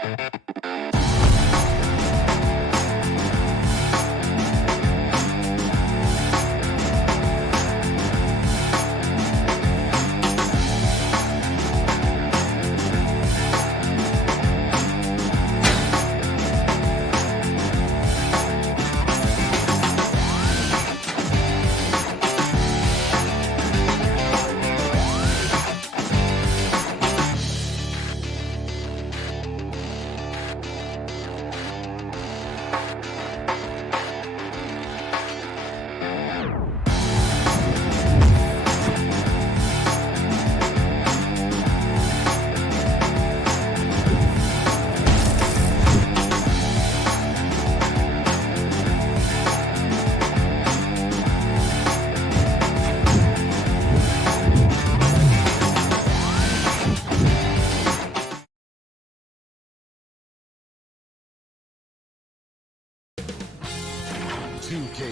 CLA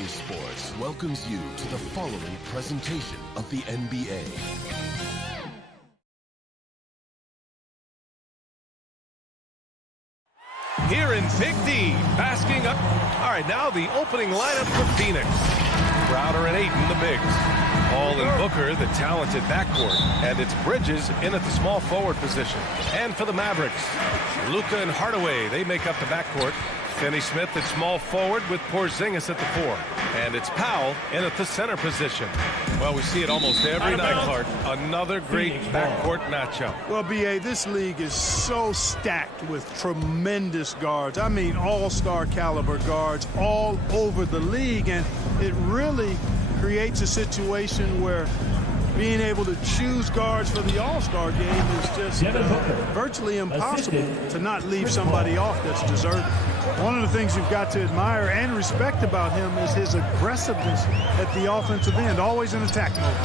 Sports welcomes you to the following presentation of the NBA. Here in Big D, basking up. All right, now the opening lineup for Phoenix. Crowder and Ayton, the bigs. Paul and Booker, the talented backcourt. And it's Bridges in at the small forward position. And for the Mavericks, Luka and Hardaway, they make up the backcourt. Finney-Smith at small forward with Porzingis at the 4. And it's Powell in at the center position. Well, we see it almost every night, Clark. Another great backcourt matchup. Well, B.A., this league is so stacked with tremendous guards. I mean, all-star caliber guards all over the league. And it really creates a situation where being able to choose guards for the all-star game is just virtually impossible to not leave somebody off that's deserving. One of the things you've got to admire and respect about him is his aggressiveness at the offensive end, always in attack mode.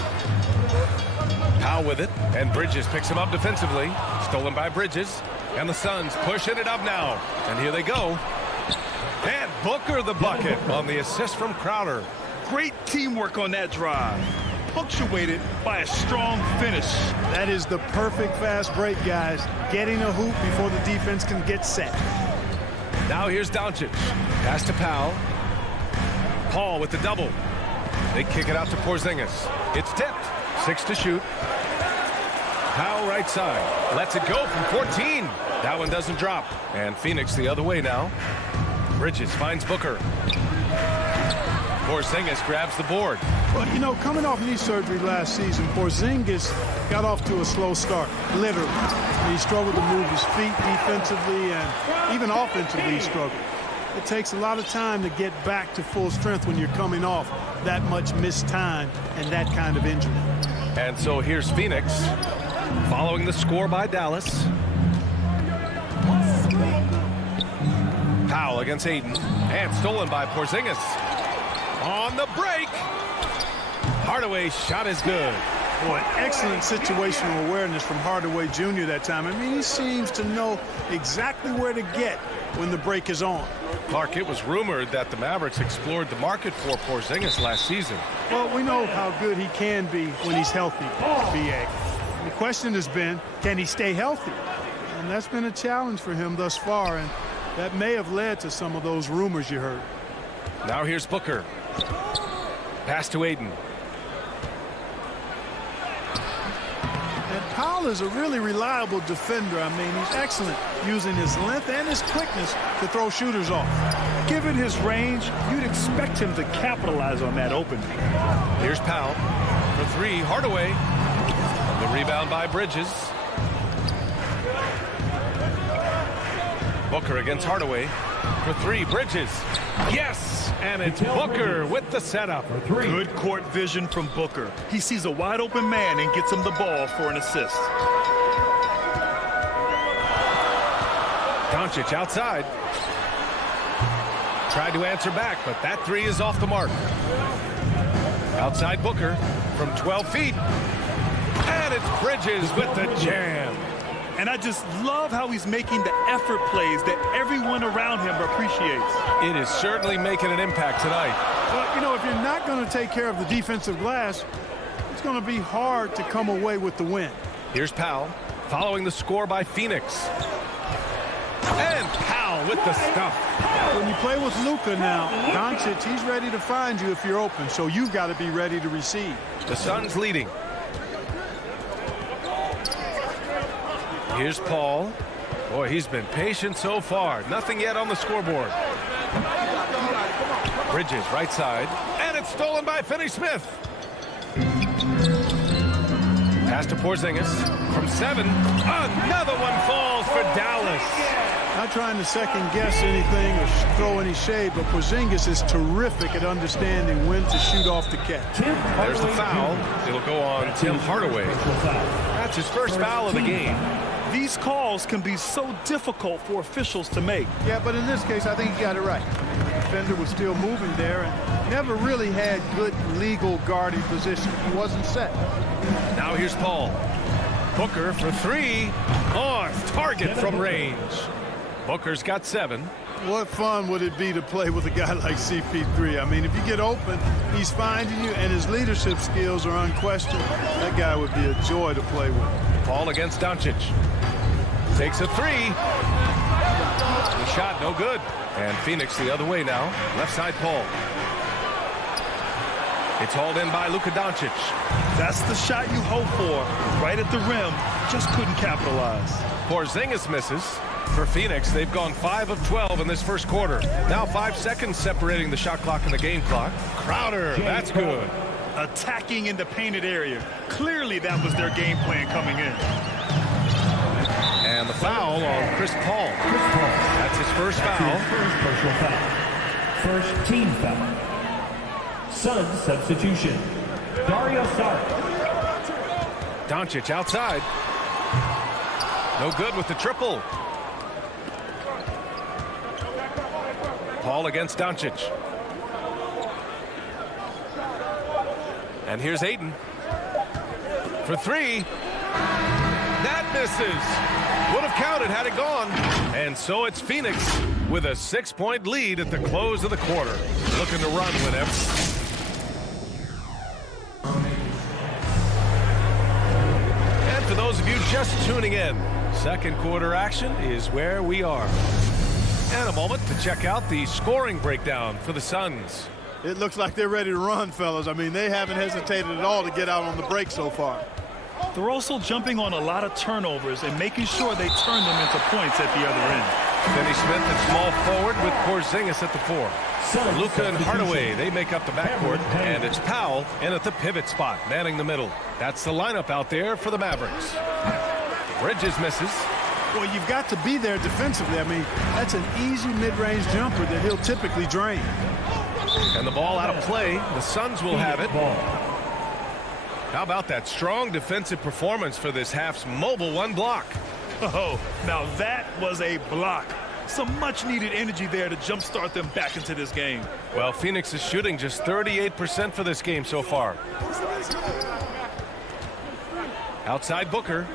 Powell with it, and Bridges picks him up defensively. Stolen by Bridges, and the Suns pushing it up now. And here they go. And Booker the bucket on the assist from Crowder. Great teamwork on that drive, punctuated by a strong finish. That is the perfect fast break, guys. Getting a hoop before the defense can get set. Now here's Doncic. Pass to Powell. Paul with the double. They kick it out to Porzingis. It's tipped. 6 to shoot. Powell right side. Lets it go from 14. That one doesn't drop. And Phoenix the other way now. Bridges finds Booker. Porzingis grabs the board. Well, you know, coming off knee surgery last season, Porzingis got off to a slow start, literally. He struggled to move his feet defensively and even offensively he struggled. It takes a lot of time to get back to full strength when you're coming off that much missed time and that kind of injury. And so here's Phoenix following the score by Dallas. Powell against Ayton and stolen by Porzingis. On the break, Hardaway's shot is good. Boy, excellent situational awareness from Hardaway Jr. that time. I mean, he seems to know exactly where to get when the break is on. Clark, it was rumored that the Mavericks explored the market for Porzingis last season. Well, we know how good he can be when he's healthy, B.A. The question has been, can he stay healthy? And that's been a challenge for him thus far, and that may have led to some of those rumors you heard. Now here's Booker. Pass to Ayton. And Powell is a really reliable defender. I mean, he's excellent using his length and his quickness to throw shooters off. Given his range, you'd expect him to capitalize on that opening. Here's Powell for 3. Hardaway. The rebound by Bridges. Booker against Hardaway for 3. Bridges. Yes! And it's Booker with the setup for 3. Good court vision from Booker. He sees a wide open man and gets him the ball for an assist. Doncic outside. Tried to answer back, but that 3 is off the mark. Outside Booker from 12 feet. And it's Bridges with the jam. And I just love how he's making the effort plays that everyone around him appreciates. It is certainly making an impact tonight. Well, you know, if you're not going to take care of the defensive glass, it's going to be hard to come away with the win. Here's Powell following the score by Phoenix. And Powell with the stuff. When you play with Luka now, Doncic, he's ready to find you if you're open, so you've got to be ready to receive. The Suns leading. Here's Paul. Boy, he's been patient so far. Nothing yet on the scoreboard. Bridges, right side. And it's stolen by Finney-Smith. Pass to Porzingis from 7. Another one falls for Dallas. Not trying to second-guess anything or throw any shade, but Porzingis is terrific at understanding when to shoot off the catch. There's the foul. It'll go on Tim Hardaway. That's his first foul of the game. These calls can be so difficult for officials to make. Yeah, but in this case, I think he got it right. The defender was still moving there and never really had good legal guarding position. He wasn't set. Now here's Paul. Booker for 3. Off target from range. Booker's got 7. What fun would it be to play with a guy like CP3? I mean, if you get open, he's finding you, and his leadership skills are unquestioned. That guy would be a joy to play with. Paul against Doncic. Takes a 3. The shot no good. And Phoenix the other way now. Left side Paul. It's hauled in by Luka Doncic. That's the shot you hope for. Right at the rim. Just couldn't capitalize. Porzingis misses. For Phoenix, they've gone 5 of 12 in this first quarter. Now 5 seconds separating the shot clock and the game clock. Crowder, that's good. Attacking in the painted area. Clearly that was their game plan coming in. And the foul on Chris Paul. That's his first foul. Personal foul. First team foul. Suns substitution. Dario Saric. Doncic outside. No good with the triple. Paul against Doncic. And here's Ayton. For 3. That misses. Would have counted had it gone. And so it's Phoenix with a 6-point lead at the close of the quarter. Looking to run whenever. And for those of you just tuning in, second quarter action is where we are. And a moment to check out the scoring breakdown for the Suns. It looks like they're ready to run, fellas. I mean, they haven't hesitated at all to get out on the break so far. They're also jumping on a lot of turnovers and making sure they turn them into points at the other end. Finney-Smith at small forward with Porzingis at the 4. Luka and Hardaway, they make up the backcourt, and it's Powell in at the pivot spot, manning the middle. That's the lineup out there for the Mavericks. Bridges misses. Well, you've got to be there defensively. I mean, that's an easy mid-range jumper that he'll typically drain. And the ball out of play. The Suns will have it. How about that strong defensive performance for this half's mobile 1 block? Oh, now that was a block. Some much-needed energy there to jumpstart them back into this game. Well, Phoenix is shooting just 38% for this game so far. Outside Booker.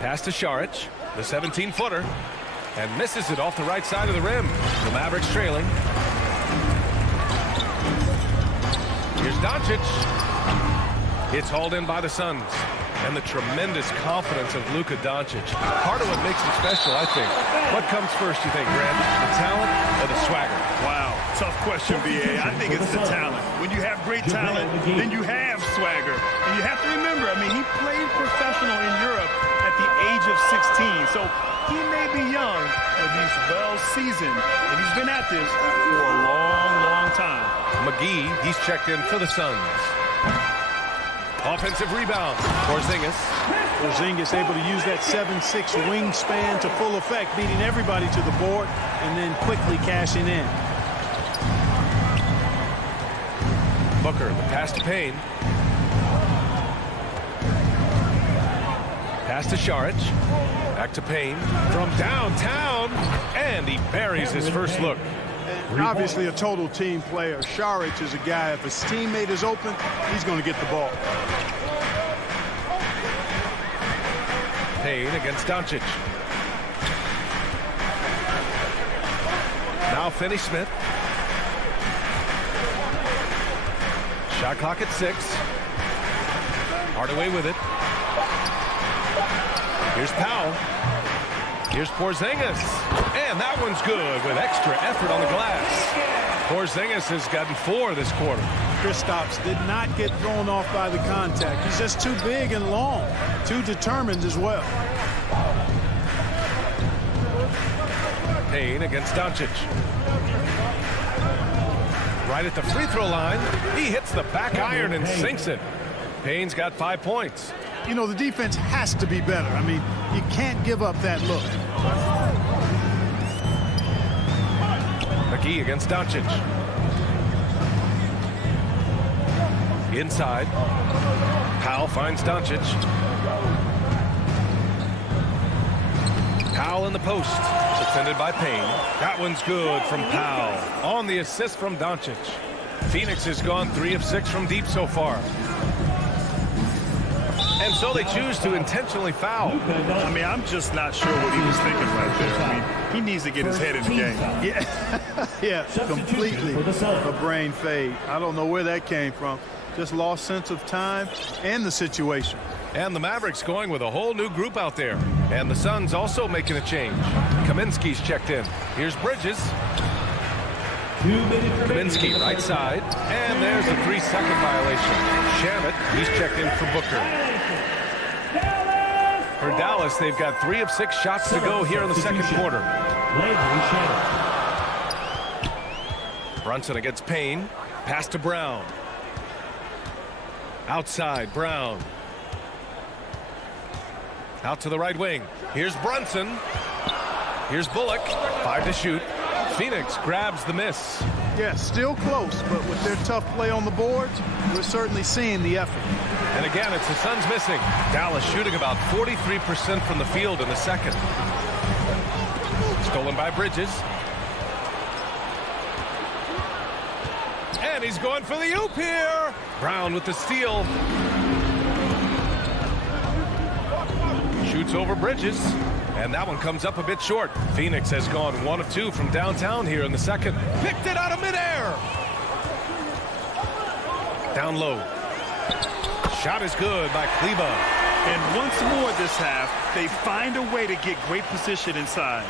Pass to Saric, the 17-footer, and misses it off the right side of the rim. The Mavericks trailing. Here's Doncic. It's hauled in by the Suns. And the tremendous confidence of Luka Doncic. Part of what makes him special, I think. What comes first, you think, Grant? The talent or the swagger? Wow, tough question, B.A. I think it's the talent. When you have great talent, then you have swagger. And you have to remember, I mean, he played professional in Europe at the age of 16. So he may be young, but he's well-seasoned. And he's been at this for a long, long time. McGee, he's checked in for the Suns. Offensive rebound. Porzingis able to use that 7'6" wingspan to full effect, beating everybody to the board and then quickly cashing in. Booker, the pass to Payne. Pass to Saric. Back to Payne. From downtown. And he buries his first look. And obviously a total team player. Saric is a guy, if his teammate is open, he's going to get the ball. Payne against Doncic. Now Finney-Smith. Shot clock at 6. Hardaway with it. Here's Powell. Here's Porzingis. And that one's good with extra effort on the glass. Porzingis has gotten 4 this quarter. Kristaps did not get thrown off by the contact. He's just too big and long, too determined as well. Payne against Doncic. Right at the free throw line. He hits the back iron and sinks it. Payne's got 5 points. You know, the defense has to be better. I mean, you can't give up that look. McGee against Doncic. Inside. Powell finds Doncic. Powell in the post. Defended by Payne. That one's good from Powell. On the assist from Doncic. Phoenix has gone 3 of 6 from deep so far. And so they choose to intentionally foul. I mean, I'm just not sure what he was thinking right there. I mean, he needs to get his head in the game. Yeah, completely a brain fade. I don't know where that came from. Just lost sense of time and the situation. And the Mavericks going with a whole new group out there. And the Suns also making a change. Kaminsky's checked in. Here's Bridges. Kaminsky right side. And there's a 3-second violation. Shamet, he's checked in for Booker. For Dallas, they've got 3 of 6 shots to go here in the second quarter. Brunson against Payne. Pass to Brown. Outside, Brown. Out to the right wing. Here's Brunson. Here's Bullock. 5 to shoot. Phoenix grabs the miss. Yeah, still close, but with their tough play on the boards, we're certainly seeing the effort. And again, it's the Suns missing. Dallas shooting about 43% from the field in the second. Stolen by Bridges. And he's going for the oop here. Brown with the steal. Shoots over Bridges. And that one comes up a bit short. Phoenix has gone 1 of 2 from downtown here in the second. Picked it out of midair. Down low. Shot is good by Kleba. And once more this half, they find a way to get great position inside.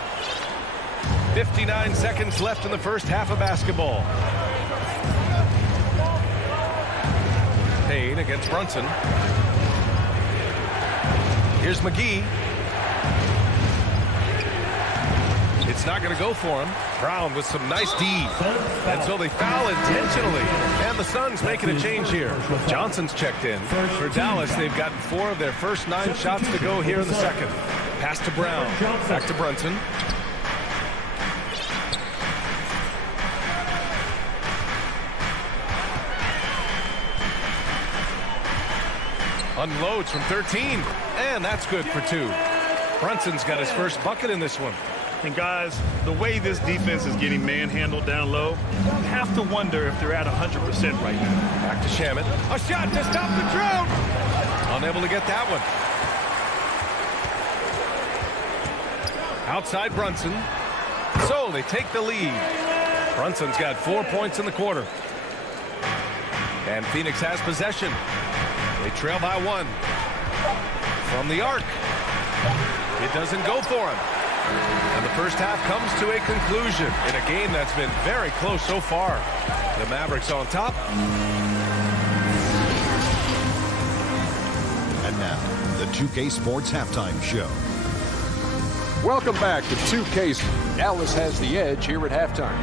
59 seconds left in the first half of basketball. Payne against Brunson. Here's McGee. It's not going to go for him. Brown with some nice D. And so they foul intentionally. And the Suns making a change here. Johnson's checked in. For Dallas, they've gotten 4 of their first 9 shots to go here in the second. Pass to Brown. Back to Brunson. Unloads from 13. And that's good for 2. Brunson's got his first bucket in this one. And guys, the way this defense is getting manhandled down low, you have to wonder if they're at 100% right now. Back to Shamet. A shot to stop the drought. Unable to get that one. Outside Brunson. So they take the lead. Brunson's got 4 points in the quarter. And Phoenix has possession. They trail by 1. From the arc. It doesn't go for him. And the first half comes to a conclusion in a game that's been very close so far. The Mavericks on top. And now, the 2K Sports Halftime Show. Welcome back to 2K. Dallas has the edge here at halftime.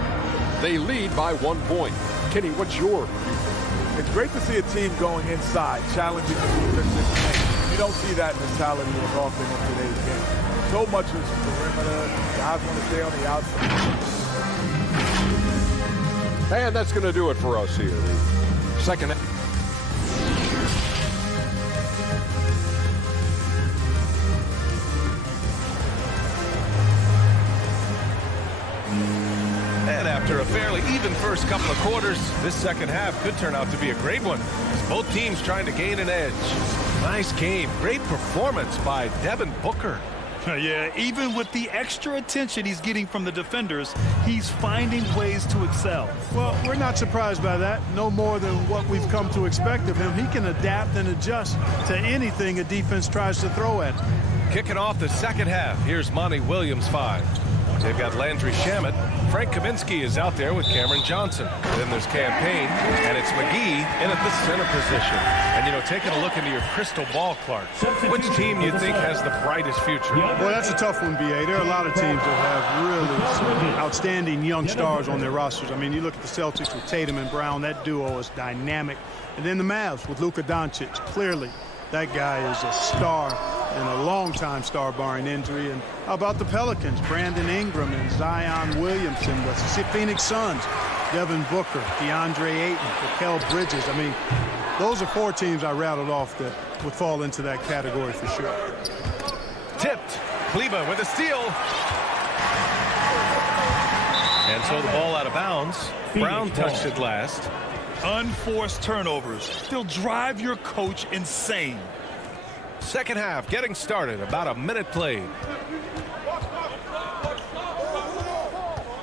They lead by 1 point. Kenny, what's your view? It's great to see a team going inside, challenging the defensive game. You don't see that mentality as often in today's game. So much is perimeter. Guys want to stay on the outside. And that's going to do it for us here. The second. And after a fairly even first couple of quarters, this second half could turn out to be a great one. Both teams trying to gain an edge. Nice game. Great performance by Devin Booker. Yeah, even with the extra attention he's getting from the defenders, he's finding ways to excel. Well, we're not surprised by that. No more than what we've come to expect of him. He can adapt and adjust to anything a defense tries to throw at him. Kicking off the second half, here's Monty Williams 5. They've got Landry Shamet. Frank Kaminsky is out there with Cameron Johnson. Then there's Campaign, and it's McGee in at the center position. And, you know, taking a look into your crystal ball, Clark, which team you think has the brightest future? Well, that's a tough one, B.A. There are a lot of teams that have really some outstanding young stars on their rosters. I mean, you look at the Celtics with Tatum and Brown. That duo is dynamic. And then the Mavs with Luka Doncic. Clearly, that guy is a star and a long-time star barring injury. And how about the Pelicans? Brandon Ingram and Zion Williamson. The Phoenix Suns, Devin Booker, DeAndre Ayton, Mikal Bridges. I mean, those are 4 teams I rattled off that would fall into that category for sure. Tipped. Kleba with a steal. And so the ball out of bounds. Brown touched it last. Unforced turnovers. They'll drive your coach insane. Second half getting started. About a minute played.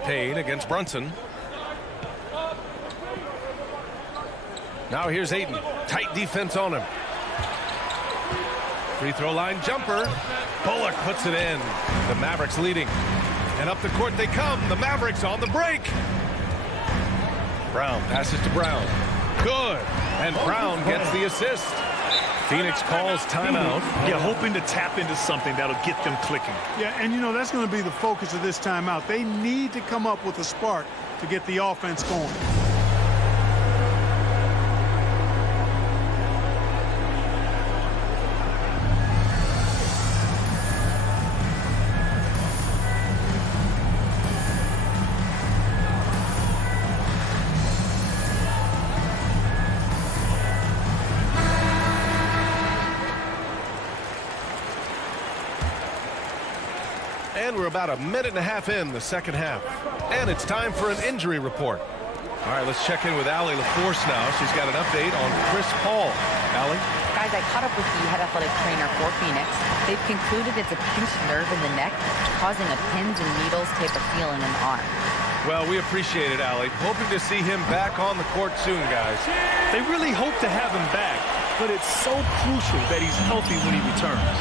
Payne against Brunson. Now here's Ayton. Tight defense on him. Free throw line jumper. Bullock puts it in. The Mavericks leading. And up the court they come. The Mavericks on the break. Brown passes to Brown. Good. And Brown gets the assist. Phoenix calls timeout. Yeah, hoping to tap into something that'll get them clicking. Yeah, and you know, that's going to be the focus of this timeout. They need to come up with a spark to get the offense going. And we're about a minute and a half in the second half. And it's time for an injury report. All right, let's check in with Allie LaForce now. She's got an update on Chris Paul. Allie? Guys, I caught up with the head athletic trainer for Phoenix. They've concluded it's a pinched nerve in the neck, causing a pins and needles type of feeling in the arm. Well, we appreciate it, Allie. Hoping to see him back on the court soon, guys. They really hope to have him back, but it's so crucial that he's healthy when he returns.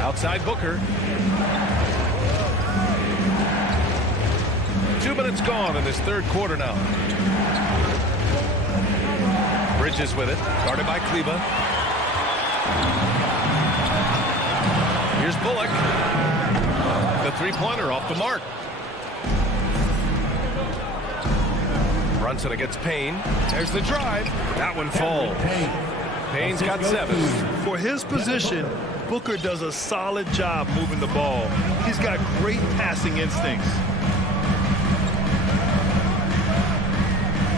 Outside Booker. 2 minutes gone in this third quarter now. Bridges with it, guarded by Kleba. Here's Bullock. The three-pointer off the mark. Brunson against Payne. There's the drive. That one falls. Payne's got 7. For his position, Booker does a solid job moving the ball. He's got great passing instincts.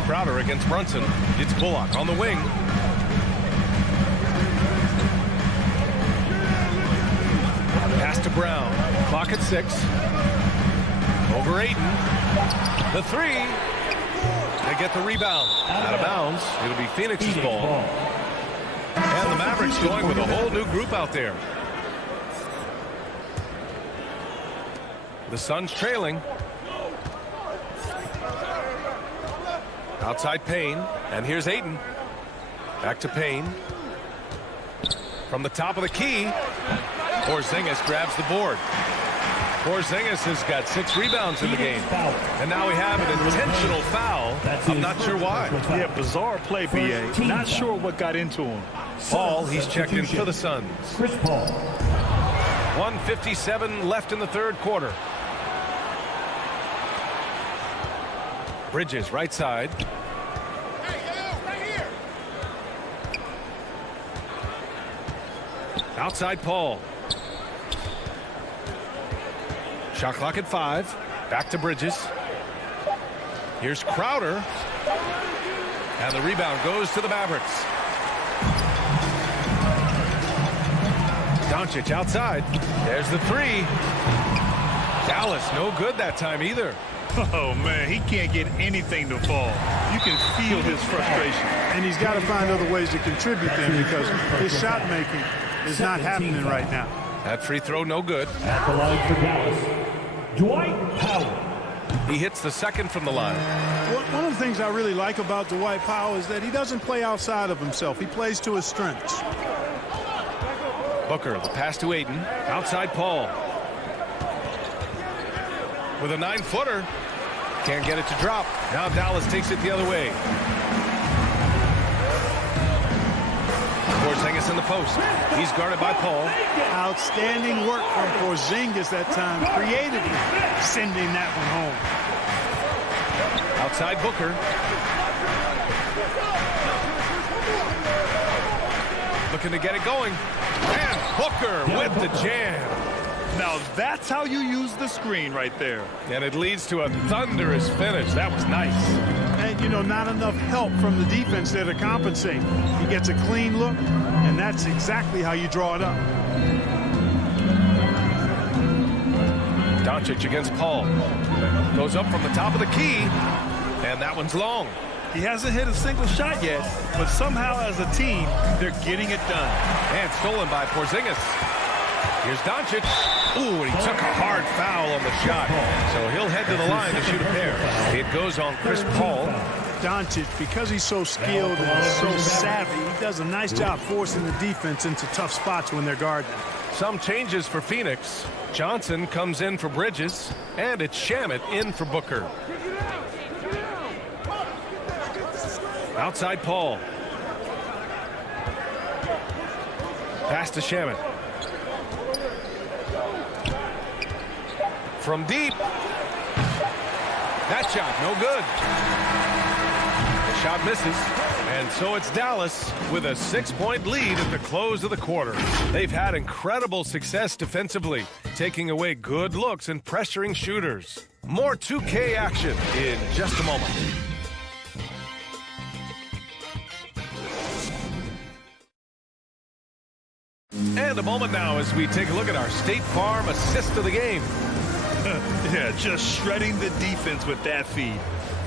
Crowder against Brunson. It's Bullock on the wing. Pass to Brown. Clock at 6. Over Ayton. The 3. They get the rebound. Out of bounds. It'll be Phoenix's ball. And the Mavericks going with a whole new group out there. The Suns trailing. Outside Payne. And here's Ayton. Back to Payne. From the top of the key. Porzingis grabs the board. Porzingis has got 6 rebounds in the game. And now we have an intentional foul. I'm not sure why. Yeah, bizarre play, B.A. Not sure what got into him. Paul, he's checked in for the Suns. Chris Paul. 1:57 left in the third quarter. Bridges, right side. Outside Paul. Shot clock at 5. Back to Bridges. Here's Crowder. And the rebound goes to the Mavericks. Doncic outside. There's the 3. Dallas no good that time either. Oh, man, he can't get anything to fall. You can feel his frustration. And he's got to find other ways to contribute then because his shot making is not happening right now. That free throw no good. At the line for Dallas, Dwight Powell. He hits the second from the line. One of the things I really like about Dwight Powell is that he doesn't play outside of himself. He plays to his strengths. Booker, the pass to Ayton. Outside Paul. With a 9-footer. Can't get it to drop. Now Dallas takes it the other way. Porzingis in the post. He's guarded by Paul. Outstanding work from Porzingis that time, creatively sending that one home. Outside Booker. Looking to get it going. And Booker with the jam. Now that's how you use the screen right there. And it leads to a thunderous finish. That was nice. And, you know, not enough help from the defense there to compensate. He gets a clean look, and that's exactly how you draw it up. Doncic against Paul. Goes up from the top of the key. And that one's long. He hasn't hit a single shot yet, but somehow as a team, they're getting it done. And stolen by Porzingis. Here's Doncic. Ooh, and he took a hard foul on the shot. So he'll head to the line to shoot a pair. It goes on Chris Paul. Doncic, because he's so skilled and so savvy, he does a nice job forcing the defense into tough spots when they're guarding. Some changes for Phoenix. Johnson comes in for Bridges, and it's Shamet in for Booker. Outside Paul. Pass to Shamet. From deep. That shot, no good. The shot misses. And so it's Dallas with a 6-point lead at the close of the quarter. They've had incredible success defensively, taking away good looks and pressuring shooters. More 2K action in just a moment. And a moment now as we take a look at our State Farm assist of the game. Yeah, just shredding the defense with that feed.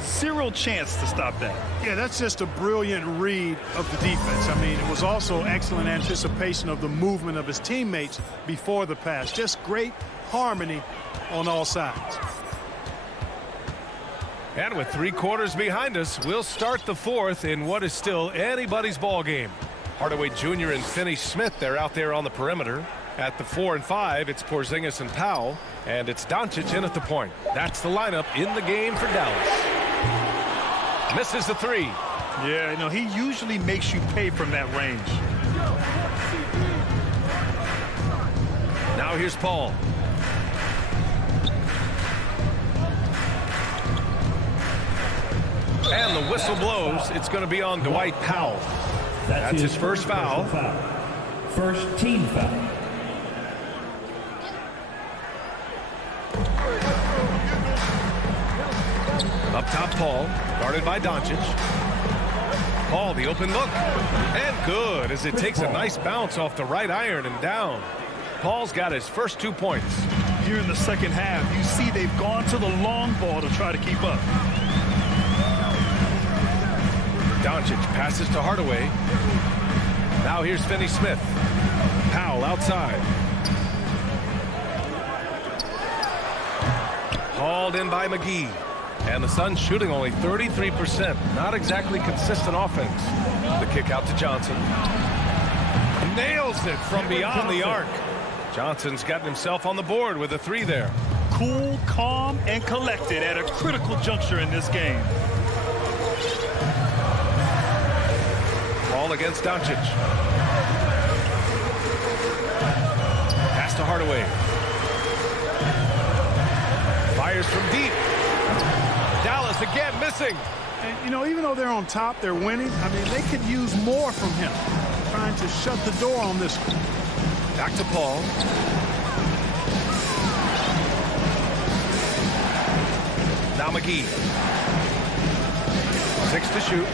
Zero chance to stop that. Yeah, that's just a brilliant read of the defense. I mean, it was also excellent anticipation of the movement of his teammates before the pass. Just great harmony on all sides. And with 3 quarters behind us, we'll start the fourth in what is still anybody's ball game. Hardaway Jr. and Finney Smith, they're out there on the perimeter. At the 4 and 5, it's Porzingis and Powell, and it's Doncic in at the point. That's the lineup in the game for Dallas. Misses the 3. Yeah, you know, he usually makes you pay from that range. Now here's Paul. And the whistle blows. It's going to be on Dwight Powell. That's his first foul. First team foul. Up top, Paul, guarded by Doncic. Paul, the open look. And good, as it takes a nice bounce off the right iron and down. Paul's got his first 2 points. Here in the second half, you see they've gone to the long ball to try to keep up. Doncic passes to Hardaway. Now here's Finney Smith. Powell outside. Hauled in by McGee. And the Suns shooting only 33%. Not exactly consistent offense. The kick out to Johnson. Nails it from beyond the arc. Johnson's gotten himself on the board with a 3 there. Cool, calm, and collected at a critical juncture in this game. Ball against Doncic. Pass to Hardaway. Fires from deep. Dallas again missing. And, you know, even though they're on top, they're winning. I mean, they could use more from him. Trying to shut the door on this one. Back to Paul. Now McGee. 6 to shoot.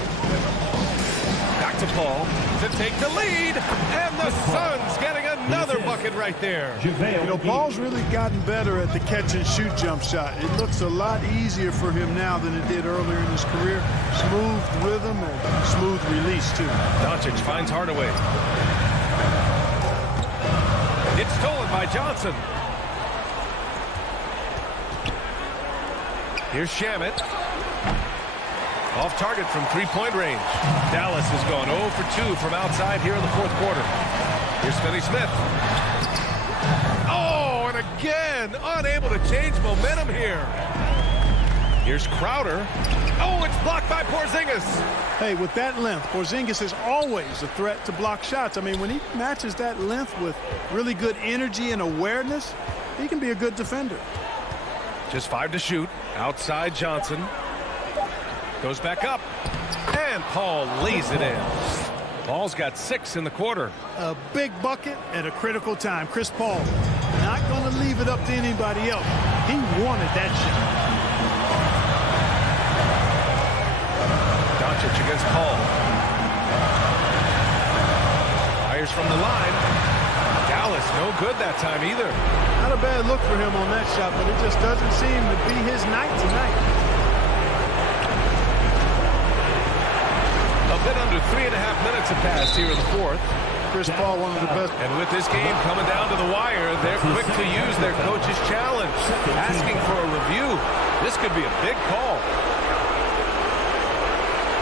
Back to Paul to take the lead. And the Suns getting a Another bucket right there. You know, Paul's really gotten better at the catch-and-shoot jump shot. It looks a lot easier for him now than it did earlier in his career. Smooth rhythm and smooth release, too. Doncic finds Hardaway. It's stolen by Johnson. Here's Shamet. Off target from three-point range. Dallas has gone 0 for 2 from outside here in the fourth quarter. Here's Finney-Smith. Oh, and again, unable to change momentum here. Here's Crowder. Oh, it's blocked by Porzingis. Hey, with that length, Porzingis is always a threat to block shots. I mean, when he matches that length with really good energy and awareness, he can be a good defender. Just 5 to shoot. Outside Johnson. Goes back up. And Paul lays it in. Paul's got 6 in the quarter. A big bucket at a critical time. Chris Paul not going to leave it up to anybody else. He wanted that shot. Doncic against Paul. Fires from the line. Dallas no good that time either. Not a bad look for him on that shot, but it just doesn't seem to be his night tonight. A bit under 3.5 minutes have passed here in the fourth. Chris Paul, one of the best. And with this game coming down to the wire, they're quick to use their coach's challenge. Asking for a review. This could be a big call.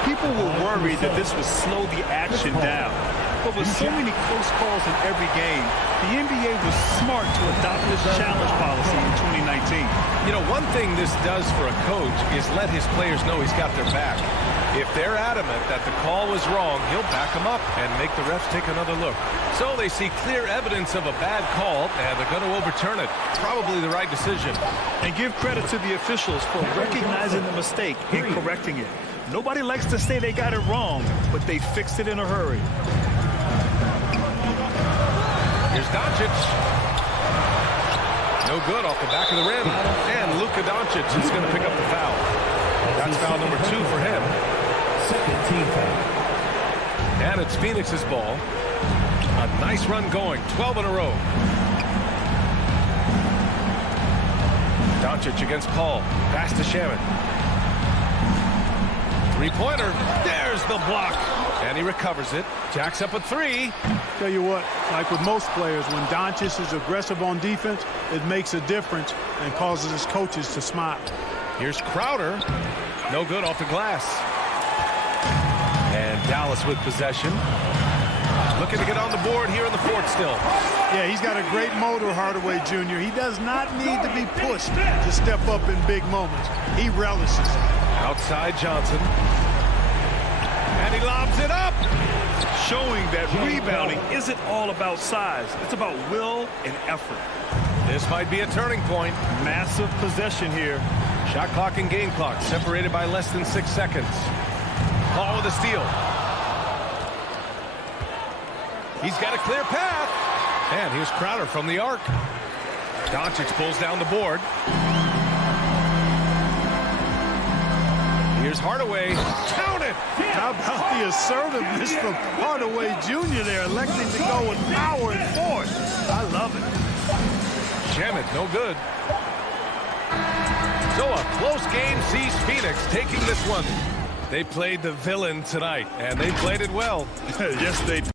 People were worried that this would slow the action down. But with so many close calls in every game, the NBA was smart to adopt this challenge policy in 2019. You know, one thing this does for a coach is let his players know he's got their back. If they're adamant that the call was wrong, he'll back them up and make the refs take another look. So they see clear evidence of a bad call, and they're going to overturn it. Probably the right decision. And give credit to the officials for recognizing the mistake and correcting it. Nobody likes to say they got it wrong, but they fixed it in a hurry. Here's Doncic. No good off the back of the rim. And Luka Doncic is going to pick up the foul. That's foul number 2 for him. Second team foul. And it's Phoenix's ball. A nice run going. 12 in a row. Doncic against Paul. Pass to Shamet. Three-pointer. There's the block. And he recovers it. Jacks up a 3. Tell you what, like with most players, when Doncic is aggressive on defense, it makes a difference and causes his coaches to smile. Here's Crowder. No good off the glass. And Dallas with possession. Looking to get on the board here in the fourth still. Yeah, he's got a great motor, Hardaway Jr. He does not need to be pushed to step up in big moments. He relishes it. Outside Johnson. And he lobs it up. Showing that rebounding isn't all about size. It's about will and effort. This might be a turning point. Massive possession here. Shot clock and game clock separated by less than 6 seconds. Paul with a steal. He's got a clear path. And here's Crowder from the arc. Doncic pulls down the board. Here's Hardaway. Count it! How about the assertiveness from Hardaway Jr. there, electing to go with power and force. I love it. Shamet, no good. So a close game sees Phoenix taking this one. They played the villain tonight, and they played it well. Yes, they did.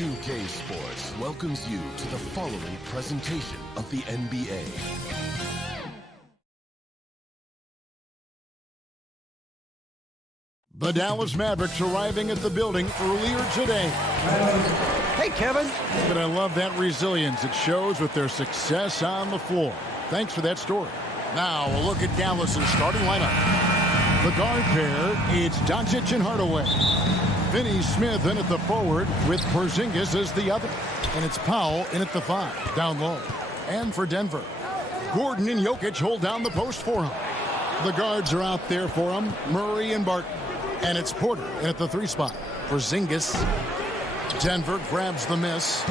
2K Sports welcomes you to the following presentation of the NBA. The Dallas Mavericks arriving at the building earlier today. Hey, Kevin. But I love that resilience it shows with their success on the floor. Thanks for that story. Now a look at Dallas's starting lineup. The guard pair, it's Doncic and Hardaway. Finney Smith in at the forward with Porzingis as the other. And it's Powell in at the 5, down low. And for Denver, Gordon and Jokic hold down the post for him. The guards are out there for him, Murray and Barton. And it's Porter in at the 3 spot. Porzingis Denver grabs the miss.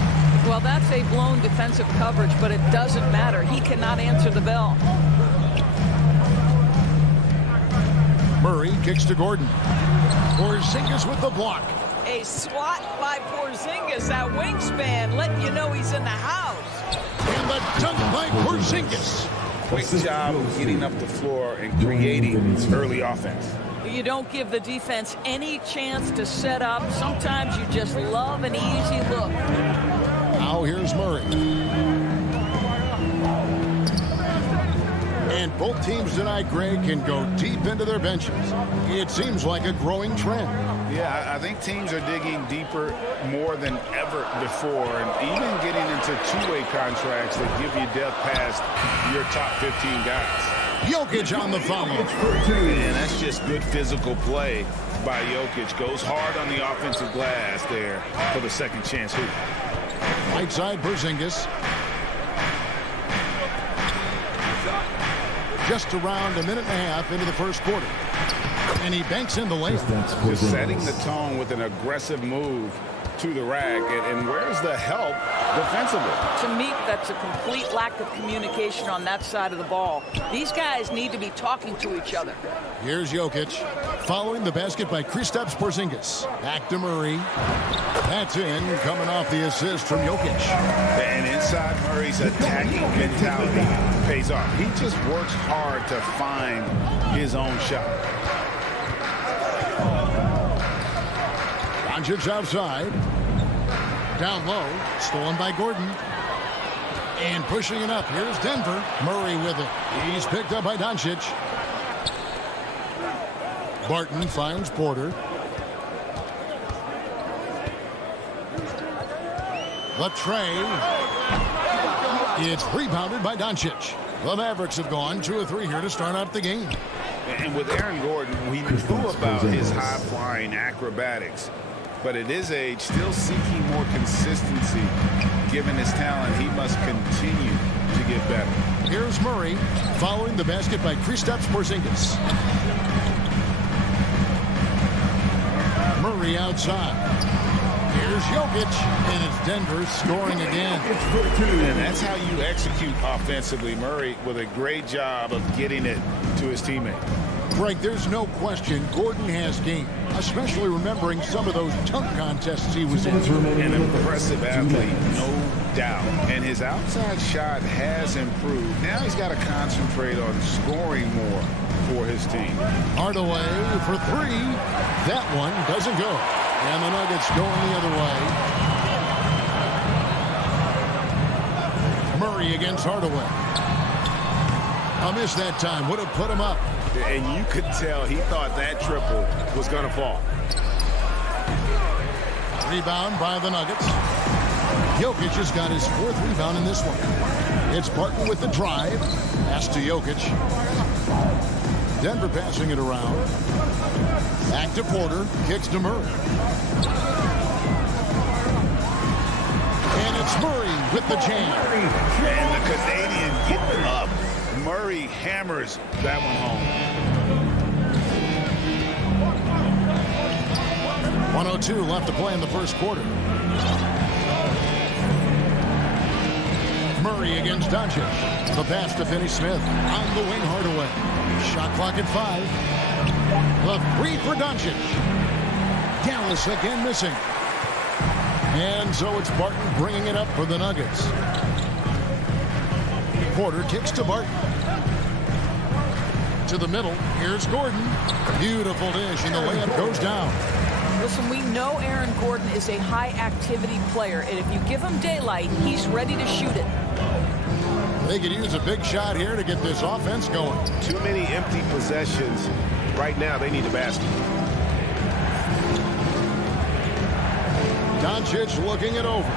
Well, that's a blown defensive coverage, but it doesn't matter. He cannot answer the bell. Murray kicks to Gordon. Porzingis with the block. A swat by Porzingis, that wingspan, letting you know he's in the house. And the dunk by Porzingis. Quick job of getting up the floor and creating early offense. You don't give the defense any chance to set up. Sometimes you just love an easy look. Now here's Murray. And both teams tonight, Greg, can go deep into their benches. It seems like a growing trend. Yeah, I think teams are digging deeper more than ever before, and even getting into two-way contracts that give you depth past your top 15 guys. Jokic on the follow. And that's just good physical play by Jokic. Goes hard on the offensive glass there for the second chance hoop. Right side, Porzingis. Just around a minute and a half into the first quarter. And he banks in the layup. Just setting the tone with an aggressive move to the rack. And where's the help defensively? To me, that's a complete lack of communication on that side of the ball. These guys need to be talking to each other. Here's Jokic. Following the basket by Kristaps Porzingis. Back to Murray. That's in, coming off the assist from Jokic. And inside Murray's attacking mentality pays off. He just works hard to find his own shot. Doncic outside. Down low. Stolen by Gordon. And pushing it up. Here's Denver. Murray with it. He's picked up by Doncic. Barton finds Porter. Latrey. It's rebounded by Doncic. The Mavericks have gone 2 of 3 here to start out the game. And with Aaron Gordon, we knew about his high-flying acrobatics. But at his age, still seeking more consistency. Given his talent, he must continue to get better. Here's Murray following the basket by Kristaps Porzingis. Murray outside. Here's Jokic, and it's Denver scoring again. And that's how you execute offensively. Murray with a great job of getting it to his teammate. Greg, there's no question Gordon has game, especially remembering some of those dunk contests he was in. An impressive athlete, no doubt. And his outside shot has improved. Now he's got to concentrate on scoring more for his team. Hardaway for 3. That one doesn't go. And the Nuggets going the other way. Murray against Hardaway. A miss that time. Would have put him up. And you could tell he thought that triple was going to fall. Rebound by the Nuggets. Jokic has got his 4th rebound in this one. It's Barton with the drive. Pass to Jokic. Denver passing it around. Back to Porter. Kicks to Murray. And it's Murray with the jam. And the Canadian getting up. Murray hammers that one home. 1:02 left to play in the first quarter. Murray against Doncic. The pass to Finney-Smith. On the wing, Hardaway. Shot clock at 5. The 3 for Doncic. Dallas again missing. And so it's Barton bringing it up for the Nuggets. Porter kicks to Barton. To the middle. Here's Gordon. Beautiful dish, and the layup goes down. Listen, we know Aaron Gordon is a high-activity player, and if you give him daylight, he's ready to shoot it. They could use a big shot here to get this offense going. Too many empty possessions. Right now, they need a basket. Doncic looking it over.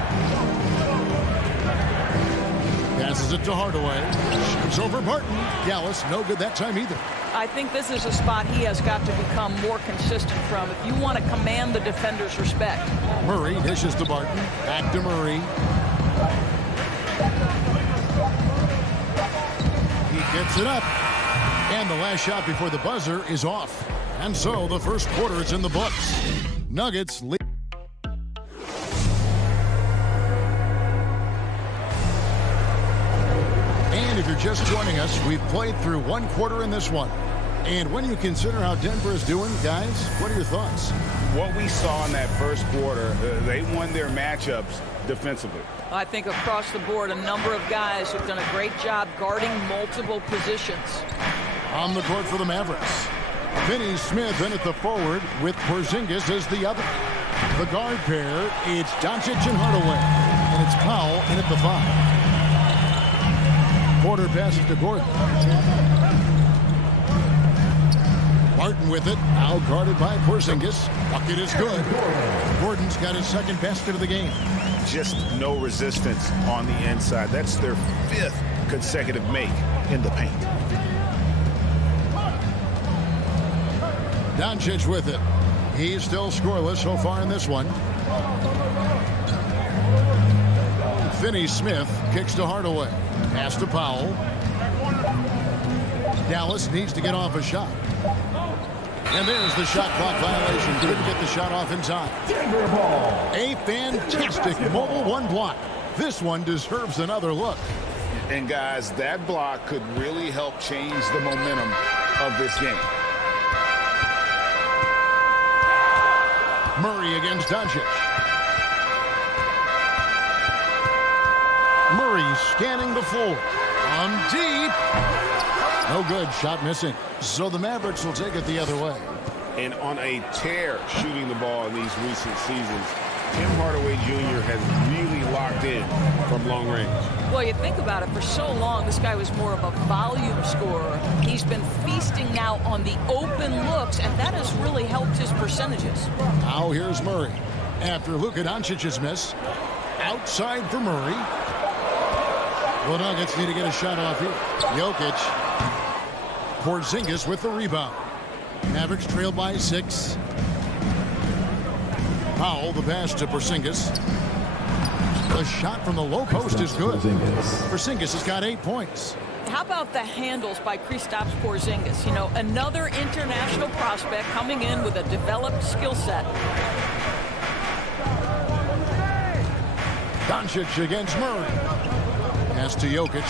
Passes it to Hardaway. Shoots over Barton. Dallas, no good that time either. I think this is a spot he has got to become more consistent from if you want to command the defender's respect. Murray dishes to Barton. Back to Murray. He gets it up. And the last shot before the buzzer is off. And so the first quarter is in the books. Nuggets lead. And if you're just joining us, we've played through one quarter in this one. And when you consider how Denver is doing, guys, what are your thoughts? What we saw in that first quarter, they won their matchups defensively. I think across the board, a number of guys have done a great job guarding multiple positions. On the court for the Mavericks, Finney Smith in at the forward with Porzingis as the other. The guard pair, it's Doncic and Hardaway. And it's Powell in at the 5. Porter passes to Gordon. Martin with it, now guarded by Porzingis. Bucket is good. Gordon's got his second basket of the game. Just no resistance on the inside. That's their 5th consecutive make in the paint. Doncic with it. He's still scoreless so far in this one. Finney Smith kicks to Hardaway. Pass to Powell. Dallas needs to get off a shot. And there's the shot clock violation. Couldn't get the shot off in time. A fantastic mobile one block. This one deserves another look. And guys, that block could really help change the momentum of this game. Murray against Doncic. Murray scanning the floor. On deep. No good. Shot missing. So the Mavericks will take it the other way. And on a tear shooting the ball in these recent seasons, Tim Hardaway Jr. has really locked in from long range. Well, you think about it, for so long, this guy was more of a volume scorer. He's been feasting now on the open looks, and that has really helped his percentages. Now here's Murray. After Luka Doncic's miss, outside for Murray. The Nuggets need to get a shot off here. Jokic. Porzingis with the rebound. Mavericks trailed by 6. Powell, the pass to Porzingis. The shot from the low post is good. Porzingis has got 8 points. How about the handles by Kristaps Porzingis? You know, another international prospect coming in with a developed skill set. Doncic against Murray. Pass to Jokic.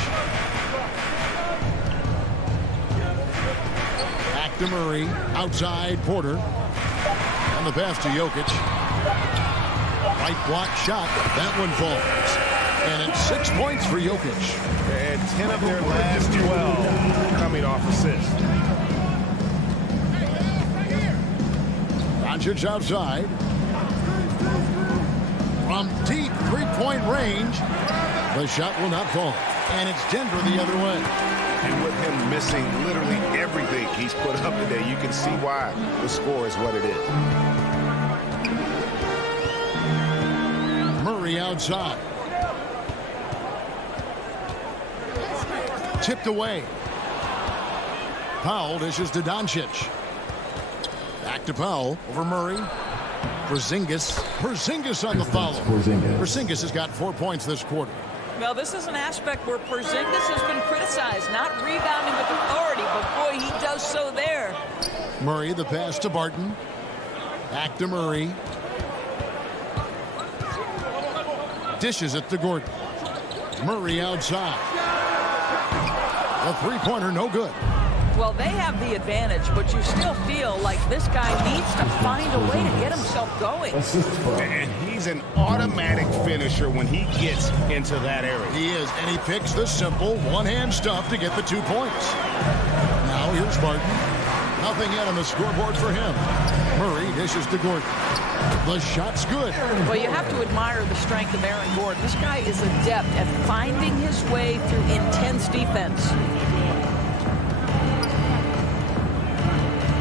Back to Murray. Outside Porter. And the pass to Jokic. Right block shot. That one falls. And it's 6 points for Jokic. And 10 of their last 12 coming off assists. Doncic outside. From deep three-point range. The shot will not fall. And it's Denver the other way. And with him missing literally everything he's put up today, you can see why the score is what it is. Murray outside. Tipped away. Powell dishes to Doncic. Back to Powell over Murray. Porzingis on the follow. Porzingis has got 4 points this quarter. Well, this is an aspect where Porzingis has been criticized, not rebounding with authority, but boy, he does so there. Murray, the pass to Barton. Back to Murray. Dishes it to Gordon. Murray outside. A three-pointer, no good. Well, they have the advantage, but you still feel like this guy needs to find a way to get himself going. And he's an automatic finisher when he gets into that area. He is, and he picks the simple one-hand stuff to get the 2 points. Now here's Barton. Nothing yet on the scoreboard for him. Murray dishes to Gordon. The shot's good. Well, you have to admire the strength of Aaron Gordon. This guy is adept at finding his way through intense defense.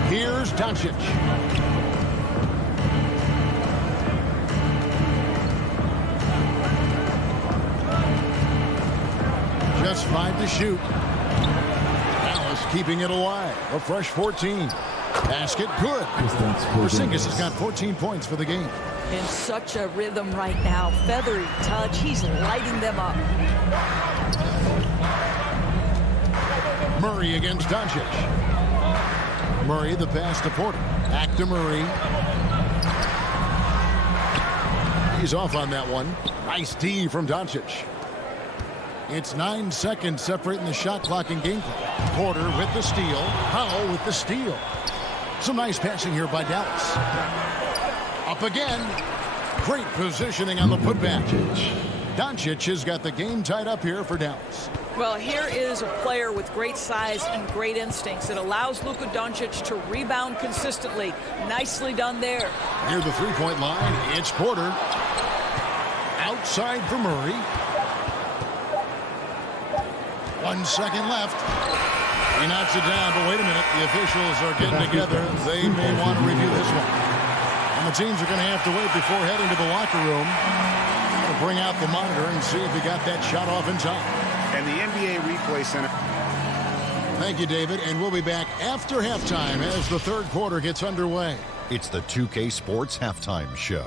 Here's Doncic. Just 5 to shoot. Dallas keeping it alive. A fresh 14. Basket good. Porzingis has got 14 points for the game. In such a rhythm right now. Feathery touch. He's lighting them up. Murray against Doncic. Murray, the pass to Porter. Back to Murray. He's off on that one. Nice D from Doncic. It's 9 seconds separating the shot clock and game clock. Porter with the steal. Powell with the steal. Some nice passing here by Dallas. Up again. Great positioning on the putback. Doncic has got the game tied up here for Dallas. Well, here is a player with great size and great instincts. It allows Luka Doncic to rebound consistently. Nicely done there. Near the three-point line, it's Porter. Outside for Murray. 1 second left. He knocks it down, but wait a minute. The officials are getting together. They may want to review this one. And the teams are going to have to wait before heading to the locker room to bring out the monitor and see if he got that shot off in time. And the NBA Replay Center. Thank you, David. And we'll be back after halftime as the third quarter gets underway. It's the 2K Sports Halftime Show.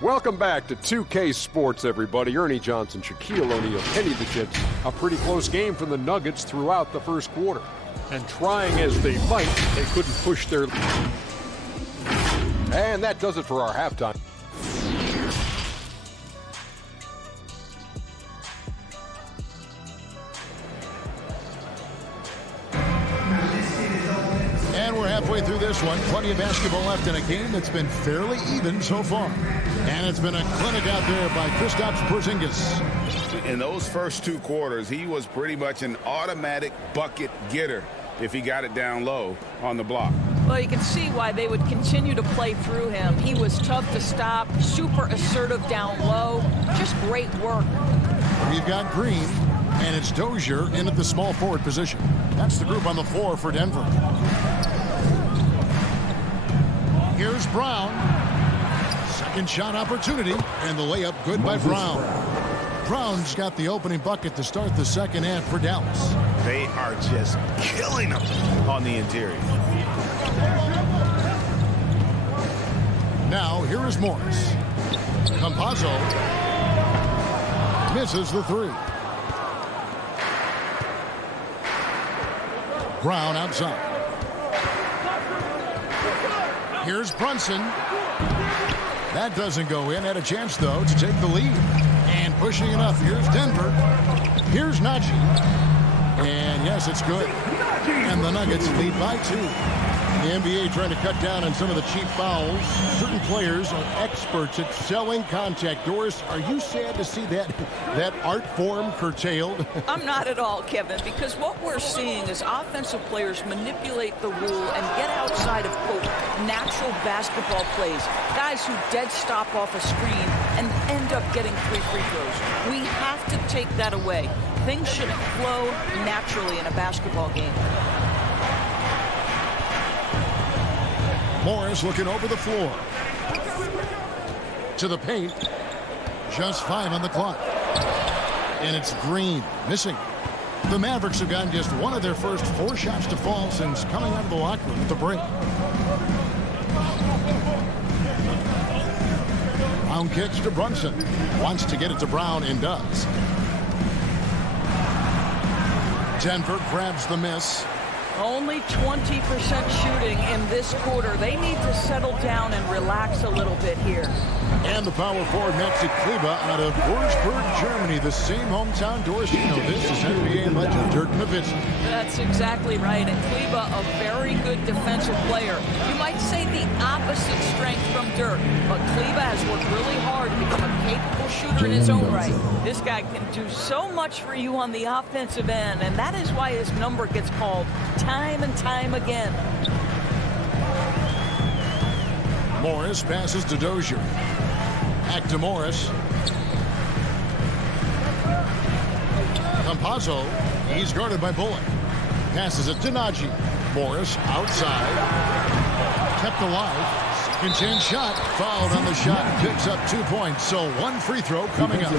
Welcome back to 2K Sports, everybody. Ernie Johnson, Shaquille O'Neal, Kenny the Jet. A pretty close game for the Nuggets throughout the first quarter. And trying as they might, they couldn't push their... And that does it for our halftime. And we're halfway through this one. Plenty of basketball left in a game that's been fairly even so far. And it's been a clinic out there by Kristaps Porzingis. In those first 2 quarters, he was pretty much an automatic bucket getter if he got it down low on the block. Well, you can see why they would continue to play through him. He was tough to stop, super assertive down low. Just great work. We've got Green, and it's Dozier in at the small forward position. That's the group on the floor for Denver. Here's Brown. Second shot opportunity, and the layup good by Brown. Brown's got the opening bucket to start the second half for Dallas. They are just killing them on the interior. Now, here is Morris. Campazzo misses the three. Brown outside. Here's Brunson. That doesn't go in. Had a chance, though, to take the lead. And pushing it up. Here's Denver. Here's Najee. And, yes, it's good. And the Nuggets lead by 2. The NBA trying to cut down on some of the cheap fouls. Certain players are experts at selling contact. Doris, are you sad to see that art form curtailed? I'm not at all, Kevin, because what we're seeing is offensive players manipulate the rule and get outside of, quote, natural basketball plays. Guys who dead stop off a screen and end up getting 3 free throws. We have to take that away. Things should flow naturally in a basketball game. Morris looking over the floor. To the paint. Just 5 on the clock. And it's Green missing. The Mavericks have gotten just one of their first 4 shots to fall since coming out of the locker room at the break. Brown kicks to Brunson. Wants to get it to Brown and does. Denver grabs the miss. Only 20% shooting in this quarter. They need to settle down and relax a little bit here. And the power forward, Maxi Kleber, out of Würzburg, Germany, the same hometown. Doris, you know this is NBA legend Dirk Nowitzki. That's exactly right. And Kleber, a very good defensive player. You might say the opposite strength from Dirk, but Kleber has worked really hard to become a capable shooter in his own right. This guy can do so much for you on the offensive end, and that is why his number gets called time and time again. Morris passes to Dozier. Back to Morris. Campazzo. He's guarded by Bullock. Passes it to Najee. Morris outside. Kept alive. Second chance shot. Fouled on the shot. Picks up 2 points. So 1 free throw coming up.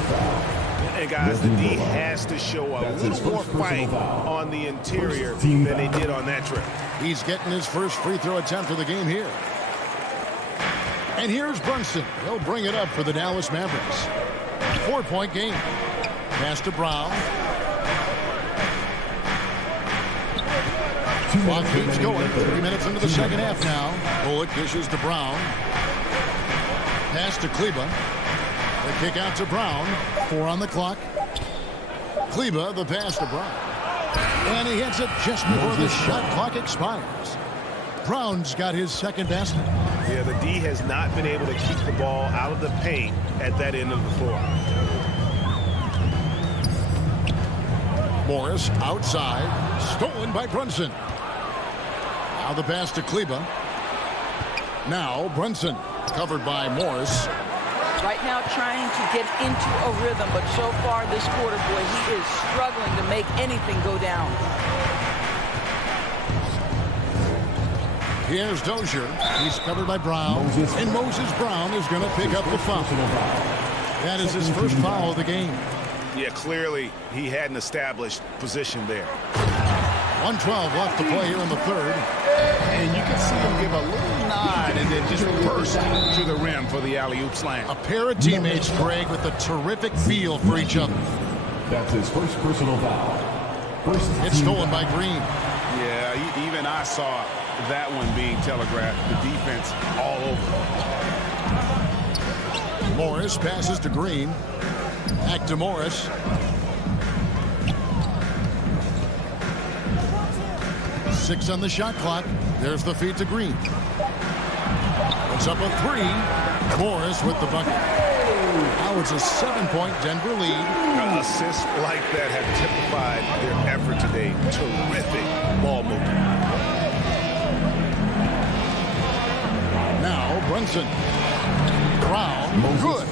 And guys, the D has to show a little more fight on the interior than they did on that trip. He's getting his first free throw attempt of the game here. And here's Brunson. He'll bring it up for the Dallas Mavericks. 4-point game. Pass to Brown. Clock keeps going. 3 minutes into the second half now. Bullock dishes to Brown. Pass to Kleber. The kick out to Brown. 4 on the clock. Kleba, the pass to Brown. And he hits it just before the shot clock expires. Brown's got his second basket. Yeah, the D has not been able to keep the ball out of the paint at that end of the floor. Morris outside, stolen by Brunson. Now the pass to Kleba. Now Brunson, covered by Morris. Right now trying to get into a rhythm, but so far this quarter, boy, he is struggling to make anything go down. Here's Dozier. He's covered by Brown. And Moses Brown is going to pick up the foul. That is his first foul of the game. Yeah, clearly he hadn't established position there. 1:12 left to play here in the third. And you can see him give a little nod and then just burst to the rim for the alley-oop slam. A pair of teammates, Greg, with a terrific feel for each other. That's his first personal foul. It's stolen by Green. Yeah, even I saw that one being telegraphed. The defense all over. Morris passes to Green. Back to Morris. Six on the shot clock. There's the feed to Green. It's up a three. Morris with the bucket. Now it's a 7-point Denver lead. Assists like that have typified their effort today. Terrific ball movement. Now Brunson. Brown. Good.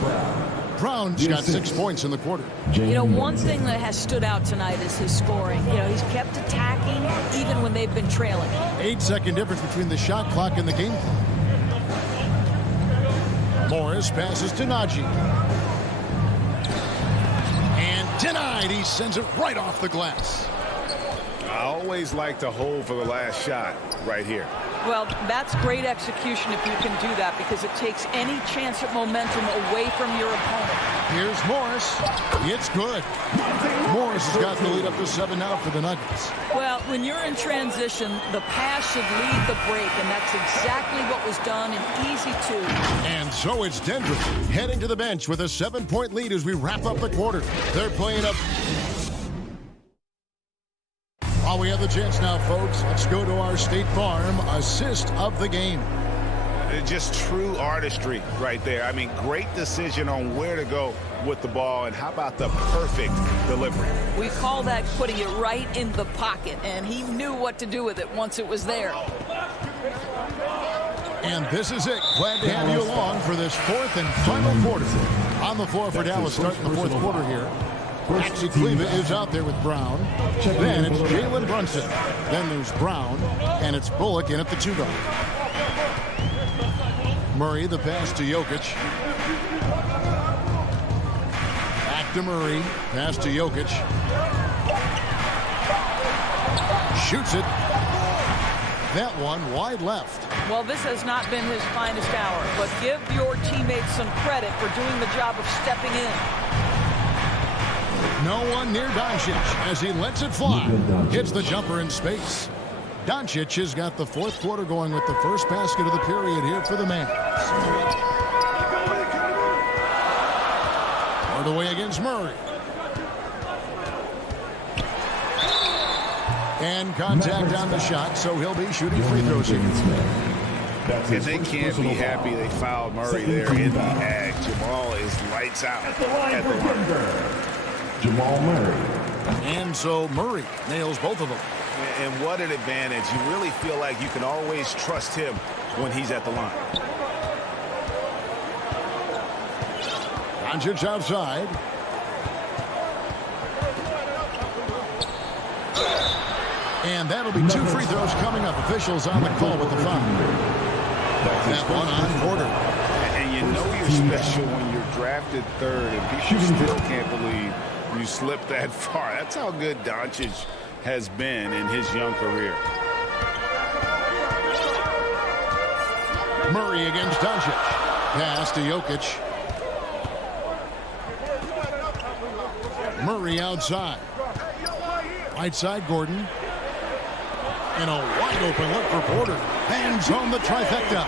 Brown's got 6 points in the quarter. You know, one thing that has stood out tonight is his scoring. You know, he's kept attacking even when they've been trailing. 8-second difference between the shot clock and the game clock. Morris passes to Najee. And denied. He sends it right off the glass. I always like to hold for the last shot right here. Well, that's great execution if you can do that, because it takes any chance at momentum away from your opponent. Here's Morris. It's good. Morris has got the lead up to 7 now for the Nuggets. Well, when you're in transition, the pass should lead the break, and that's exactly what was done in easy 2. And so it's Denver heading to the bench with a 7-point lead as we wrap up the quarter. They're playing up. While we have the chance now, folks, let's go to our State Farm assist of the game. Just true artistry right there. I mean, great decision on where to go with the ball, and how about the perfect delivery? We call that putting it right in the pocket, and he knew what to do with it once it was there. And this is it. Glad to have you along for this fourth and final quarter. On the floor for Dallas starting the fourth quarter here. Maxi Kleba is out there with Brown. Then it's Jalen Brunson. Then there's Brown. And it's Bullock in at the 2 guard. Murray, the pass to Jokic. Back to Murray. Pass to Jokic. Shoots it. That one wide left. Well, this has not been his finest hour, but give your teammates some credit for doing the job of stepping in. No one near Doncic as he lets it fly. Hits the jumper in space. Doncic has got the fourth quarter going with the first basket of the period here for the Mavs. All the way against Murray. And contact on the shot, so he'll be shooting free throws here. And they can't be happy they fouled Murray there in the ag. Jamal is lights out at the line. Jamal Murray. And so Murray nails both of them. And what an advantage. You really feel like you can always trust him when he's at the line. Doncic outside. And that'll be 2 free throws coming up. Officials on the call with the foul. That one on Porter. And you know you're special when you're drafted third and people still can't believe you slipped that far. That's how good Doncic has been in his young career. Murray against Doncic. Pass to Jokic. Murray outside. Right side, Gordon. And a wide open look for Porter. Hangs home the trifecta.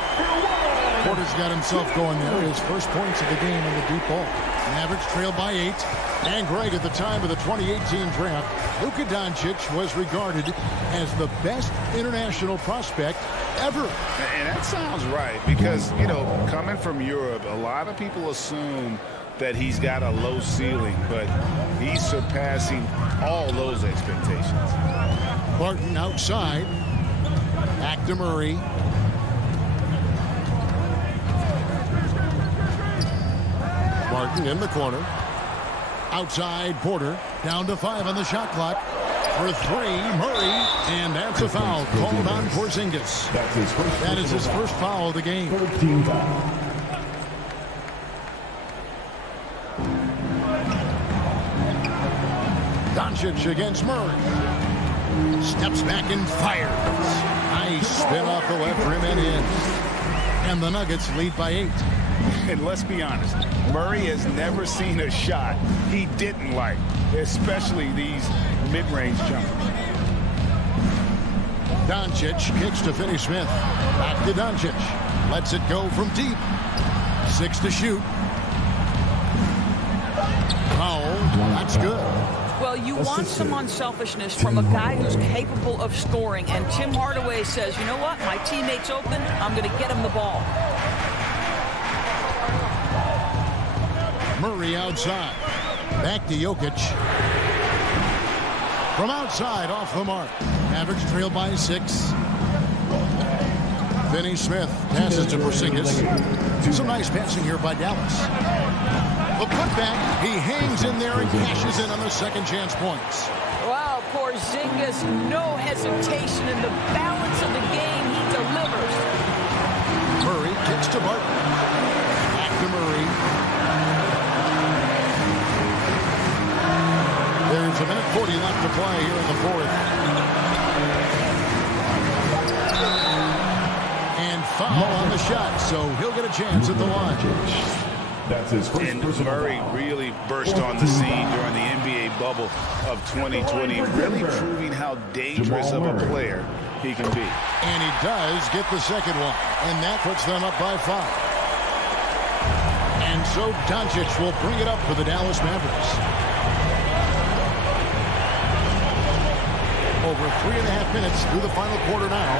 Porter's got himself going there. His first points of the game in the deep ball. Mavericks trailed by 8. And Greg, at the time of the 2018 draft, Luka Doncic was regarded as the best international prospect ever. And that sounds right because, you know, coming from Europe, a lot of people assume that he's got a low ceiling, but he's surpassing all those expectations. Barton outside. Back to Murray. Barton in the corner. Outside Porter. Down to 5 on the shot clock. For 3, Murray. And that's a foul called on Porzingis. That is his first foul of the game. 13 foul. Doncic against Murray. Steps back and fires. Nice spin off the left rim and in. And the Nuggets lead by 8. And let's be honest, Murray has never seen a shot he didn't like, especially these mid-range jumpers. Doncic kicks to Finney-Smith. Back to Doncic. Lets it go from deep. 6 to shoot. Foul. That's good. Well, you want some unselfishness from a guy who's capable of scoring. And Tim Hardaway says, you know what? My teammate's open. I'm going to get him the ball. Murray outside. Back to Jokic. From outside, off the mark. Mavericks trail by 6. Finney-Smith passes to Porzingis. Some nice passing here by Dallas. The putback, he hangs in there and cashes in on the second chance points. Wow, Porzingis, no hesitation in the balance of the game. He delivers. Murray kicks to Barton. Back to Murray. There's a minute 40 left to play here in the fourth. And foul on the shot, so he'll get a chance at the line. That's his first and Murray really burst on the scene during the NBA bubble of 2020, really proving how dangerous of a player he can be. And he does get the second one, and that puts them up by 5. And so Doncic will bring it up for the Dallas Mavericks. Over 3.5 minutes through the final quarter now.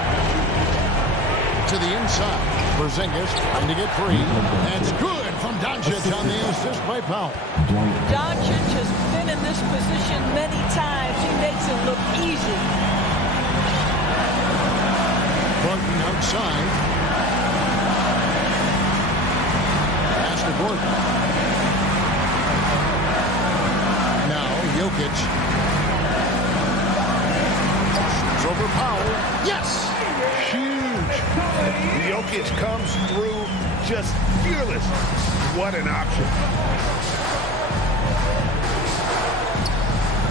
To the inside. Porzingis trying to get free. That's good from Doncic on the assist by Powell. Doncic has been in this position many times. He makes it look easy. Barton outside. Pass to Gordon. Now Jokic. It's over Powell. Yes! Jokic comes through just fearless. What an option.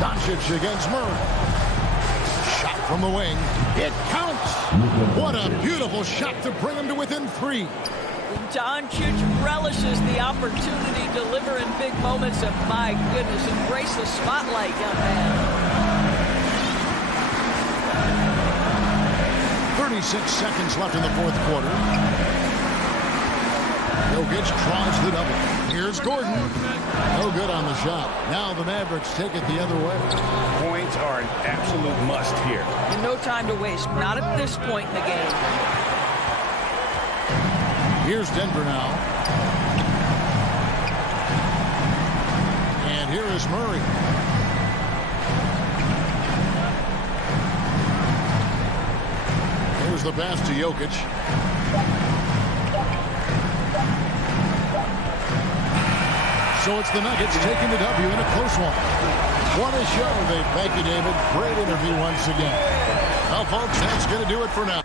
Doncic against Murray. Shot from the wing. It counts. What a beautiful shot to bring him to within 3. Doncic relishes the opportunity to deliver in big moments. And my goodness, embrace the spotlight, young man. 36 seconds left in the fourth quarter. Jokic tries the double. Here's Gordon. No good on the shot. Now the Mavericks take it the other way. Points are an absolute must here. And no time to waste. Not at this point in the game. Here's Denver now. And here is Murray. Here's the pass to Jokic. So it's the Nuggets taking the W in a close one. What a show. Thank you, David. Great interview once again. Well, folks, that's going to do it for now.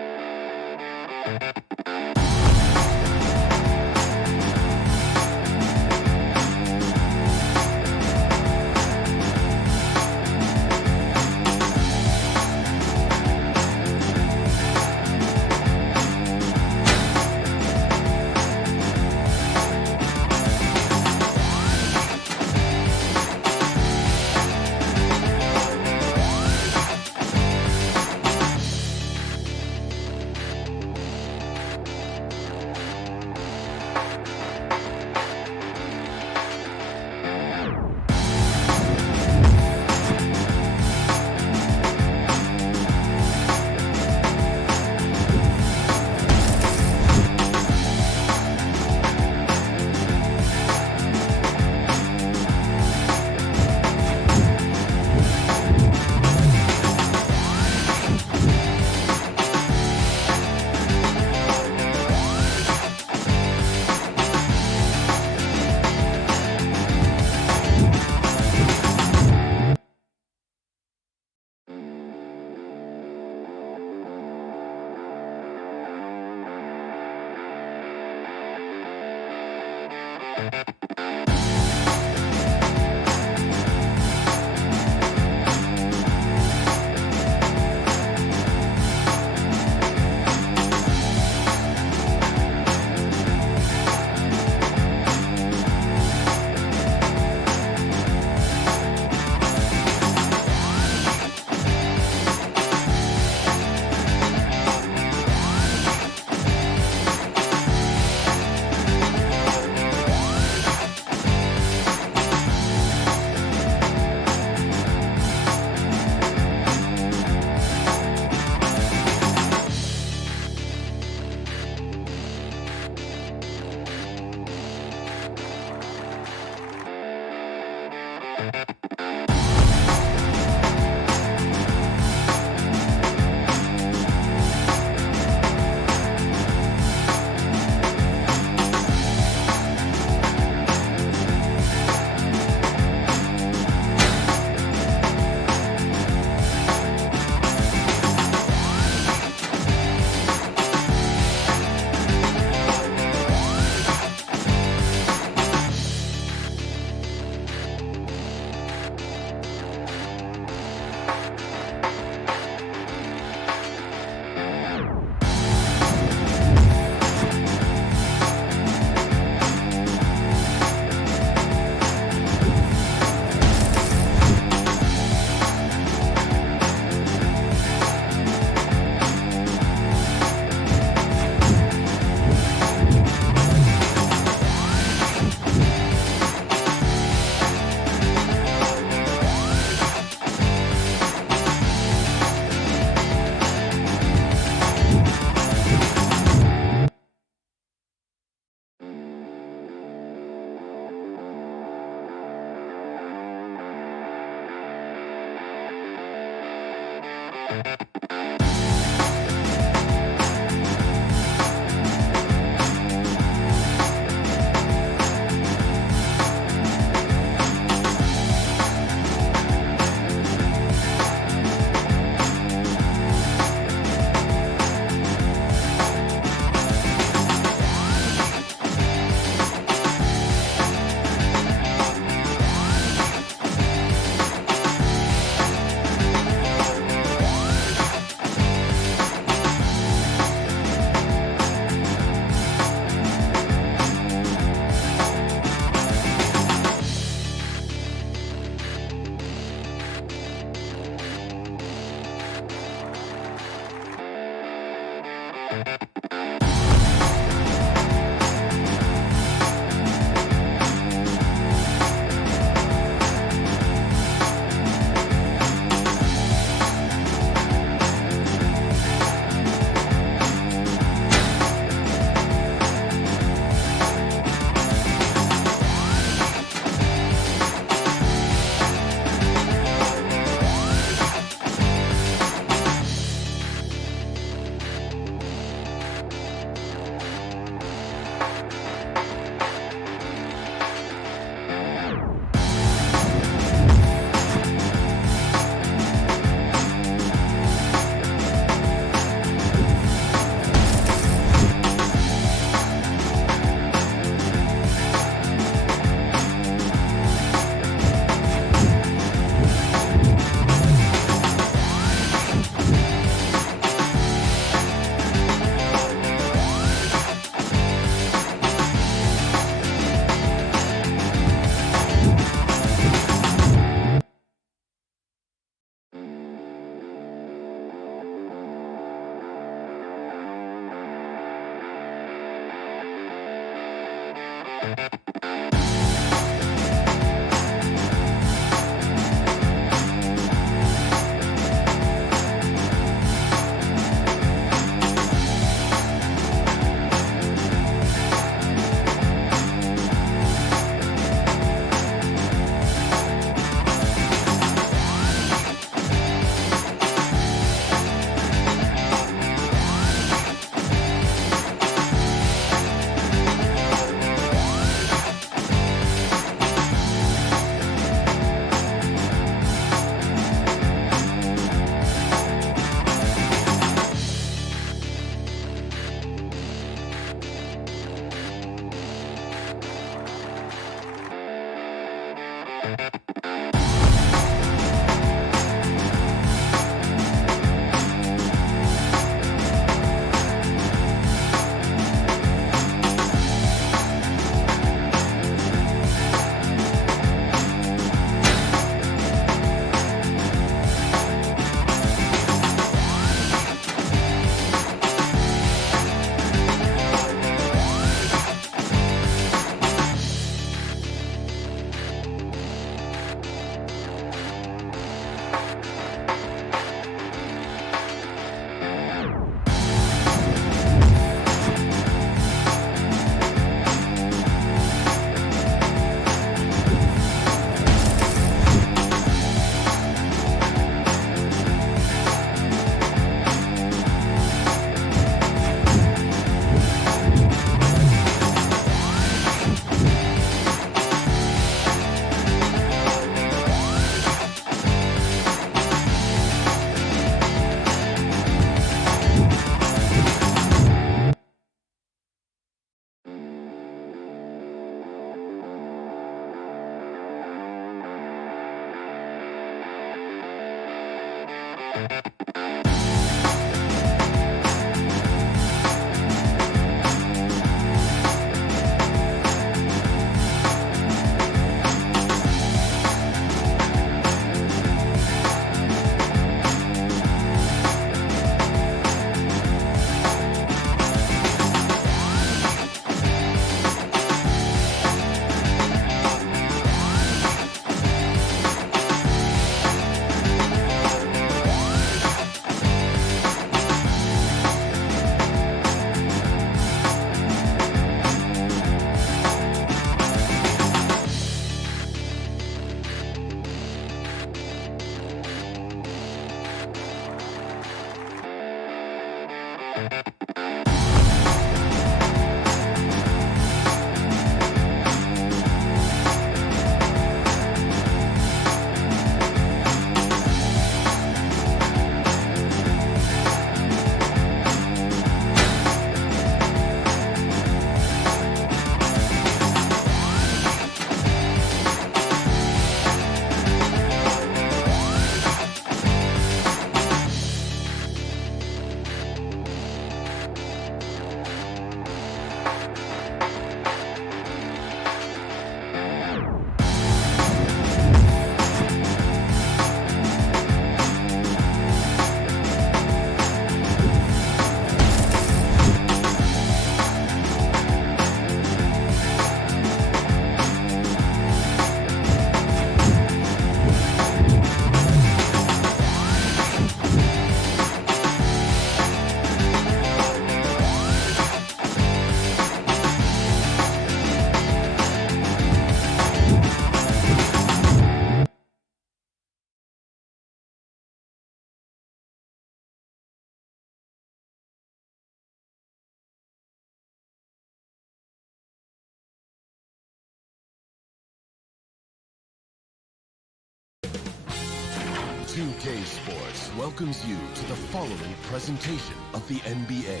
2K Sports welcomes you to the following presentation of the NBA.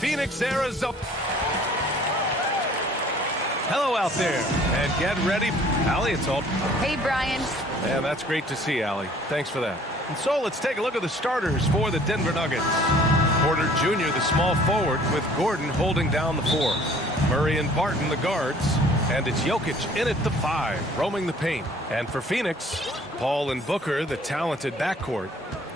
Phoenix, Arizona. Hello out there, and get ready. Allie, it's all. Hey, Brian. Man, that's great to see, Allie. Thanks for that. And so let's take a look at the starters for the Denver Nuggets. Porter Jr., the small forward, with Gordon holding down the 4. Murray and Barton, the guards. And it's Jokic in at the 5, roaming the paint. And for Phoenix, Paul and Booker, the talented backcourt.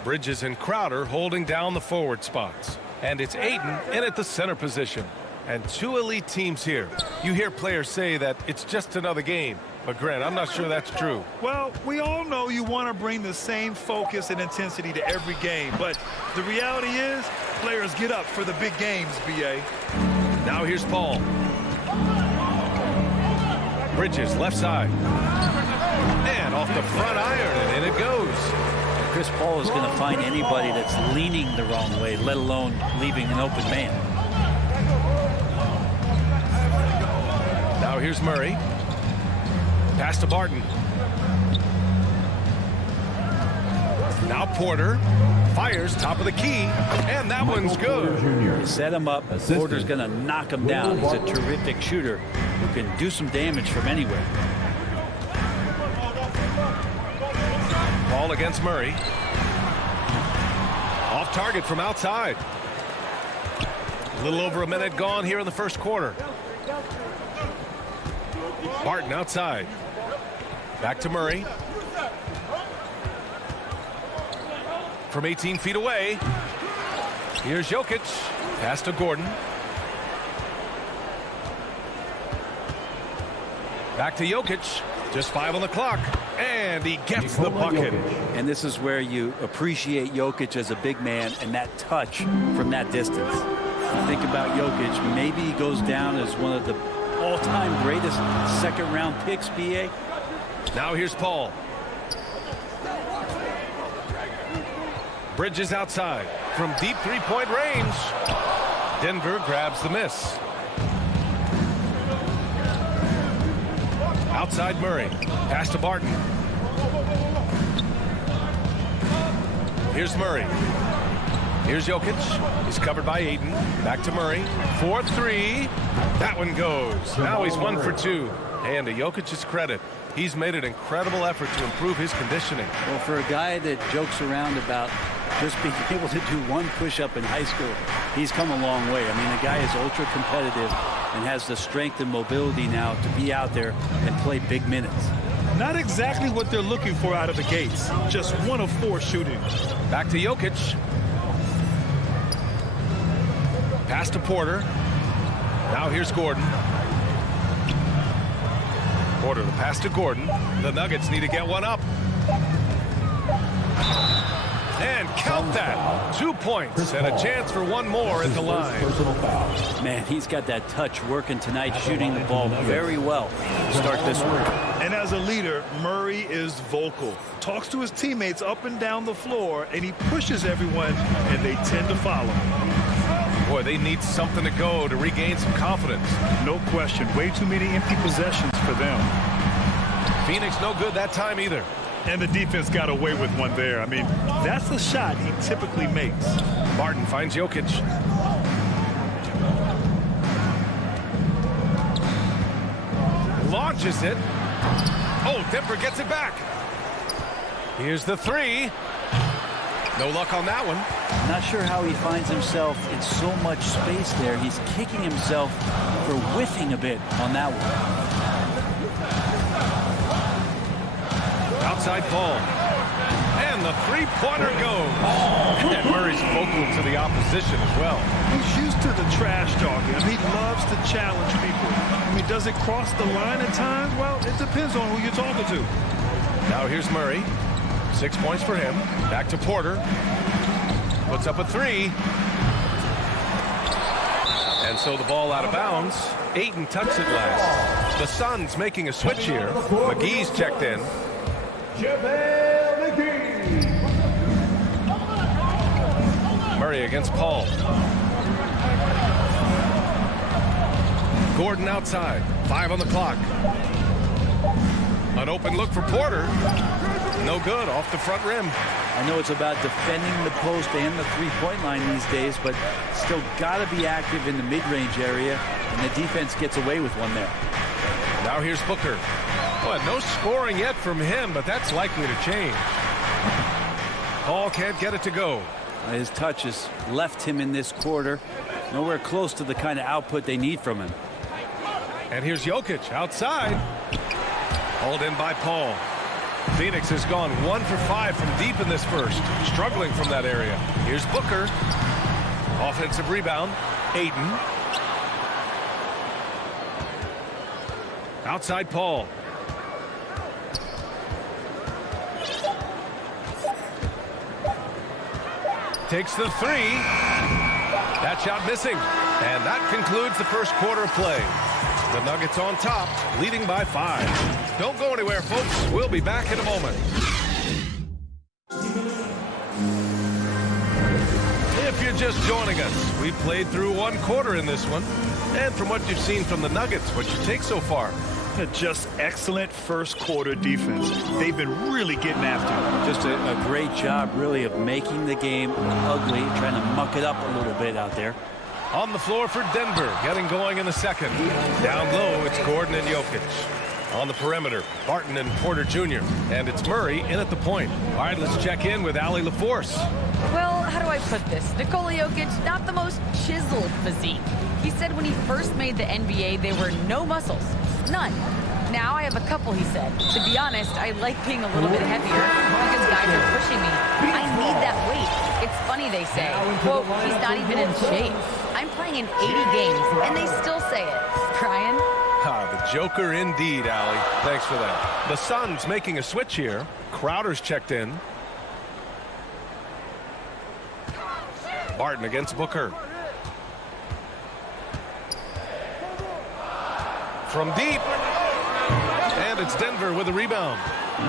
Bridges and Crowder holding down the forward spots. And it's Ayton in at the center position. And 2 elite teams here. You hear players say that it's just another game. But, Grant, I'm not sure that's true. Well, we all know you want to bring the same focus and intensity to every game. But the reality is, players get up for the big games, B.A. Now here's Paul. Bridges, left side. And off the front iron, and in it goes. Chris Paul is going to find anybody that's leaning the wrong way, let alone leaving an open man. Now here's Murray. Pass to Barton. Now Porter fires top of the key, and that one's good. You set him up. Porter's going to knock him down. He's a terrific shooter who can do some damage from anywhere. Ball against Murray. Off target from outside. A little over a minute gone here in the first quarter. Barton outside. Back to Murray. From 18 feet away. Here's Jokic. Pass to Gordon. Back to Jokic. Just 5 on the clock. And he gets the bucket. And this is where you appreciate Jokic as a big man and that touch from that distance. You think about Jokic, maybe he goes down as one of the all-time greatest second-round picks, B.A. Now here's Paul. Bridges outside from deep three-point range. Denver grabs the miss. Outside Murray. Pass to Barton. Here's Murray. Here's Jokic. He's covered by Ayton. Back to Murray. 4-3. That one goes. Now he's 1 for 2. And to Jokic's credit, he's made an incredible effort to improve his conditioning. Well, for a guy that jokes around about just being able to do one push-up in high school, he's come a long way. I mean, the guy is ultra competitive and has the strength and mobility now to be out there and play big minutes. Not exactly what they're looking for out of the gates. Just 1 of 4 shooting. Back to Jokic. Pass to Porter. Now here's Gordon. Porter, the pass to Gordon. The Nuggets need to get one up. And count that. 2 points and a chance for one more at the line. Man, he's got that touch working tonight, shooting the ball very well to start this one. And as a leader, Murray is vocal. Talks to his teammates up and down the floor, and he pushes everyone, and they tend to follow. Boy, they need something to go to regain some confidence. No question. Way too many empty possessions for them. Phoenix no good that time either. And the defense got away with one there. I mean, that's the shot he typically makes. Barton finds Jokic. Launches it. Oh, Denver gets it back. Here's the three. No luck on that one. Not sure how he finds himself in so much space there. He's kicking himself for whiffing a bit on that one. Outside ball. And the three-pointer goes. And Murray's vocal to the opposition as well. He's used to the trash talking. I mean, he loves to challenge people. I mean, does it cross the line at times? Well, it depends on who you're talking to. Now here's Murray. 6 points for him. Back to Porter. Puts up a three. And so the ball out of bounds. Ayton touched it last. The Suns making a switch here. McGee's checked in. Murray against Paul. Gordon outside. 5 on the clock. An open look for Porter. No good, off the front rim. I know it's about defending the post and the three-point line these days, but still got to be active in the mid-range area, and the defense gets away with one there. Now here's Booker. Well, no scoring yet from him, but that's likely to change. Paul can't get it to go. His touch has left him in this quarter. Nowhere close to the kind of output they need from him. And here's Jokic outside. Hauled in by Paul. Phoenix has gone 1 for 5 from deep in this first. Struggling from that area. Here's Booker. Offensive rebound. Ayton. Outside Paul. Takes the three. That shot missing. And that concludes the first quarter of play. The Nuggets on top, leading by 5. Don't go anywhere, folks. We'll be back in a moment. If you're just joining us, we played through 1 quarter in this one. And from what you've seen from the Nuggets, what's your take so far? Just excellent first quarter defense. They've been really getting after it. Just a great job, really, of making the game ugly, trying to muck it up a little bit out there. On the floor for Denver, getting going in the second. Down low, it's Gordon and Jokic. On the perimeter, Barton and Porter Jr. And it's Murray in at the point. All right, let's check in with Allie LaForce. Well, how do I put this? Nikola Jokic, not the most chiseled physique. He said when he first made the NBA, there were no muscles. None. Now I have a couple, he said. To be honest, I like being a little bit heavier because guys are pushing me. I need that weight. It's funny they say, quote, he's not even in shape. I'm playing in 80 games, and they still say it. Brian? The Joker indeed, Allie. Thanks for that. The Suns making a switch here. Crowder's checked in. Barton against Booker. From deep. And it's Denver with a rebound.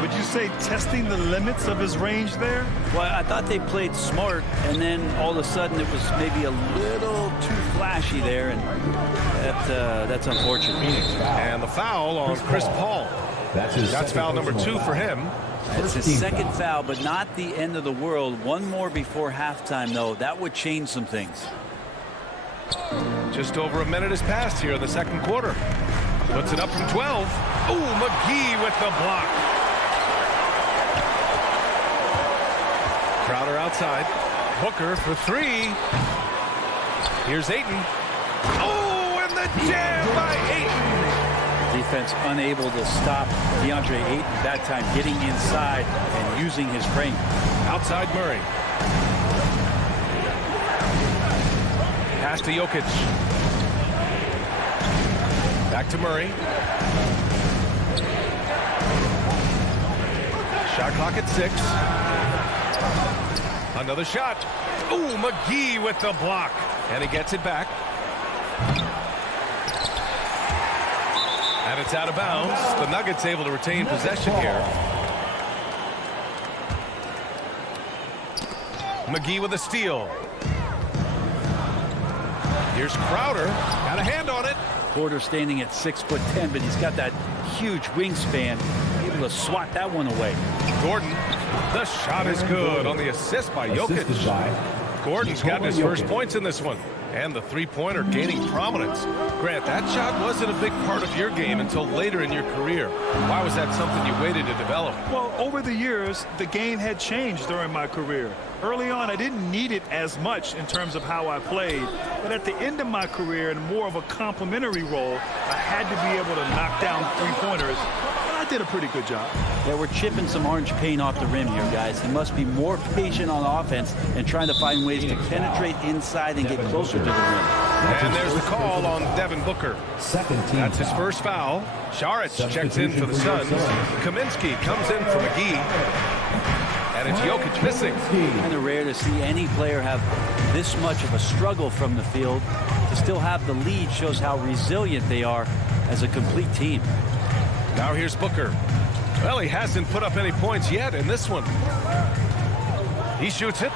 Would you say testing the limits of his range there? Well, I thought they played smart, and then all of a sudden it was maybe a little too flashy there, and that's unfortunate. And the foul on Chris Paul. That's foul number 2 for him. It's his second foul, but not the end of the world. One more before halftime, though. That would change some things. Just over a minute has passed here in the second quarter. Puts it up from 12. Ooh, McGee with the block. Crowder outside. Booker for three. Here's Ayton. Oh, and the jam by Ayton. Defense unable to stop DeAndre Ayton that time, getting inside and using his frame. Outside Murray. Pass to Jokic. Back to Murray. Shot clock at 6. Another shot. Ooh, McGee with the block. And he gets it back. And it's out of bounds. The Nuggets able to retain possession here. McGee with a steal. Here's Crowder. Got a hand on it. Porter standing at 6'10", but he's got that huge wingspan, able to swat that one away. Gordon, the shot is good on the assist by Jokic. Gordon's gotten his first points in this one, and the three-pointer gaining prominence. Grant, that shot wasn't a big part of your game until later in your career. Why was that something you waited to develop? Well, over the years, the game had changed during my career. Early on, I didn't need it as much in terms of how I played. But at the end of my career, in more of a complementary role, I had to be able to knock down three-pointers. And I did a pretty good job. Yeah, we're chipping some orange paint off the rim here, guys. He must be more patient on offense and trying to find ways to penetrate inside and get closer to the rim. And there's the call on Devin Booker. That's his first foul. Saric checks in for the Suns. Kaminsky comes in for McGee. And it's Jokic missing. Kind of rare to see any player have this much of a struggle from the field. To still have the lead shows how resilient they are as a complete team. Now here's Booker. Well, he hasn't put up any points yet in this one. He shoots it.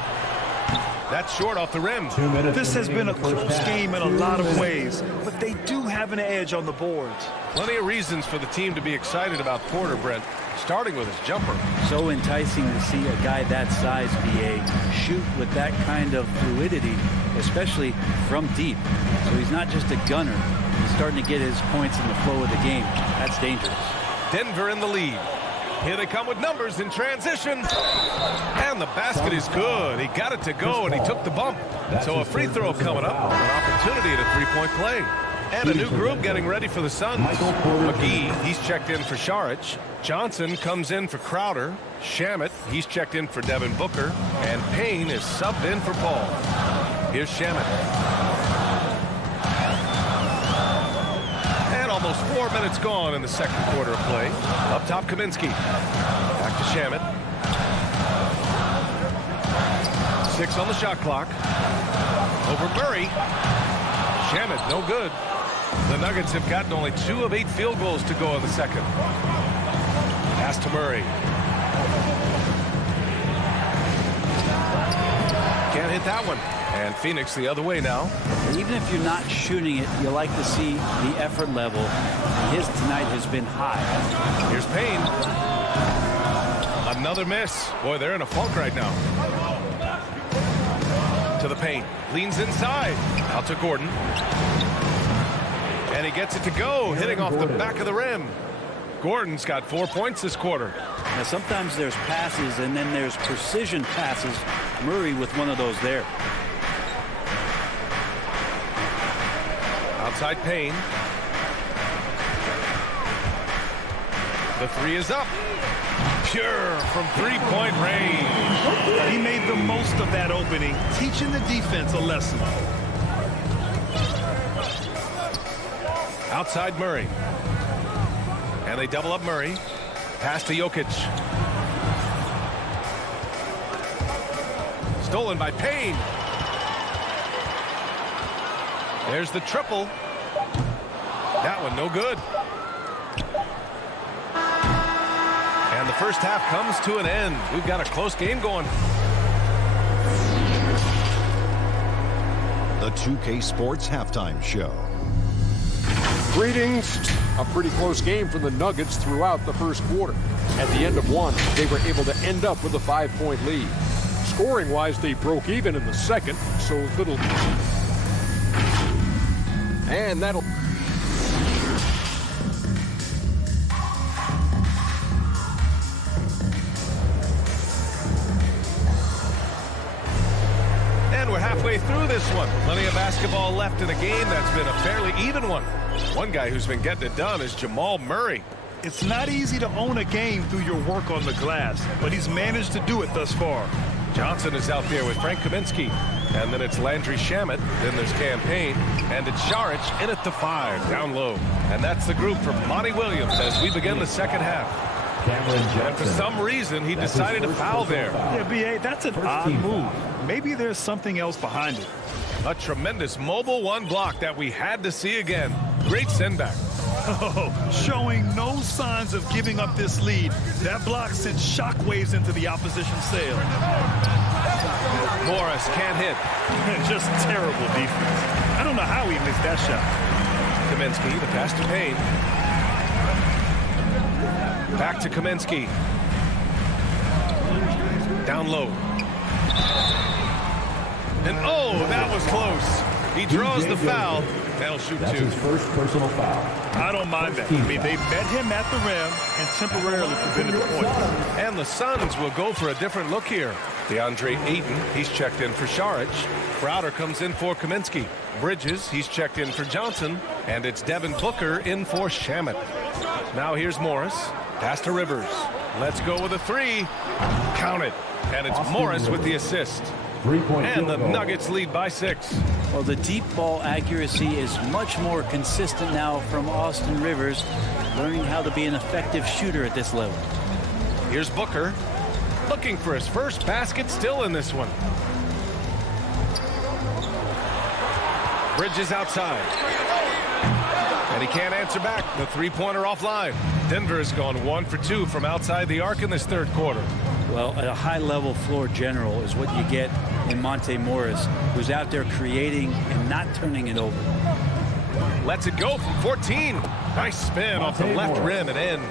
That's short off the rim. This has been a close game in a lot of ways, but they do have an edge on the boards. Plenty of reasons for the team to be excited about Porter, Brent, starting with his jumper. So enticing to see a guy that size BA shoot with that kind of fluidity, especially from deep. So he's not just a gunner. He's starting to get his points in the flow of the game. That's dangerous. Denver in the lead. Here they come with numbers in transition. And the basket is good. He got it to go, and he took the bump. So a free throw coming up. An opportunity at a three-point play. And a new group getting ready for the Suns. McGee, he's checked in for Saric. Johnson comes in for Crowder. Shamet, he's checked in for Devin Booker. And Payne is subbed in for Paul. Here's Shamet. And almost 4 minutes gone in the second quarter of play. Up top, Kaminsky. Back to Shamet. 6 on the shot clock. Over Murray. Shamet, no good. The Nuggets have gotten only 2 of 8 field goals to go in the second. Pass to Murray. Can't hit that one. And Phoenix the other way now. Even if you're not shooting it, you like to see the effort level. His tonight has been high. Here's Payne. Another miss. Boy, they're in a funk right now. To the paint. Leans inside. Out to Gordon. And he gets it to go, hitting off the back of the rim. Gordon's got 4 points this quarter. Now, sometimes there's passes and then there's precision passes. Murray with one of those there. Outside Payne. The three is up. Pure from three-point range. He made the most of that opening, teaching the defense a lesson. Outside Murray. And they double up Murray. Pass to Jokic. Stolen by Payne. There's the triple. That one no good. And the first half comes to an end. We've got a close game going. The 2K Sports Halftime Show. Greetings. A pretty close game for the Nuggets throughout the first quarter. At the end of one, they were able to end up with a 5-point lead. Scoring-wise, they broke even in the second, so little. And that'll. Plenty of basketball left in a game that's been a fairly even one. One guy who's been getting it done is Jamal Murray. It's not easy to own a game through your work on the glass, but he's managed to do it thus far. Johnson is out there with Frank Kaminsky. And then it's Landry Shamet. Then there's Campaign. And it's Saric in at the 5, down low. And that's the group from Monty Williams as we begin the second half. And for some reason, he decided to foul there. Yeah, B.A., that's an odd move. Maybe there's something else behind it. A tremendous mobile one block that we had to see again. Great send back. Oh, showing no signs of giving up this lead. That block sent shockwaves into the opposition sail. Morris can't hit. Just terrible defense. I don't know how he missed that shot. Kaminsky, the pass to Payne. Back to Kaminsky. Down low. And oh, that was close. He draws the foul. That'll shoot 2. That's his first personal foul. I don't mind that. I mean, they met him at the rim and temporarily prevented the point. And the Suns will go for a different look here. DeAndre Ayton, he's checked in for Saric. Crowder comes in for Kaminsky. Bridges, he's checked in for Johnson. And it's Devin Booker in for Shamet. Now here's Morris. Pass to Rivers. Let's go with a 3. Count it. And it's Morris with the assist. And the Nuggets lead by 6. Well, the deep ball accuracy is much more consistent now from Austin Rivers, learning how to be an effective shooter at this level. Here's Booker, looking for his first basket, still in this one. Bridges outside. And he can't answer back. The three-pointer offline. Denver has gone 1 for 2 from outside the arc in this third quarter. Well, a high-level floor general is what you get in Monte Morris, who's out there creating and not turning it over. Lets it go from 14. Nice spin off the left rim and in.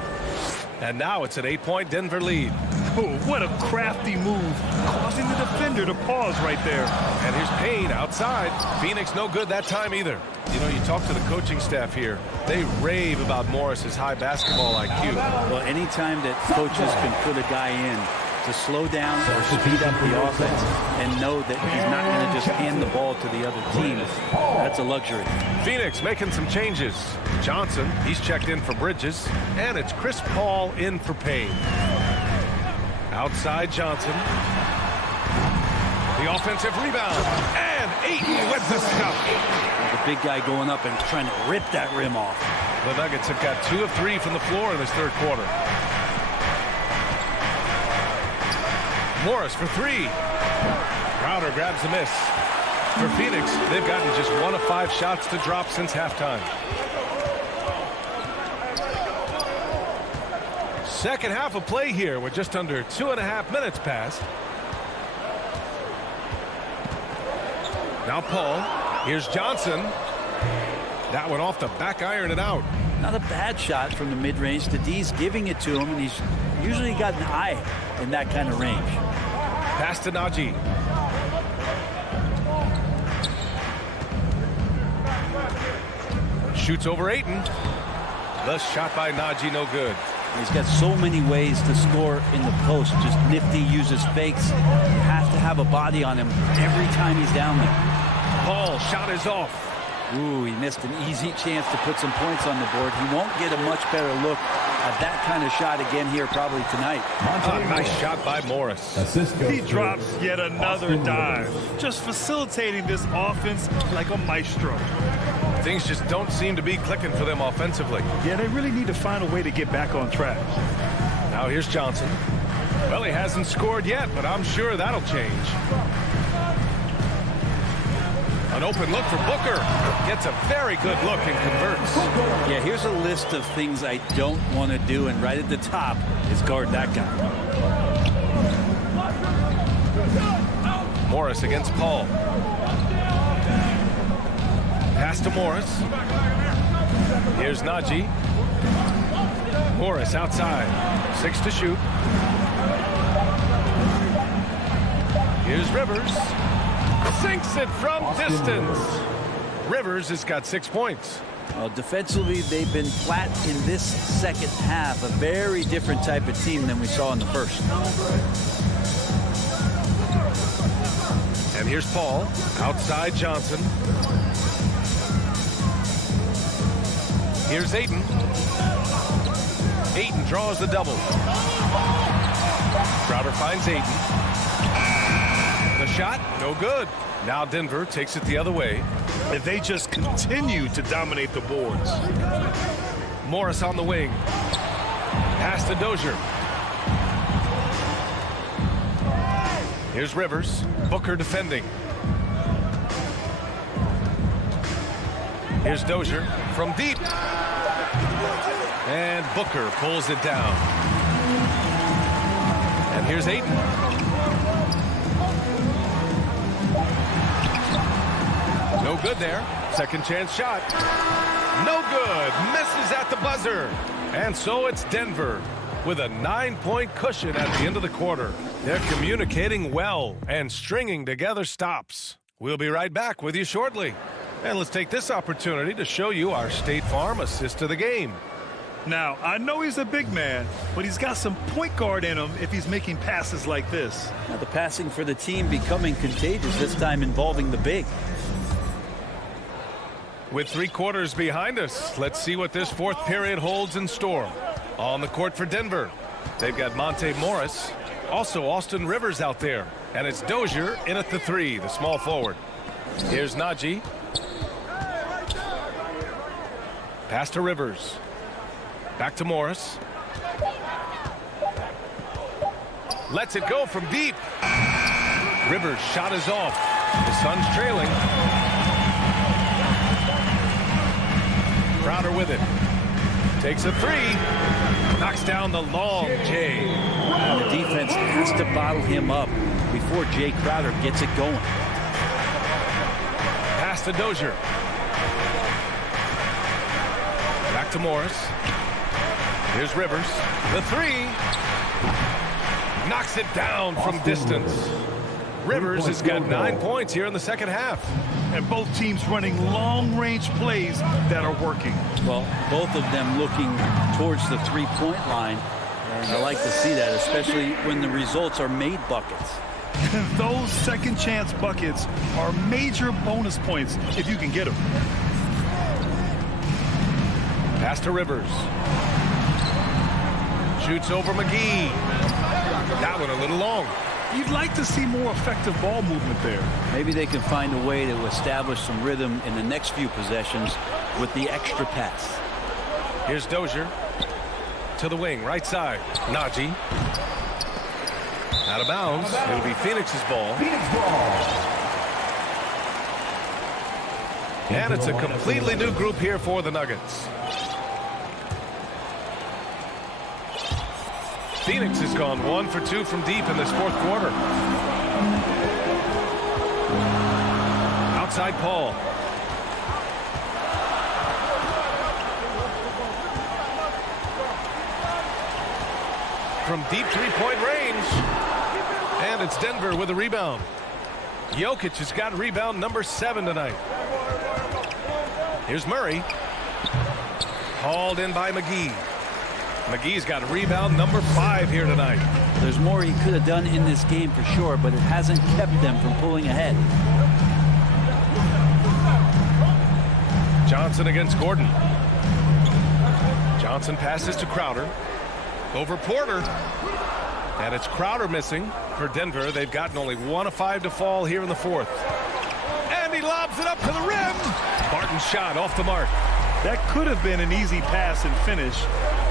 And now it's an 8-point Denver lead. Oh, what a crafty move, causing the defender to pause right there. And here's Payne outside. Phoenix no good that time either. You know, you talk to the coaching staff here. They rave about Morris's high basketball IQ. Well, anytime that coaches can put a guy in to slow down or speed up the offense and know that he's not going to just hand the ball to the other team, that's a luxury. Phoenix making some changes. Johnson, he's checked in for Bridges. And it's Chris Paul in for Payne. Outside Johnson. The offensive rebound. And Ayton with the stuff. The big guy going up and trying to rip that rim off. The Nuggets have got 2 of 3 from the floor in this third quarter. Morris for 3. Crowder grabs the miss. For Phoenix, they've gotten just 1 of 5 shots to drop since halftime. Second half of play here with just under 2.5 minutes passed. Now Paul. Here's Johnson. That one off the back iron and out. Not a bad shot from the mid-range. The D's giving it to him, and he's usually got an eye in that kind of range. Pass to Najee. Shoots over Ayton. The shot by Najee no good. He's got so many ways to score in the post. Just nifty, uses fakes. You have to have a body on him every time he's down there. Paul, shot is off. Ooh, he missed an easy chance to put some points on the board. He won't get a much better look at that kind of shot again here probably tonight. Nice shot by Morris. He drops yet another dive, just facilitating this offense like a maestro. Things just don't seem to be clicking for them offensively. Yeah, they really need to find a way to get back on track. Now here's Johnson. Well, he hasn't scored yet, but I'm sure that'll change. An open look for Booker. Gets a very good look and converts. Yeah, here's a list of things I don't want to do, and right at the top is guard that guy. Morris against Paul. Pass to Morris. Here's Najee. Morris outside. 6 to shoot. Here's Rivers. Sinks it from distance. Rivers has got 6 points. Defensively, they've been flat in this second half. A very different type of team than we saw in the first. And Here's Paul. Outside Johnson. Here's Ayton. Ayton draws the double. Crowder finds Ayton. The shot, no good. Now Denver takes it the other way. If they just continue to dominate the boards. Morris on the wing. Pass to Dozier. Here's Rivers. Booker defending. Here's Dozier from deep. And Booker pulls it down. And here's Ayton. No good there. Second chance shot. No good. Misses at the buzzer. And so it's Denver with a 9-point cushion at the end of the quarter. They're communicating well and stringing together stops. We'll be right back with you shortly. And let's take this opportunity to show you our State Farm assist of the game. Now, I know he's a big man, but he's got some point guard in him if he's making passes like this. Now the passing for the team becoming contagious, this time involving the big. With 3 quarters behind us, let's see what this fourth period holds in store. On the court for Denver, they've got Monte Morris, also Austin Rivers out there, and it's Dozier in at the 3, the small forward. Here's Najee. Pass to Rivers. Back to Morris. Lets it go from deep. Rivers' shot is off. The Suns trailing. Crowder with it. Takes a 3. Knocks down the long Jay. And the defense has to bottle him up before Jay Crowder gets it going. Pass to Dozier. Back to Morris. Here's Rivers. The 3. Knocks it down from distance. Rivers has got 9 points here in the second half. And both teams running long-range plays that are working. Well, both of them looking towards the three-point line. And I like to see that, especially when the results are made buckets. Those second-chance buckets are major bonus points if you can get them. Pass to Rivers. Shoots over McGee. That one a little long. You'd like to see more effective ball movement there. Maybe they can find a way to establish some rhythm in the next few possessions with the extra pass. Here's Dozier. To the wing, right side. Najee. Out of bounds. It'll be Phoenix's ball. And it's a completely new group here for the Nuggets. Phoenix has gone 1 for 2 from deep in this fourth quarter. Outside Paul. From deep three-point range. And it's Denver with a rebound. Jokic has got rebound number 7 tonight. Here's Murray. Hauled in by McGee. McGee's got rebound number 5 here tonight. There's more he could have done in this game for sure, but it hasn't kept them from pulling ahead. Johnson against Gordon. Johnson passes to Crowder. Over Porter. And it's Crowder missing for Denver. They've gotten only 1 of 5 to fall here in the fourth. And he lobs it up to the rim. Barton's shot off the mark. That could have been an easy pass and finish.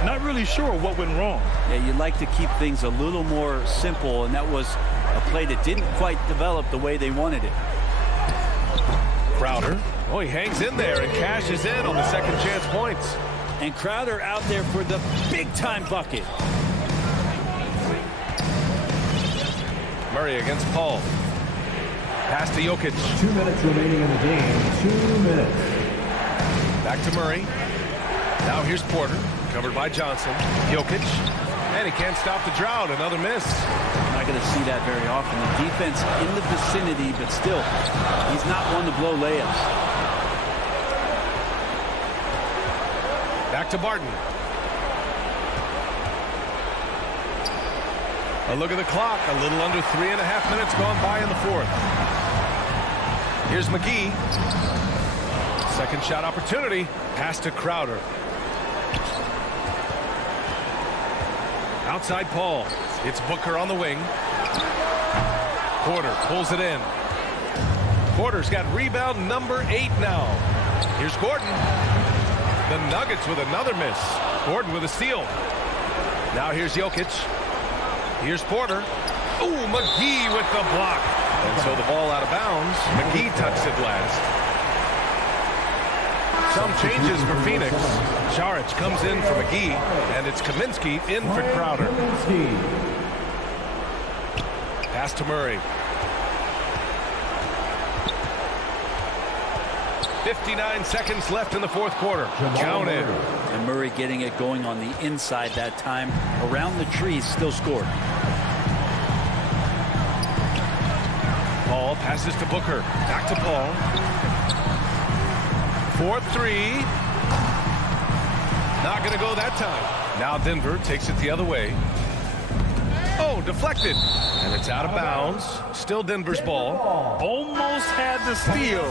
Not really sure what went wrong. Yeah, you'd like to keep things a little more simple, and that was a play that didn't quite develop the way they wanted it. Crowder. Oh, he hangs in there and cashes in on the second chance points. And Crowder out there for the big-time bucket. Murray against Paul. Pass to Jokic. 2 minutes remaining in the game. 2 minutes. Back to Murray. Now here's Porter. Covered by Johnson. Jokic. And he can't stop the drought. Another miss. Not going to see that very often. The defense in the vicinity, but still, he's not one to blow layups. Back to Barton. A look at the clock. A little under 3.5 minutes gone by in the fourth. Here's McGee. Second shot opportunity. Pass to Crowder. Outside Paul. It's Booker on the wing. Porter pulls it in. Porter's got rebound number 8 now. Here's Gordon. The Nuggets with another miss. Gordon with a steal. Now here's Jokic. Here's Porter. Ooh, McGee with the block. And so the ball out of bounds. McGee touched it last. Some changes for Phoenix. Saric comes in for McGee, and it's Kaminsky in for Crowder. Pass to Murray. 59 seconds left in the fourth quarter. Count in. And Murray getting it going on the inside that time. Around the trees, still scored. Paul passes to Booker. Back to Paul. 4-3. Not going to go that time. Now Denver takes it the other way. Oh, deflected. And it's out of bounds. Still Denver's ball. Almost had the steal.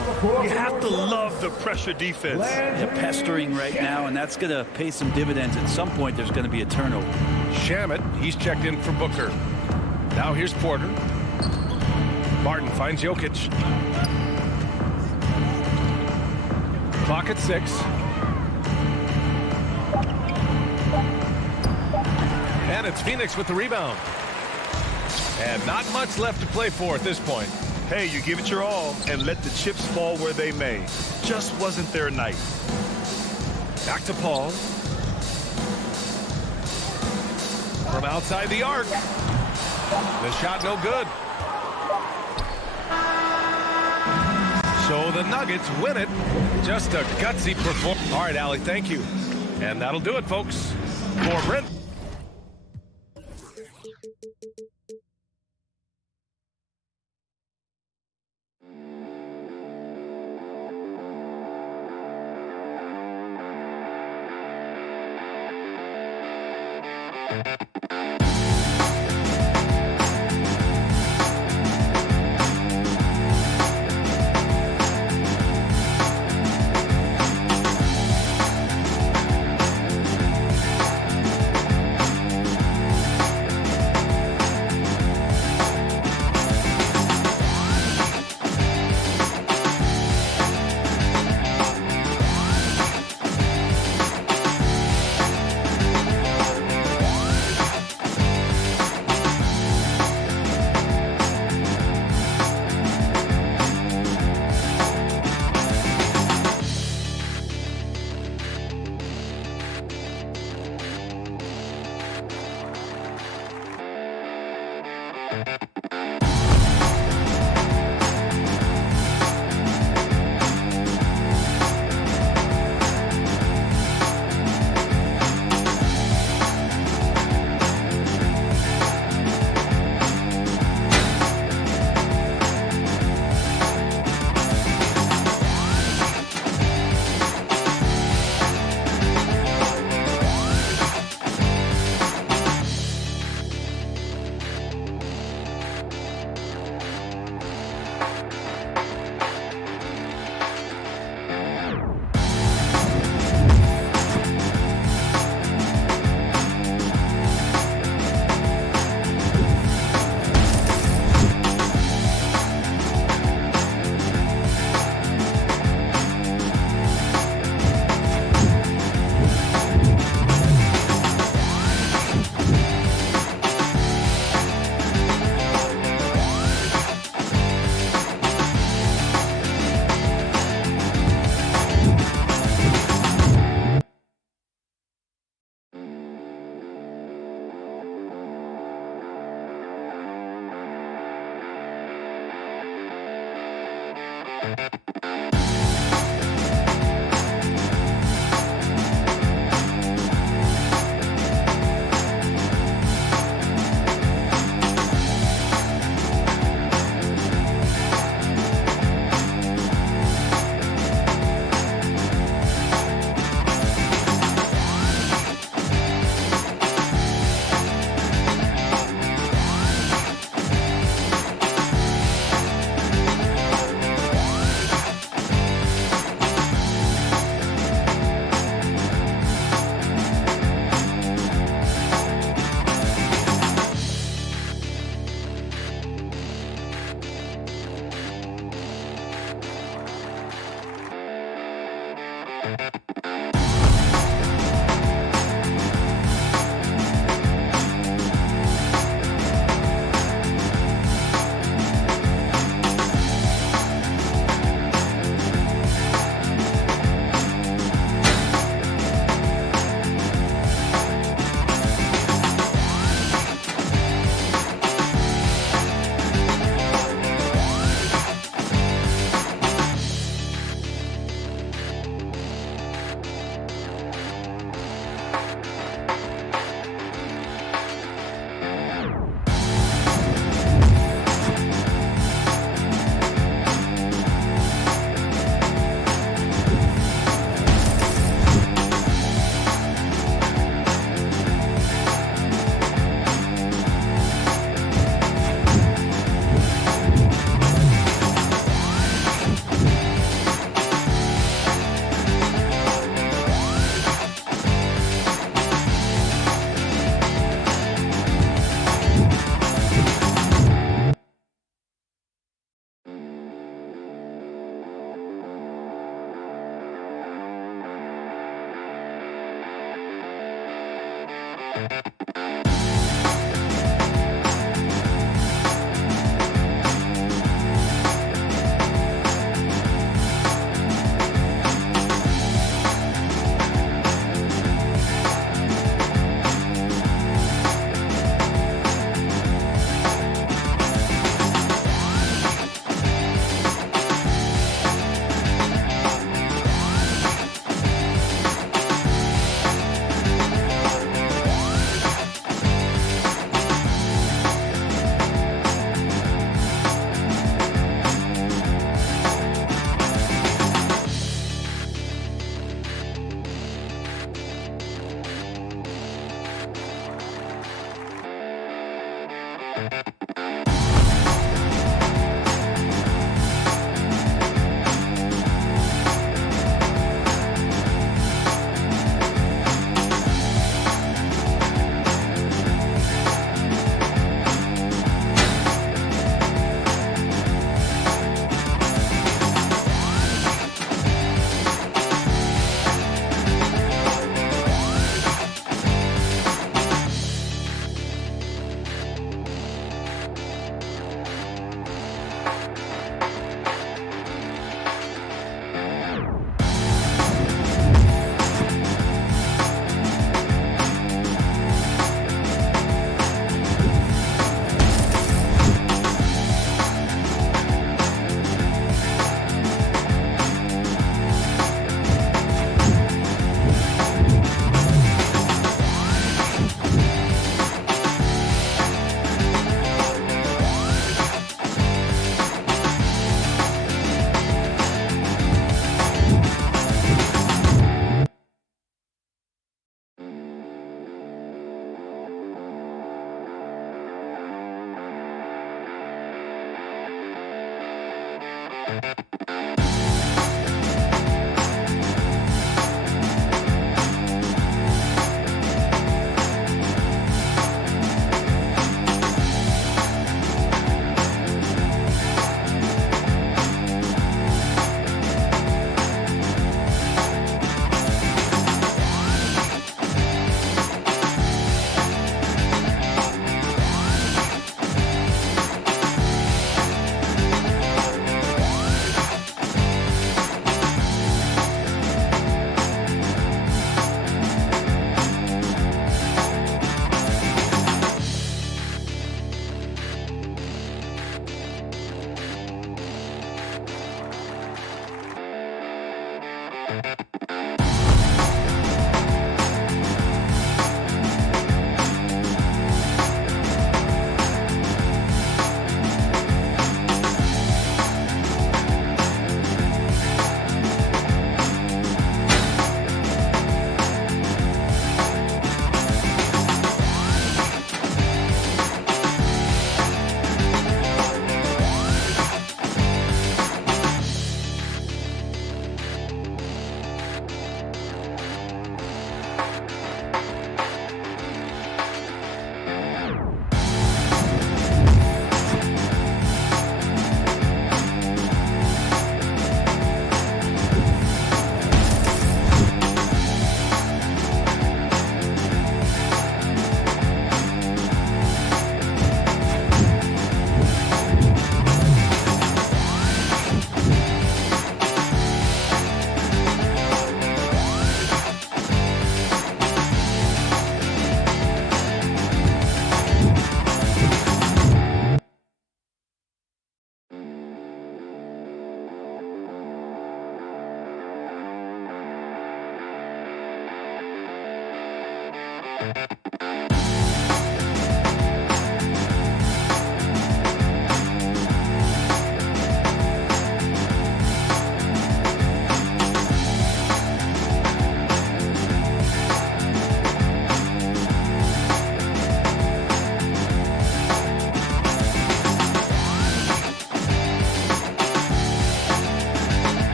You have to love the pressure defense. They're pestering right now, and that's going to pay some dividends. At some point, there's going to be a turnover. Shamet, he's checked in for Booker. Now here's Porter. Martin finds Jokic. Clock at 6. And it's Phoenix with the rebound. And not much left to play for at this point. Hey, you give it your all and let the chips fall where they may. Just wasn't their night. Back to Paul. From outside the arc. The shot no good. So the Nuggets win it. Just a gutsy performance. All right, Allie, thank you. And that'll do it, folks. For Brent.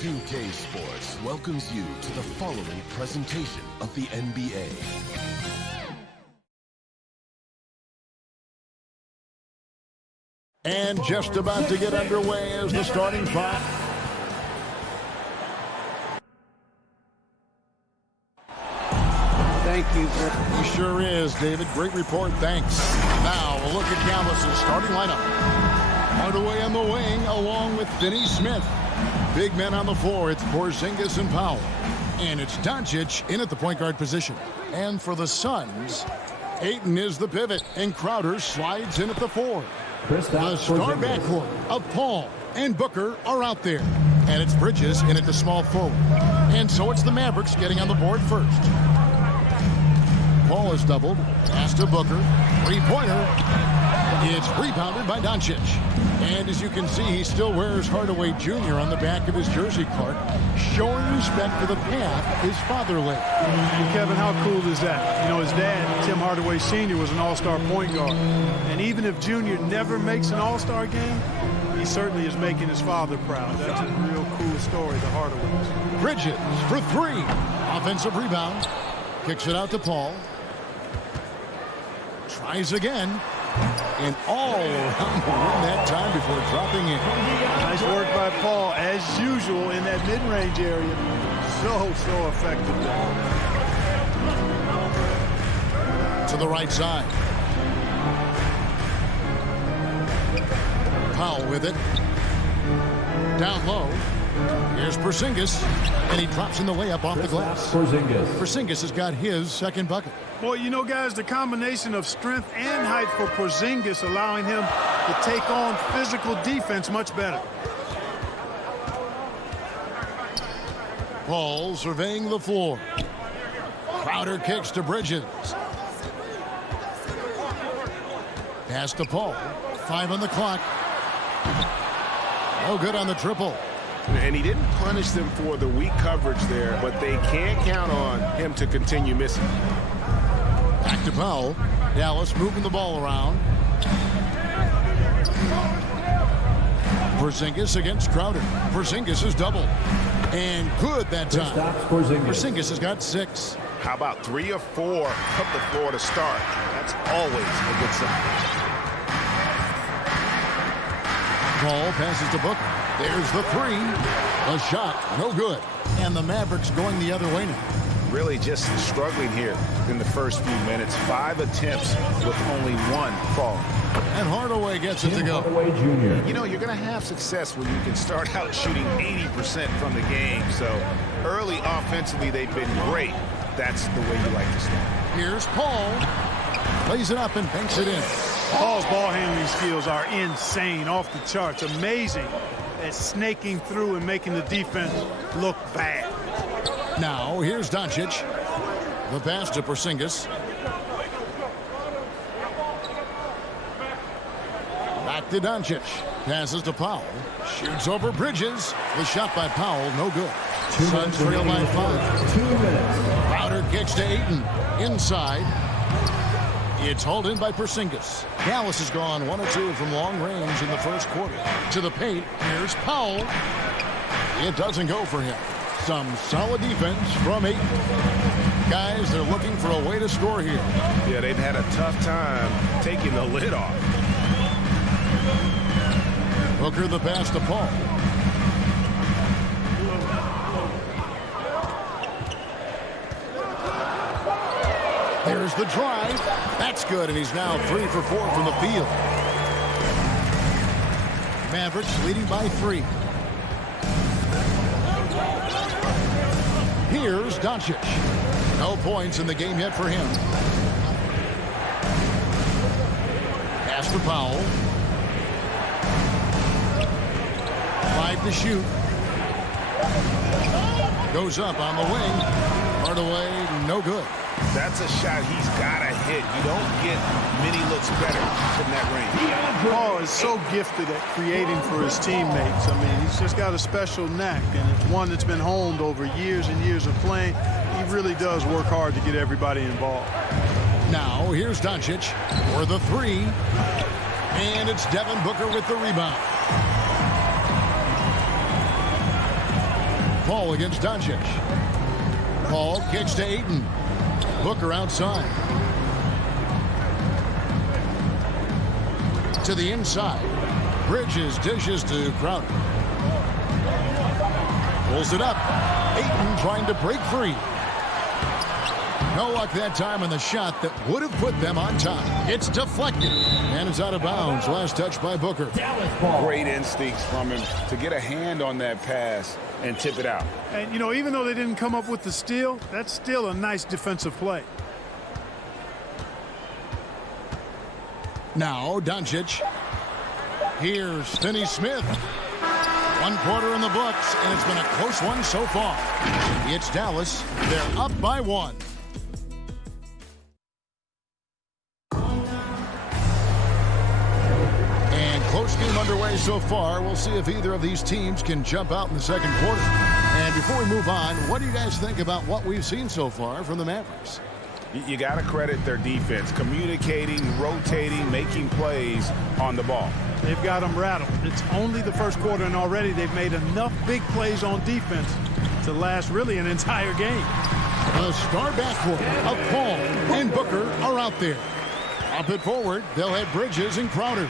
2K Sports welcomes you to the following presentation of the NBA. And just about to get underway as the starting five. Thank you. He sure is, David. Great report. Thanks. Now, a look at Dallas' starting lineup. Hardaway on the wing, along with Finney Smith. Big men on the floor, it's Porzingis and Powell. And it's Doncic in at the point guard position. And for the Suns, Ayton is the pivot, and Crowder slides in at the 4. The star backcourt of Paul and Booker are out there. And it's Bridges in at the small forward. And so it's the Mavericks getting on the board first. Paul is doubled. Pass to Booker. Three-pointer. It's rebounded by Doncic. And as you can see, he still wears Hardaway Jr. on the back of his jersey, Clark, showing respect for the path his father laid. Kevin, how cool is that? You know, his dad, Tim Hardaway Sr., was an all-star point guard. And even if Jr. never makes an all-star game, he certainly is making his father proud. That's a real cool story, the Hardaways. Bridges for 3. Offensive rebound. Kicks it out to Paul. Tries again. And all around the rim that time before dropping in. Nice work by Paul, as usual, in that mid-range area. So effective there. To the right side. Powell with it. Down low. Here's Porzingis, and he drops in the layup off the glass. Porzingis has got his second bucket. Boy, you know, guys, the combination of strength and height for Porzingis allowing him to take on physical defense much better. Paul surveying the floor. Crowder kicks to Bridges. Pass to Paul. 5 on the clock. No good on the triple. And he didn't punish them for the weak coverage there, but they can't count on him to continue missing. Back to Powell. Dallas moving the ball around. Porzingis against Crowder. Porzingis is doubled. And good that time. Porzingis has got 6. How about 3 or 4 up the floor to start? That's always a good sign. Ball passes to Booker. There's the 3. A shot, no good. And the Mavericks going the other way now. Really just struggling here in the first few minutes. 5 attempts with only 1 fall. And Hardaway gets it to go. You know, you're going to have success when you can start out shooting 80% from the game. So early offensively, they've been great. That's the way you like to start. Here's Paul. Lays it up and banks it in. Paul's ball handling skills are insane, off the charts. Amazing at snaking through and making the defense look bad. Now, here's Doncic. The pass to Porzingis. Back to Doncic. Passes to Powell. Shoots over Bridges. The shot by Powell, no good. Suns trail by 5. 2 minutes. Crowder kicks to Ayton. Inside. It's hauled in by Porzingis. Dallas has gone 1 of 2 from long range in the first quarter. To the paint. Here's Powell. It doesn't go for him. Some solid defense from Ayton. Guys, they're looking for a way to score here. Yeah, they've had a tough time taking the lid off. Booker the pass to Paul. There's the drive. That's good, and he's now 3 for 4 from the field. Mavericks leading by 3. Here's Doncic. No points in the game yet for him. Pass to Powell. 5 to shoot. Goes up on the wing. Hardaway, no good. That's a shot he's got to hit. You don't get many looks better from that range. Paul is so gifted at creating for his teammates. I mean, he's just got a special knack, and it's one that's been honed over years and years of playing. He really does work hard to get everybody involved. Now, here's Doncic for the 3. And it's Devin Booker with the rebound. Paul against Doncic. Paul kicks to Ayton. Booker outside. To the inside. Bridges dishes to Crowder. Pulls it up. Ayton trying to break free. No luck that time on the shot that would have put them on top. It's deflected. And it's out of bounds. Last touch by Booker. Great instincts from him to get a hand on that pass and tip it out. And, you know, even though they didn't come up with the steal, that's still a nice defensive play. Now, Doncic. Here's Finney-Smith. 1 quarter in the books, and it's been a close one so far. It's Dallas. They're up by 1. Close game underway so far. We'll see if either of these teams can jump out in the second quarter. And before we move on, what do you guys think about what we've seen so far from the Mavericks? You got to credit their defense, communicating, rotating, making plays on the ball. They've got them rattled. It's only the first quarter, and already they've made enough big plays on defense to last really an entire game. The star backcourt of Paul and Booker are out there. Up it forward, they'll have Bridges and Crowder.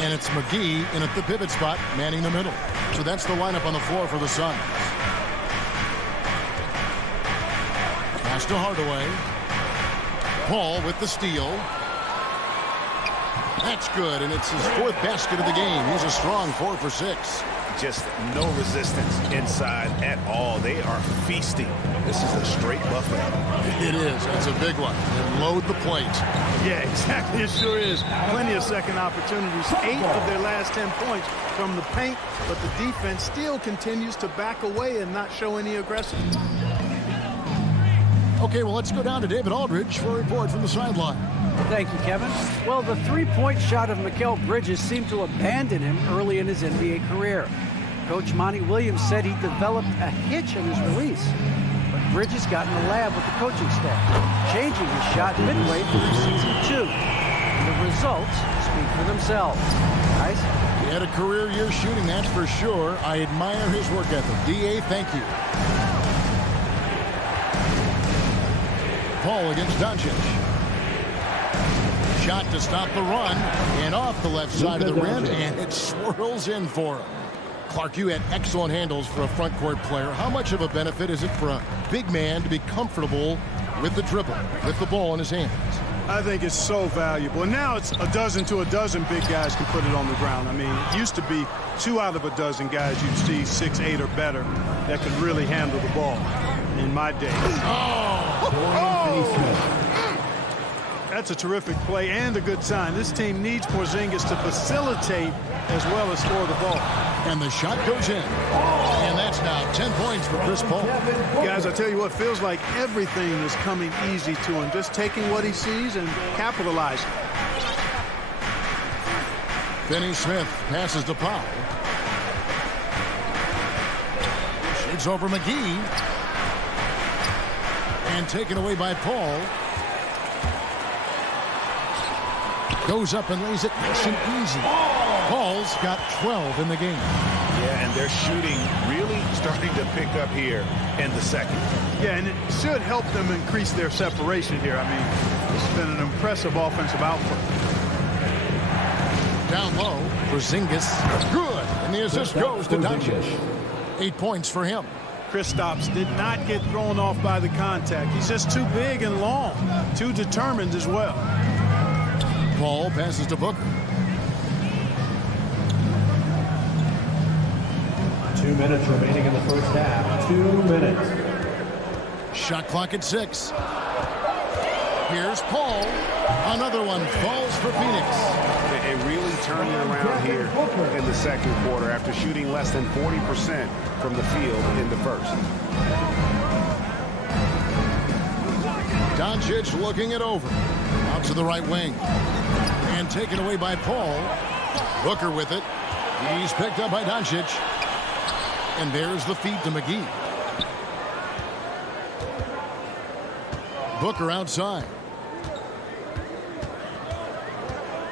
And it's McGee in at the pivot spot, manning the middle. So that's the lineup on the floor for the Suns. Pass to Hardaway. Paul with the steal. That's good, and it's his 4th basket of the game. He's a strong 4 for 6. Just no resistance inside at all. They are feasting. This is a straight buffet. It is. It's a big one. And load the plate. Yeah, exactly. It sure is. Plenty of second opportunities. 8 of their last 10 points from the paint, but the defense still continues to back away and not show any aggression. Okay, well, let's go down to David Aldridge for a report from the sideline. Thank you, Kevin. Well, the three-point shot of Mikal Bridges seemed to abandon him early in his NBA career. Coach Monty Williams said he developed a hitch in his release. But Bridges got in the lab with the coaching staff, changing his shot midway through season 2. And the results speak for themselves. Guys? He had a career year shooting, that's for sure. I admire his work ethic. D.A., thank you. Paul against Doncic. Shot to stop the run, and off the left side of the rim, and it swirls in for him. Clark, you had excellent handles for a front court player. How much of a benefit is it for a big man to be comfortable with the dribble, with the ball in his hands? I think it's so valuable. And now it's a dozen to a dozen big guys can put it on the ground. I mean, it used to be 2 out of a dozen guys you'd see 6, 8 or better that could really handle the ball in my day. That's a terrific play and a good sign. This team needs Porzingis to facilitate as well as score the ball. And the shot goes in. And that's now 10 points for Chris Paul. Guys, I tell you what, feels like everything is coming easy to him. Just taking what he sees and capitalizing. Finney Smith passes to Paul. Shoots over McGee. And taken away by Paul. Goes up and lays it nice and easy. Paul's got 12 in the game. Yeah, and they're shooting really starting to pick up here in the second. Yeah, and it should help them increase their separation here. I mean, it's been an impressive offensive output. Down low, Porzingis. Good. And the assist goes to Doncic. 8 points for him. Kristaps did not get thrown off by the contact. He's just too big and long, too determined as well. Paul passes to Booker. 2 minutes remaining in the first half. 2 minutes. Shot clock at 6. Here's Paul. Another one falls for Phoenix. It really turned it around here in the second quarter after shooting less than 40% from the field in the first. Doncic looking it over. Out to the right wing. And taken away by Paul. Booker with it. He's picked up by Doncic. And there's the feed to McGee. Booker outside.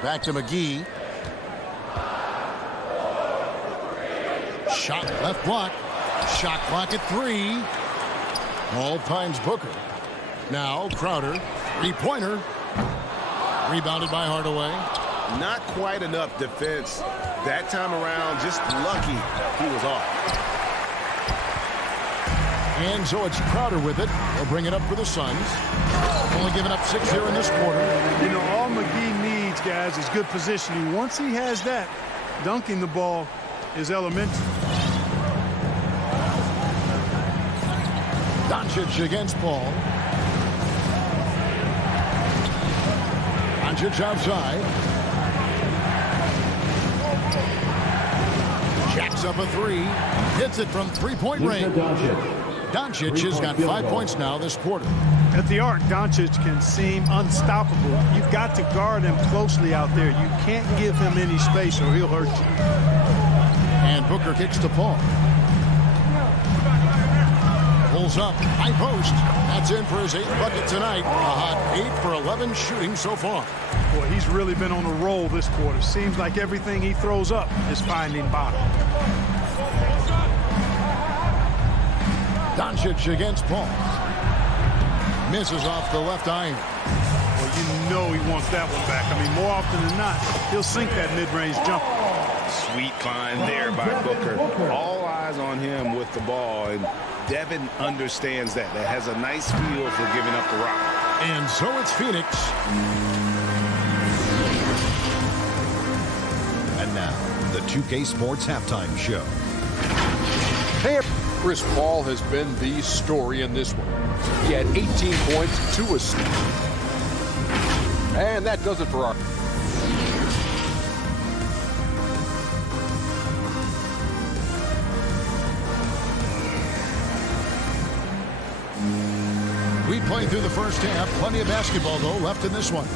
Back to McGee. Shot left block. Shot clock at 3. Paul finds Booker. Now Crowder. 3-pointer. Rebounded by Hardaway. Not quite enough defense that time around. Just lucky he was off. And so it's Crowder with it. They'll bring it up for the Suns. Only giving up 6 here in this quarter. You know, all McGee needs, guys, is good positioning. Once he has that, dunking the ball is elementary. Doncic against Paul. Doncic outside. Jacks up a 3. Hits it from 3-point range. Doncic has got 5 points now this quarter. At the arc, Doncic can seem unstoppable. You've got to guard him closely out there. You can't give him any space or he'll hurt you. And Booker kicks to Paul. Pulls up, high post. That's in for his 8th bucket tonight. A hot 8 for 11 shooting so far. Boy, he's really been on a roll this quarter. Seems like everything he throws up is finding bottom. Doncic against Paul. Misses off the left iron. Well, you know he wants that one back. I mean, more often than not, he'll sink that mid-range jumper. Sweet find there by Booker. All eyes on him with the ball, and Devin understands that. That has a nice feel for giving up the rock. And so it's Phoenix. And now, the 2K Sports Halftime Show. Hey, Chris Paul has been the story in this one. He had 18 points, 2 assists. And that does it for our... We played through the first half. Plenty of basketball, though, left in this one.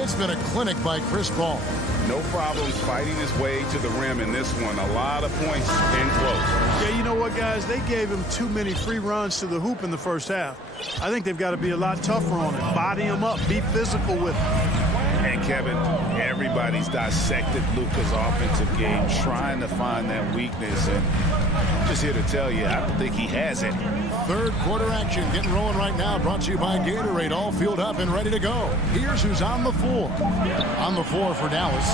It's been a clinic by Chris Paul. No problems fighting his way to the rim in this one. A lot of points in close. Yeah, you know what, guys? They gave him too many free runs to the hoop in the first half. I think they've got to be a lot tougher on him. Body him up. Be physical with him. And Kevin, everybody's dissected Luka's offensive game, trying to find that weakness. And I'm just here to tell you, I don't think he has it. Third quarter action getting rolling right now, brought to you by Gatorade, all fueled up and ready to go. Here's who's on the floor. On the floor for Dallas.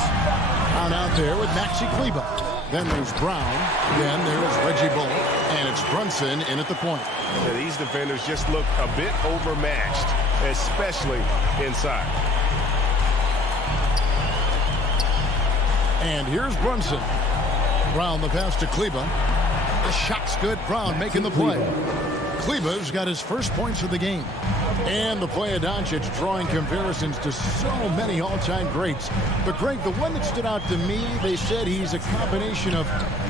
Out there with Maxi Kleber. Then there's Brown. Then there's Reggie Bullock. And it's Brunson in at the point. Yeah, these defenders just look a bit overmatched, especially inside. And here's Brunson. Brown the pass to Kleber. The shot's good. Brown making the play. Kleber's got his first points of the game. And the play of Doncic drawing comparisons to so many all-time greats. But, Greg, the one that stood out to me, they said he's a combination of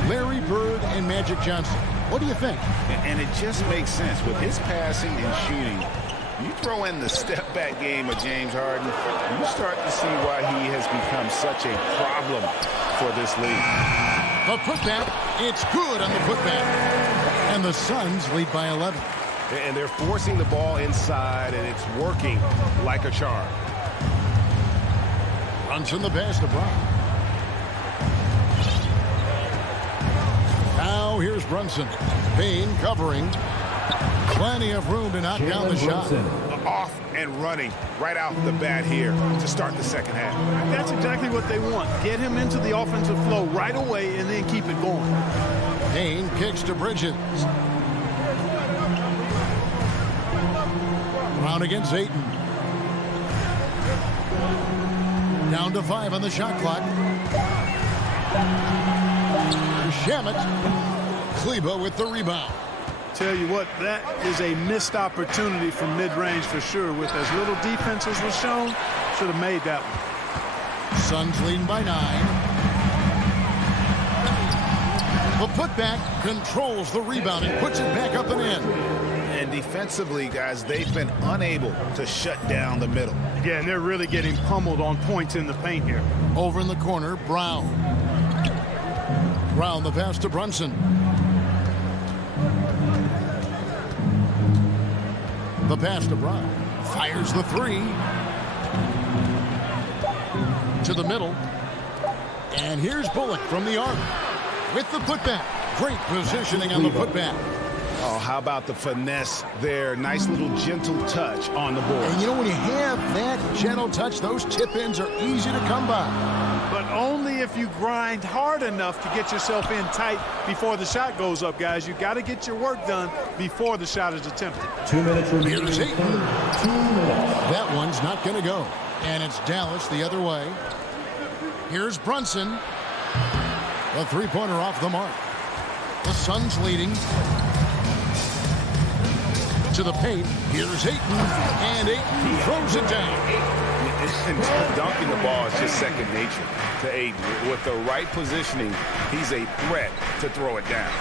Larry Bird and Magic Johnson. What do you think? And it just makes sense. With his passing and shooting, you throw in the step-back game of James Harden, you start to see why he has become such a problem for this league. The putback, it's good on the putback. And the Suns lead by 11. And they're forcing the ball inside, and it's working like a charm. Runs from the pass to Brown. Now here's Brunson. Payne covering. Plenty of room to knock down the shot. Off and running right out the bat here to start the second half. That's exactly what they want. Get him into the offensive flow right away and then keep it going. Payne kicks to Bridges. Brown against Ayton. Down to 5 on the shot clock. Shamet. Kleber with the rebound. Tell you what, that is a missed opportunity from mid-range for sure. With as little defense as was shown, should have made that one. Suns leading by 9. The putback controls the rebound and puts it back up and in. And defensively, guys, they've been unable to shut down the middle. Yeah, and they're really getting pummeled on points in the paint here. Over in the corner, Brown. Brown the pass to Brunson. The pass to Brown. Fires the 3. To the middle. And here's Bullock from the arc. With the putback. Great positioning on the putback. Oh, how about the finesse there? Nice little gentle touch on the board. And you know, when you have that gentle touch, those tip-ins are easy to come by. But only if you grind hard enough to get yourself in tight before the shot goes up, guys. You got to get your work done before the shot is attempted. 2 minutes remaining. Here's Ayton. 2 minutes. That one's not going to go. And it's Dallas the other way. Here's Brunson. The three-pointer off the mark. The Suns leading. To the paint. Here's Ayton. And Ayton throws it down. Dunking the ball is just second nature to Ayton. With the right positioning, he's a threat to throw it down.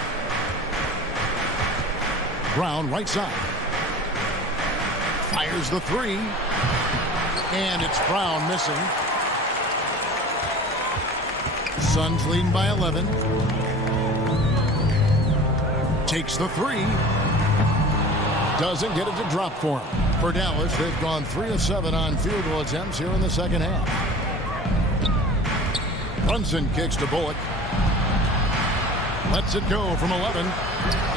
Brown right side. Fires the 3. And it's Brown missing. Suns leading by 11. Takes the 3. Doesn't get it to drop for him. For Dallas, they've gone 3 of 7 on field goal attempts here in the second half. Brunson kicks to Bullock. Lets it go from 11.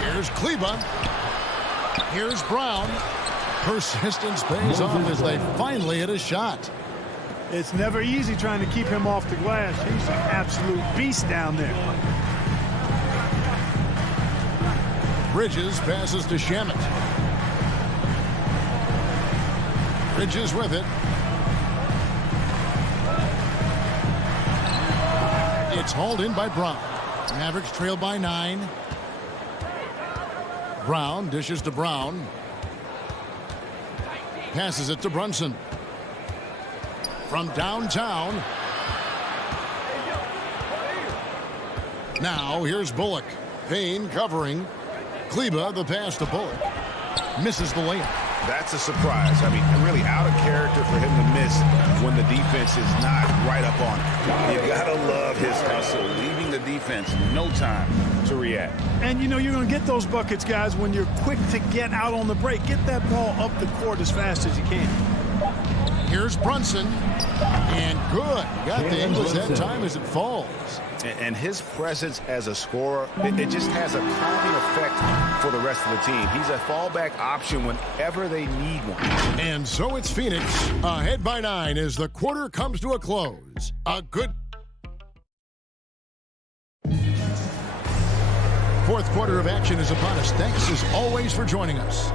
Here's Kleber. Here's Brown. Persistence pays off as they finally hit a shot. It's never easy trying to keep him off the glass. He's an absolute beast down there. Bridges passes to Shamet. Bridges with it. It's hauled in by Brown. Mavericks trail by 9. Brown dishes to Brown. Passes it to Brunson. From downtown. Now here's Bullock. Payne covering. Kleber the pass to Bullock. Misses the layup. That's a surprise. I mean, really out of character for him to miss when the defense is not right up on him. You gotta love his hustle, leaving the defense no time to react. And you know you're going to get those buckets, guys, when you're quick to get out on the break. Get that ball up the court as fast as you can. Here's Brunson. And good. Got the English that time as it falls. And his presence as a scorer, it just has a calming effect for the rest of the team. He's a fallback option whenever they need one. And so it's Phoenix ahead by 9 as the quarter comes to a close. A good fourth quarter of action is upon us. Thanks as always for joining us.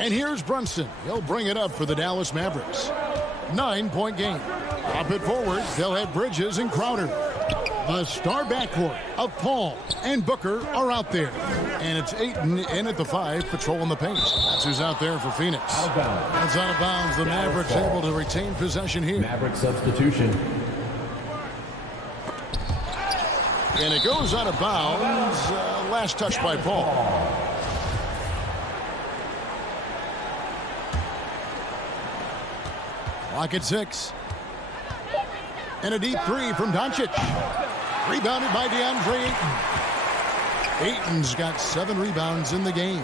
And here's Brunson. He'll bring it up for the Dallas Mavericks. 9-point game. Up it forward, they'll have Bridges and Crowder. The star backcourt of Paul and Booker are out there. And it's Ayton in at the 5, patrolling the paint. That's who's out there for Phoenix. That's out of bounds. The Mavericks able to retain possession here. Maverick substitution. And it goes out of bounds. Last touch by Paul. Clock at 6. And a deep 3 from Doncic. Rebounded by DeAndre Ayton. Ayton's got 7 rebounds in the game.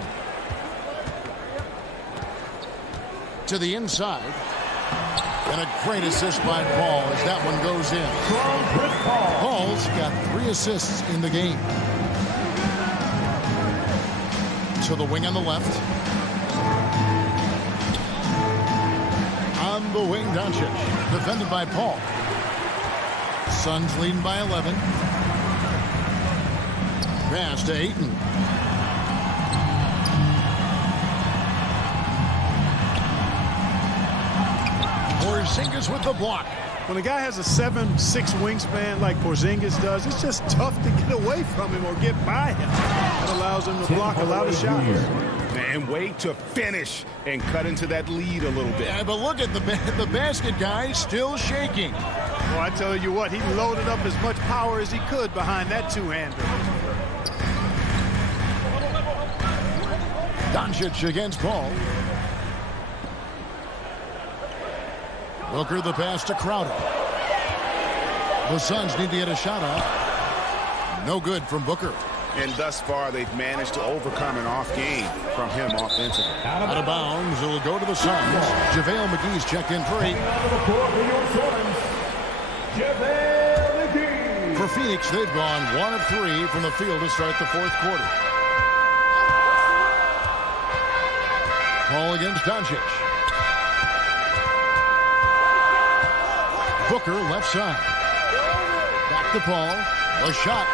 To the inside. And a great assist by Paul as that one goes in. Paul's got 3 assists in the game. To the wing on the left. On the wing, Doncic. Defended by Paul. Suns leading by 11. Pass to Ayton. Porzingis with the block. When a guy has a 7'6" wingspan like Porzingis does, it's just tough to get away from him or get by him. That allows him to block a lot of shots. And wait to finish and cut into that lead a little bit. Yeah, but look at the basket guy still shaking. Well, I tell you what, he loaded up as much power as he could behind that two-hander. Doncic against Paul. Booker the pass to Crowder. The Suns need to get a shot off. No good from Booker. And thus far, they've managed to overcome an off game from him offensively. Out of bounds, it'll go to the Suns. JaVale McGee's checked in for 8. For Phoenix, they've gone 1 of 3 from the field to start the fourth quarter. Paul against Doncic. Booker left side. Back to Paul. A shot.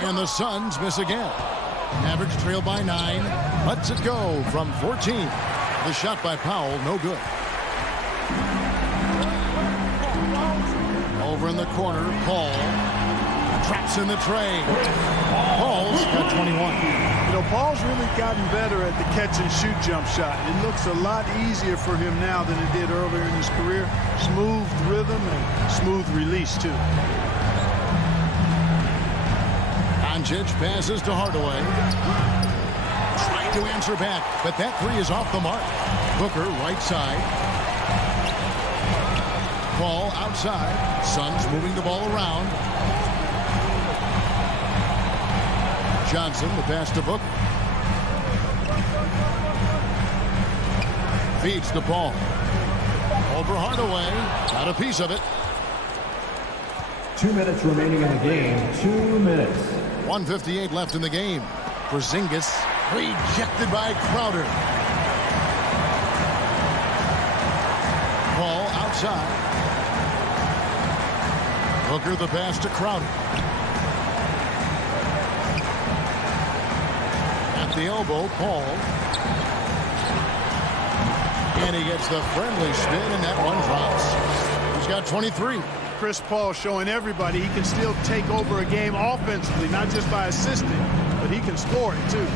And the Suns miss again. Mavericks trail by 9. Lets it go from 14. The shot by Powell, no good. Over in the corner, Paul traps in the tray. Paul's got 21. You know, Paul's really gotten better at the catch-and-shoot jump shot. It looks a lot easier for him now than it did earlier in his career. Smooth rhythm and smooth release, too. Doncic passes to Hardaway. Trying to answer back, but that 3 is off the mark. Booker, right side. Paul outside. Suns moving the ball around. Johnson, the pass to Booker. Feeds to Paul. Over Hardaway. Got a piece of it. 2 minutes remaining in the game. 2 minutes. 1:58 left in the game. Porzingis rejected by Crowder. Paul outside. Booker the pass to Crowder. At the elbow, Paul. And he gets the friendly spin, and that one drops. He's got 23. Chris Paul showing everybody he can still take over a game offensively, not just by assisting, but he can score it too.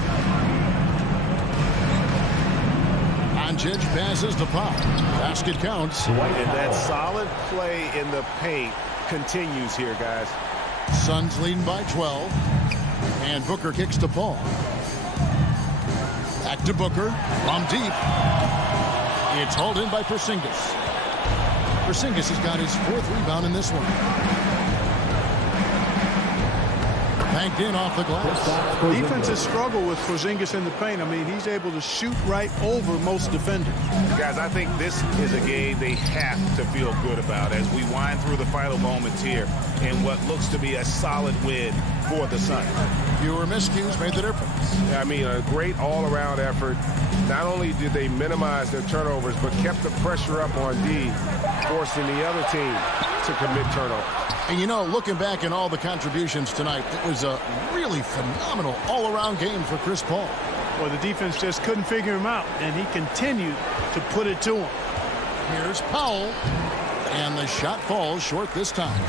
Doncic passes to Pop. Basket counts. And that solid play in the paint continues here, guys. Suns leading by 12. And Booker kicks to Paul. Back to Booker from deep. It's hauled in by Porzingis. Porzingis has got his 4th rebound in this one. banked in off the glass. Defenses struggle with Porzingis in the paint. I mean, he's able to shoot right over most defenders. Guys, I think this is a game they have to feel good about as we wind through the final moments here in what looks to be a solid win for the Suns. Fewer miscues made the difference. I mean, a great all-around effort. Not only did they minimize their turnovers, but kept the pressure up on D, forcing the other team to commit turnovers. And you know, looking back at all the contributions tonight, it was a really phenomenal all-around game for Chris Paul. Well, the defense just couldn't figure him out, and he continued to put it to him. Here's Powell, and the shot falls short this time.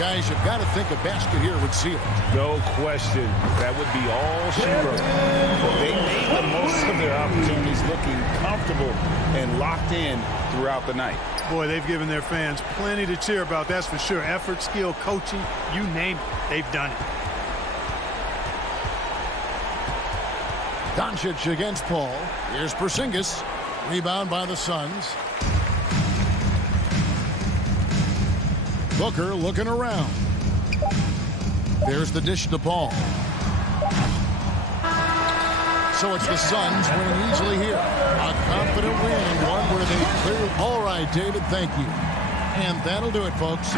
Guys, you've got to think a basket here would seal it. No question. That would be all she wrote. They made the most of their opportunities, looking comfortable and locked in throughout the night. Boy, they've given their fans plenty to cheer about, that's for sure. Effort, skill, coaching, you name it, they've done it. Doncic against Paul. Here's Porzingis. Rebound by the Suns. Booker looking around. There's the dish to Paul. So it's the Suns winning easily here. A confident win and one where they clear. All right, David, thank you. And that'll do it, folks.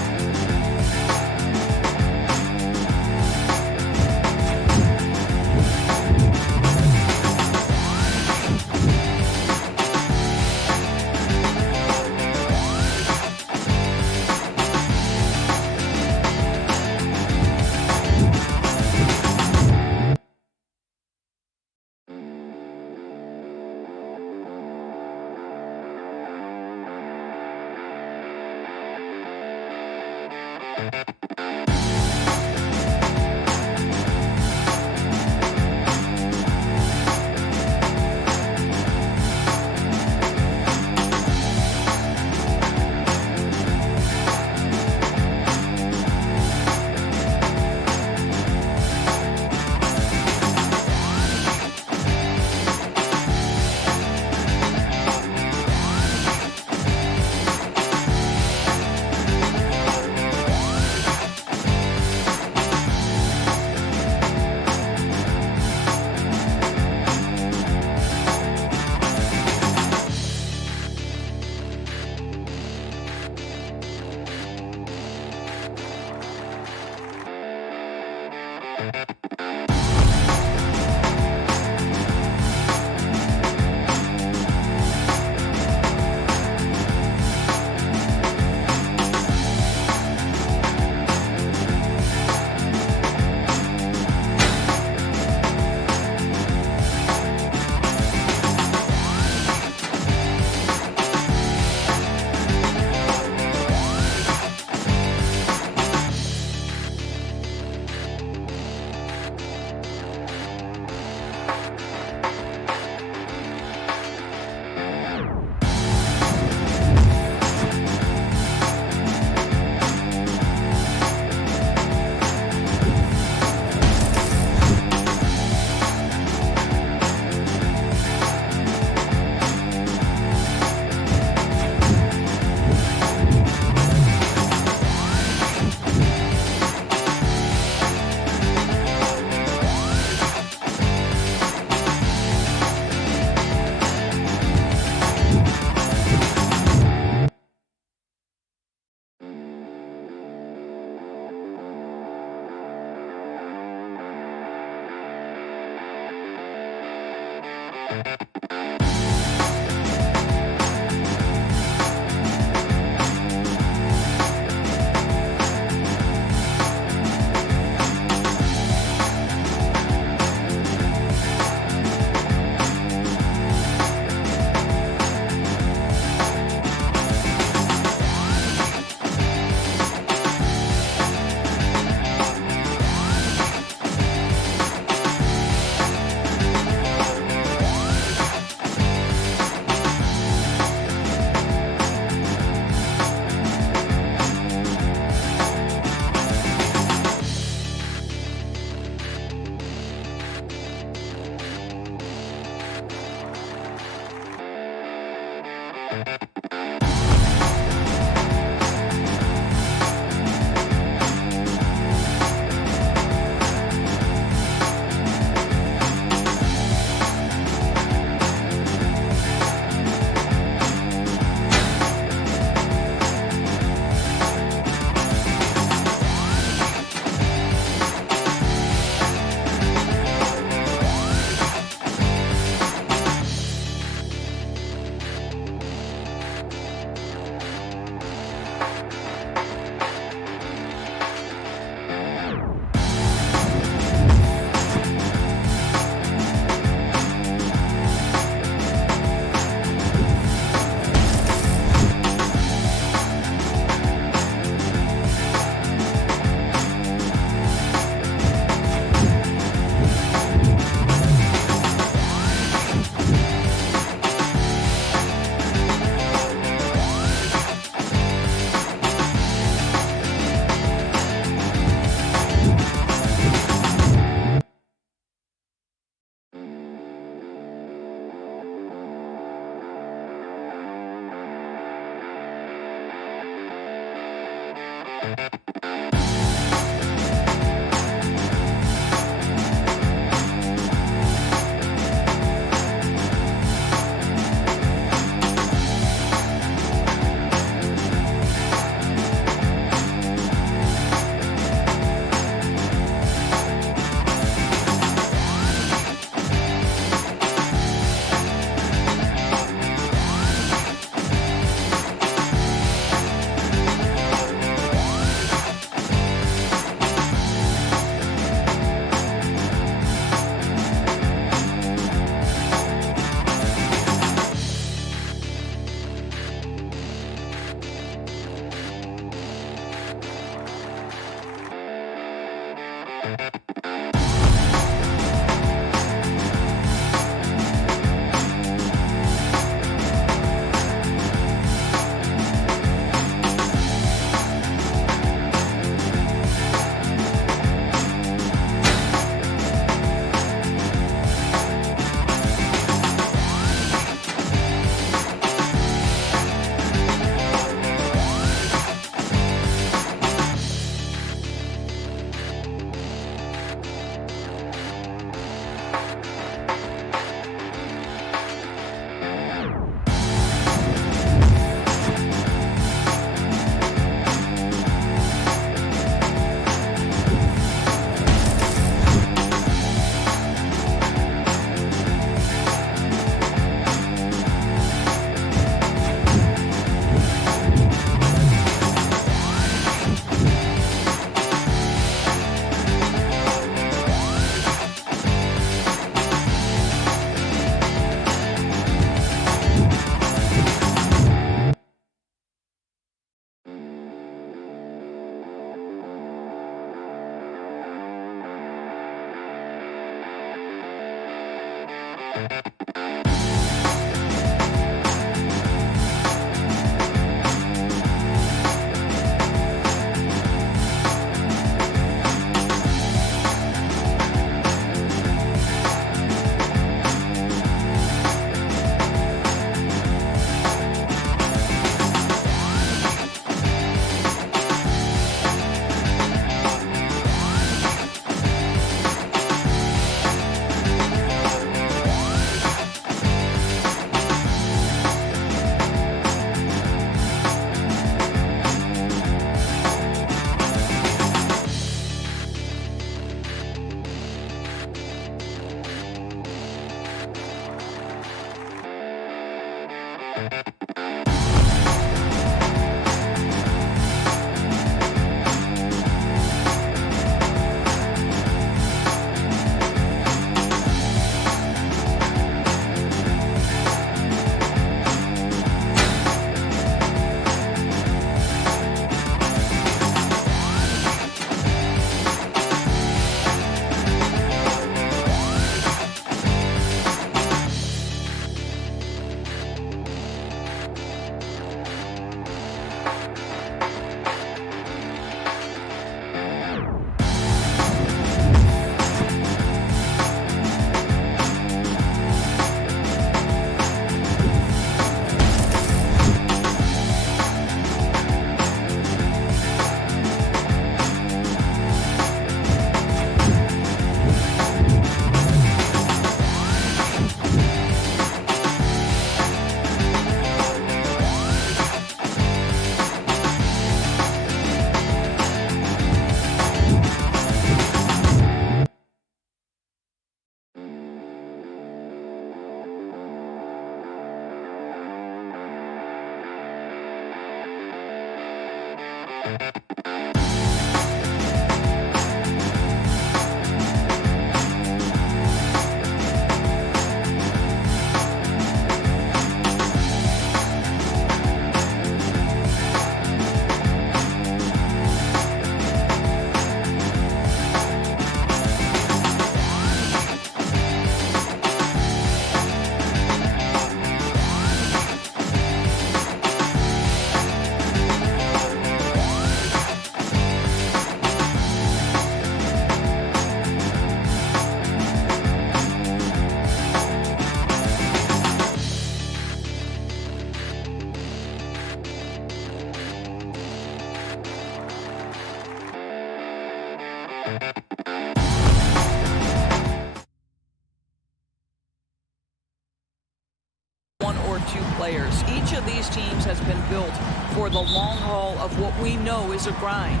Players. Each of these teams has been built for the long haul of what we know is a grind.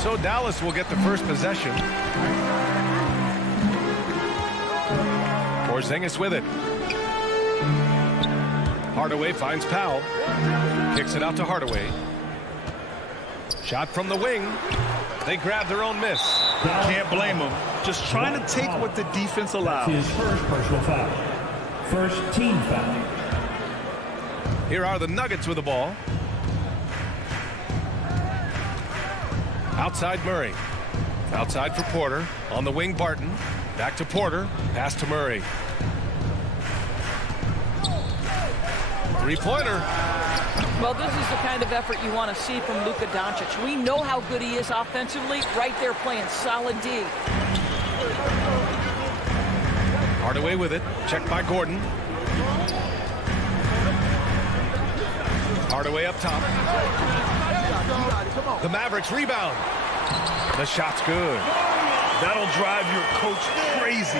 So Dallas will get the first possession. Porzingis with it. Hardaway finds Powell. Kicks it out to Hardaway. Shot from the wing. They grab their own miss. Can't blame them. Just trying to take what the defense allows. His first personal foul. First team foul. Here are the Nuggets with the ball. Outside Murray. Outside for Porter. On the wing Barton. Back to Porter. Pass to Murray. Three-pointer. Well, this is the kind of effort you want to see from Luka Doncic. We know how good he is offensively. Right there playing solid D. Hardaway with it. Checked by Gordon. Hardaway up top. The Mavericks rebound. The shot's good. That'll drive your coach crazy,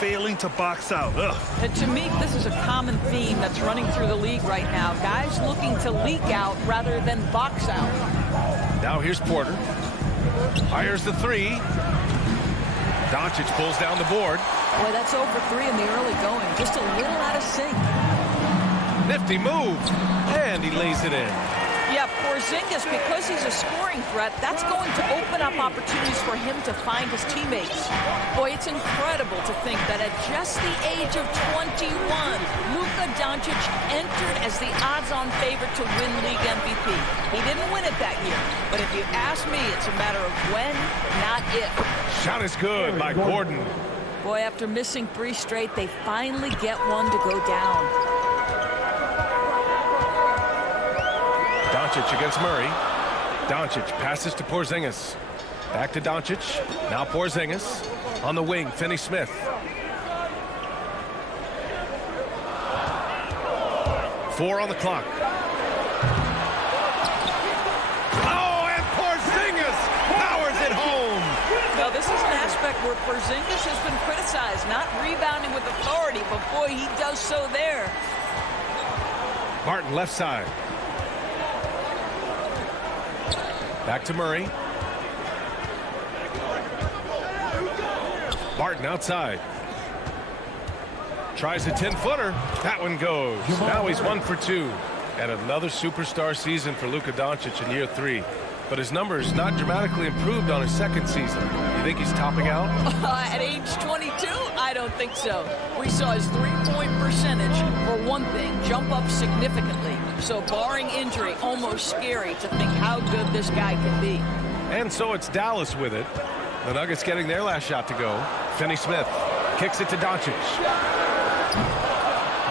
failing to box out. Ugh. And to me, this is a common theme that's running through the league right now. Guys looking to leak out rather than box out. Now here's Porter. Fires the three. Doncic pulls down the board. Boy, that's over 3 in the early going. Just a little out of sync. Nifty move. And he lays it in. Yeah, Porzingis, because he's a scoring threat, that's going to open up opportunities for him to find his teammates. Boy, it's incredible to think that at just the age of 21, Luka Doncic entered as the odds-on favorite to win league MVP. He didn't win it that year, but if you ask me, it's a matter of when, not if. Shot is good by Gordon. Boy, after missing 3 straight, they finally get one to go down. Doncic against Murray. Doncic passes to Porzingis. Back to Doncic. Now Porzingis. On the wing, Finney-Smith. Four on the clock. Oh, and Porzingis powers it home. Well, this is an aspect where Porzingis has been criticized, not rebounding with authority, but boy, he does so there. Barton left side. Back to Murray. Barton outside. Tries a 10-footer. That one goes. Now he's 1 for 2. And another superstar season for Luka Doncic in year 3. But his numbers not dramatically improved on his second season. You think he's topping out? At age 22? I don't think so. We saw his three-point percentage, for one thing, jump up significantly. So barring injury, almost scary to think how good this guy can be. And so it's Dallas with it. The Nuggets getting their last shot to go. Finney-Smith kicks it to Doncic.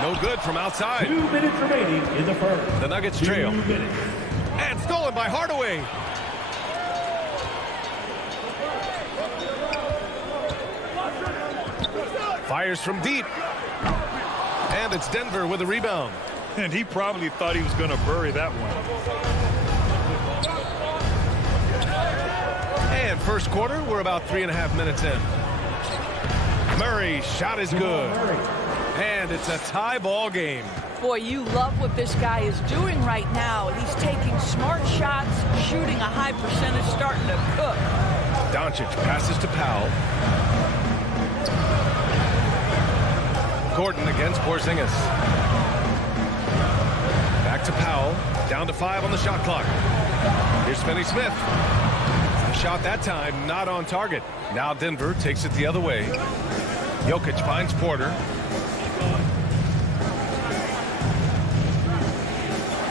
No good from outside. 2 minutes remaining in the first. The Nuggets trail. And stolen by Hardaway. Fires from deep. And it's Denver with a rebound. And he probably thought he was going to bury that one. And first quarter, we're about 3.5 minutes in. Murray, shot is good. And it's a tie ball game. Boy, you love what this guy is doing right now. He's taking smart shots, shooting a high percentage, starting to cook. Doncic passes to Powell. Gordon against Porzingis. Back to Powell. Down to 5 on the shot clock. Here's Finney-Smith. Shot that time, not on target. Now Denver takes it the other way. Jokic finds Porter.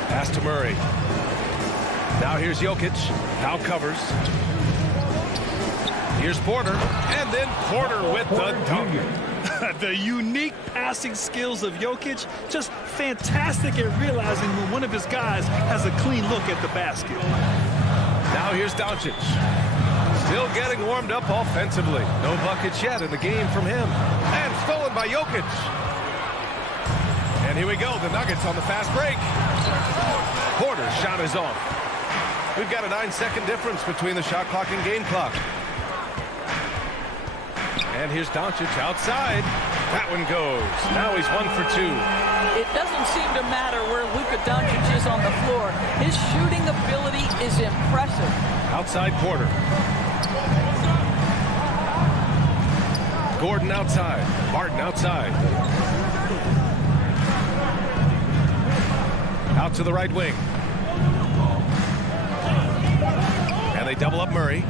Pass to Murray. Now here's Jokic. Now covers. Here's Porter. And then Porter with the dunk. The unique passing skills of Jokic, just fantastic at realizing when one of his guys has a clean look at the basket. Now here's Doncic. Still getting warmed up offensively. No buckets yet in the game from him. And stolen by Jokic. And here we go. The Nuggets on the fast break. Porter's shot is off. We've got a 9-second difference between the shot clock and game clock. And here's Doncic outside. That one goes. Now he's 1 for 2. It doesn't seem to matter where Luka Doncic is on the floor. His shooting ability is impressive. Outside Porter. Gordon outside. Martin outside. Out to the right wing. And they double up Murray.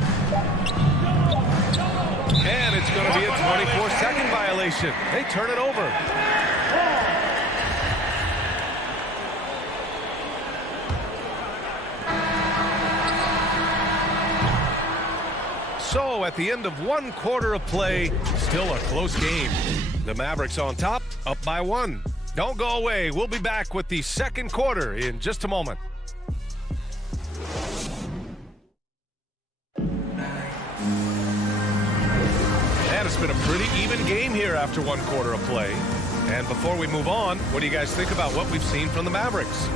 And it's going to be a 24-second violation. They turn it over. So at the end of 1 quarter of play, still a close game. The Mavericks on top, up by 1. Don't go away. We'll be back with the second quarter in just a moment. And it's been a pretty even game here after 1 quarter of play. And before we move on, what do you guys think about what we've seen from the Mavericks?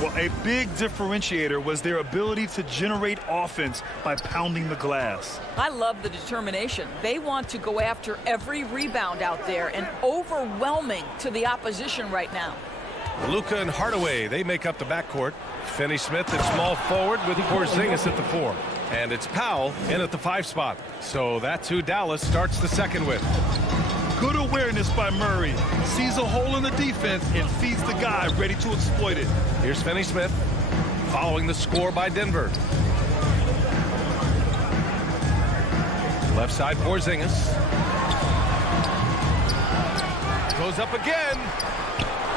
Well, a big differentiator was their ability to generate offense by pounding the glass. I love the determination. They want to go after every rebound out there and overwhelming to the opposition right now. Luka and Hardaway, they make up the backcourt. Finney-Smith at small forward with Porzingis at the 4. And it's Powell in at the 5 spot. So that's who Dallas starts the second with. Good awareness by Murray. Sees a hole in the defense and feeds the guy ready to exploit it. Here's Finney-Smith following the score by Denver. Left side Porzingis. Goes up again.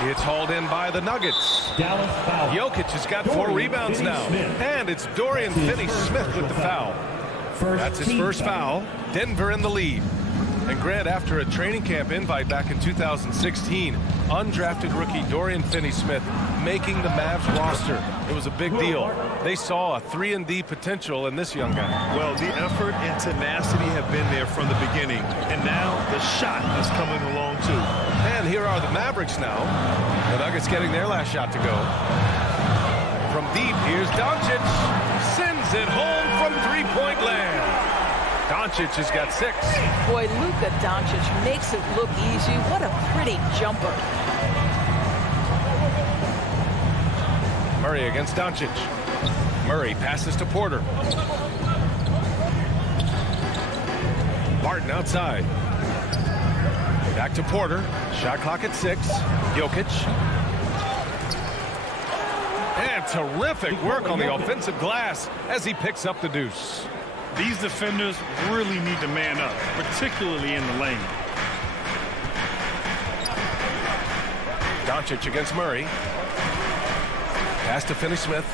It's hauled in by the Nuggets. Jokic has got 4 rebounds now. And it's Dorian Finney-Smith with the foul. That's his first foul. Denver in the lead. And Grant, after a training camp invite back in 2016, undrafted rookie Dorian Finney-Smith making the Mavs roster. It was a big deal. They saw a 3-and-D potential in this young guy. Well, the effort and tenacity have been there from the beginning. And now the shot is coming along too. And here are the Mavericks now. The Nuggets getting their last shot to go. From deep, here's Doncic. Sends it home from three-point land. Doncic has got 6. Boy, Luka Doncic makes it look easy. What a pretty jumper. Murray against Doncic. Murray passes to Porter. Martin outside. Back to Porter. Shot clock at 6. Jokic. And terrific work on the offensive glass as he picks up the deuce. These defenders really need to man up, particularly in the lane. Doncic against Murray. Pass to Finney-Smith.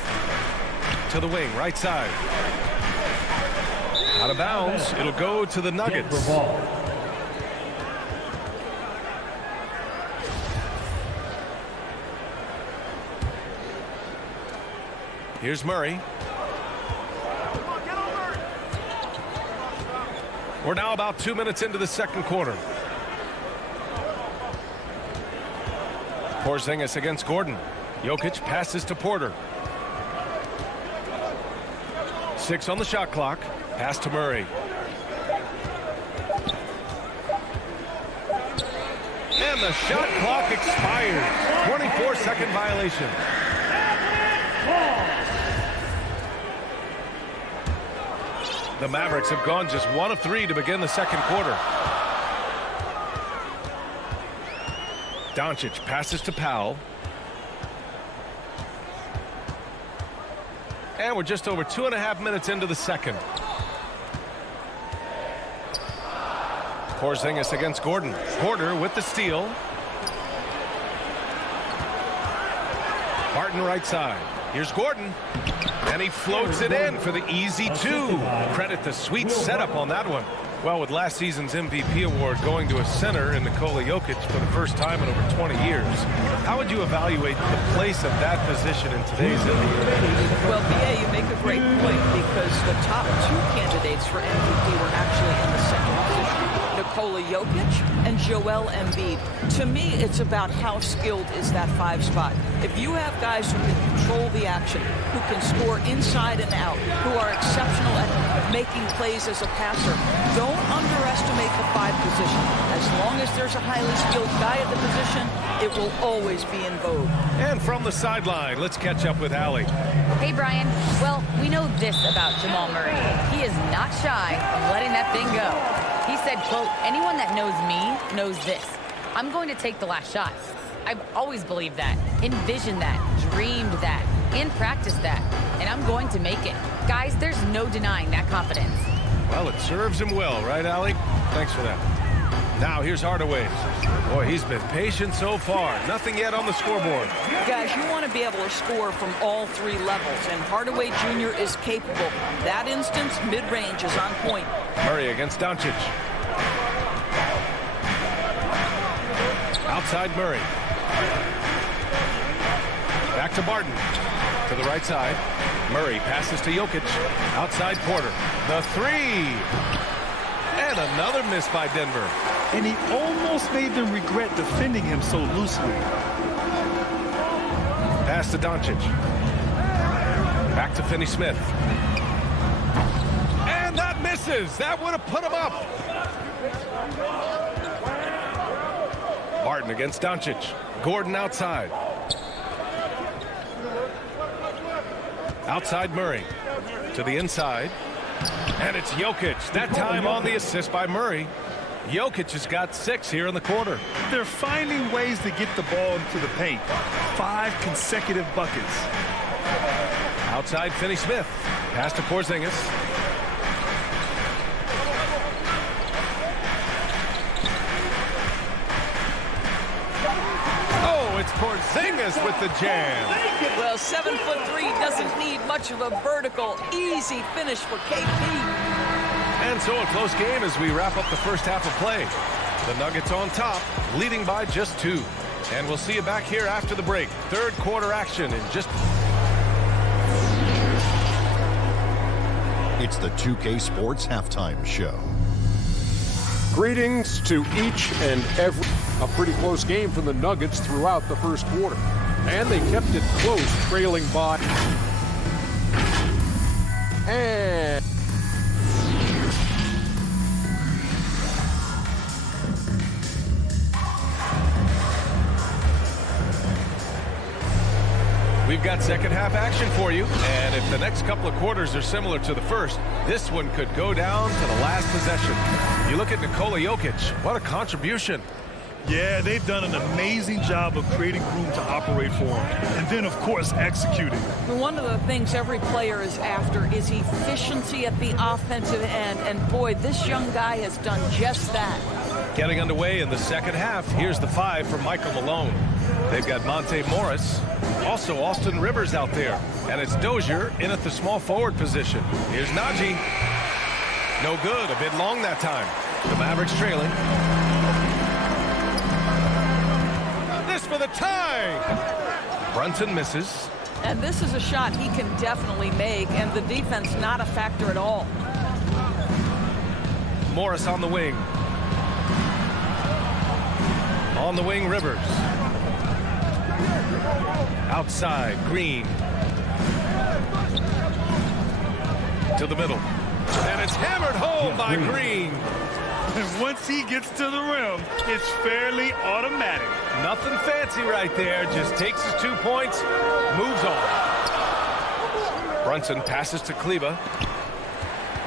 To the wing, right side. Out of bounds. It'll go to the Nuggets. Here's Murray. We're now about 2 minutes into the second quarter. Porzingis against Gordon. Jokic passes to Porter. 6 on the shot clock. Pass to Murray. And the shot clock expires. 24-second violation. The Mavericks have gone just 1 of 3 to begin the second quarter. Doncic passes to Powell. And we're just over 2.5 minutes into the second. Porzingis against Gordon. Porter with the steal. Barton right side. Here's Gordon. And he floats it in for the easy 2. Credit the sweet setup on that one. Well, with last season's MVP award going to a center in Nikola Jokic for the first time in over 20 years, how would you evaluate the place of that position in today's NBA? Well, BA, you make a great point because the top 2 candidates for MVP were actually in the second position. Nikola Jokic and Joel Embiid. To me, it's about how skilled is that 5 spot. If you have guys who can control the action, who can score inside and out, who are exceptional at making plays as a passer, don't underestimate the 5 position. As long as there's a highly skilled guy at the position, it will always be in vogue. And from the sideline, let's catch up with Allie. Hey, Brian. Well, we know this about Jamal Murray. He is not shy of letting that thing go. He said, quote, anyone that knows me knows this. I'm going to take the last shot. I've always believed that, envisioned that, dreamed that, and practiced that. And I'm going to make it. Guys, there's no denying that confidence. Well, it serves him well, right, Allie? Thanks for that. Now, here's Hardaway. Boy, he's been patient so far. Nothing yet on the scoreboard. Guys, you want to be able to score from all 3 levels, and Hardaway Jr. is capable. That instance, mid-range is on point. Murray against Doncic. Outside Murray. Back to Barton. To the right side. Murray passes to Jokic. Outside Porter. The 3. And another miss by Denver. And he almost made them regret defending him so loosely. Pass to Doncic. Back to Finney-Smith. And that misses. That would have put him up. Barton against Doncic. Gordon outside. Outside Murray. To the inside. And it's Jokic. That time on the assist by Murray. Jokic has got 6 here in the quarter. They're finding ways to get the ball into the paint. 5 consecutive buckets. Outside Finney-Smith. Pass to Porzingis. Oh, it's Porzingis with the jam. Well, 7'3" doesn't need much of a vertical. Easy finish for KP. And so a close game as we wrap up the first half of play. The Nuggets on top, leading by just 2. And we'll see you back here after the break. Third quarter action in just... It's the 2K Sports Halftime Show. Greetings to each and every. A pretty close game from the Nuggets throughout the first quarter. And they kept it close, trailing by. And... We've got second half action for you, and if the next couple of quarters are similar to the first, this one could go down to the last possession. You look at Nikola Jokic, what a contribution. Yeah, they've done an amazing job of creating room to operate for him. And then, of course, executing. One of the things every player is after is efficiency at the offensive end. And boy, this young guy has done just that. Getting underway in the second half. Here's the 5 from Michael Malone. They've got Monte Morris. Also Austin Rivers out there. And it's Dozier in at the small forward position. Here's Najee. No good. A bit long that time. The Mavericks trailing. This for the tie. Brunson misses. And this is a shot he can definitely make, and the defense not a factor at all. Morris on the wing. On the wing, Rivers. Outside, Green. To the middle. And it's hammered home by Green. And once he gets to the rim, it's fairly automatic. Nothing fancy right there. Just takes his 2 points, moves on. Brunson passes to Kleba.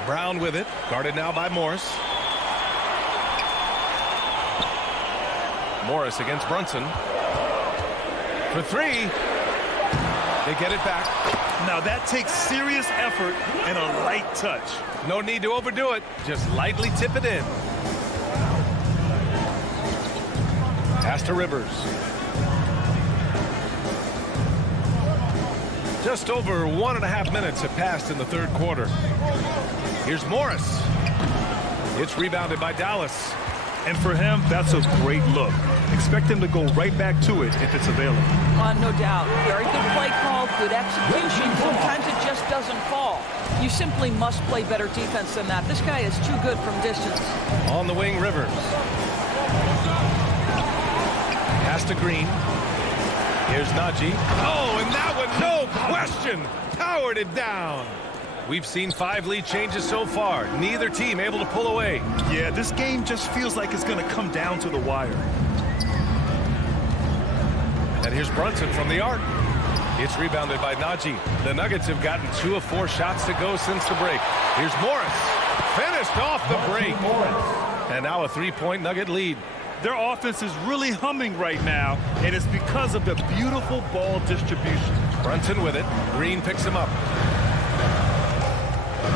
Brown with it. Guarded now by Morris. Morris against Brunson. For 3. They get it back. Now that takes serious effort and a light touch. No need to overdo it. Just lightly tip it in. Pass to Rivers. Just over 1.5 minutes have passed in the third quarter. Here's Morris. It's rebounded by Dallas. And for him, that's a great look. Expect him to go right back to it if it's available. No doubt. Very good play call, good execution. Sometimes it just doesn't fall. You simply must play better defense than that. This guy is too good from distance. On the wing, Rivers. Pass to Green. Here's Najee. Oh, and that one, no question, powered it down. We've seen 5 lead changes so far. Neither team able to pull away. Yeah, this game just feels like it's going to come down to the wire. And here's Brunson from the arc. It's rebounded by Najee. The Nuggets have gotten 2 of 4 shots to go since the break. Here's Morris. Finished off the break. And now a 3-point Nugget lead. Their offense is really humming right now, and it's because of the beautiful ball distribution. Brunson with it. Green picks him up.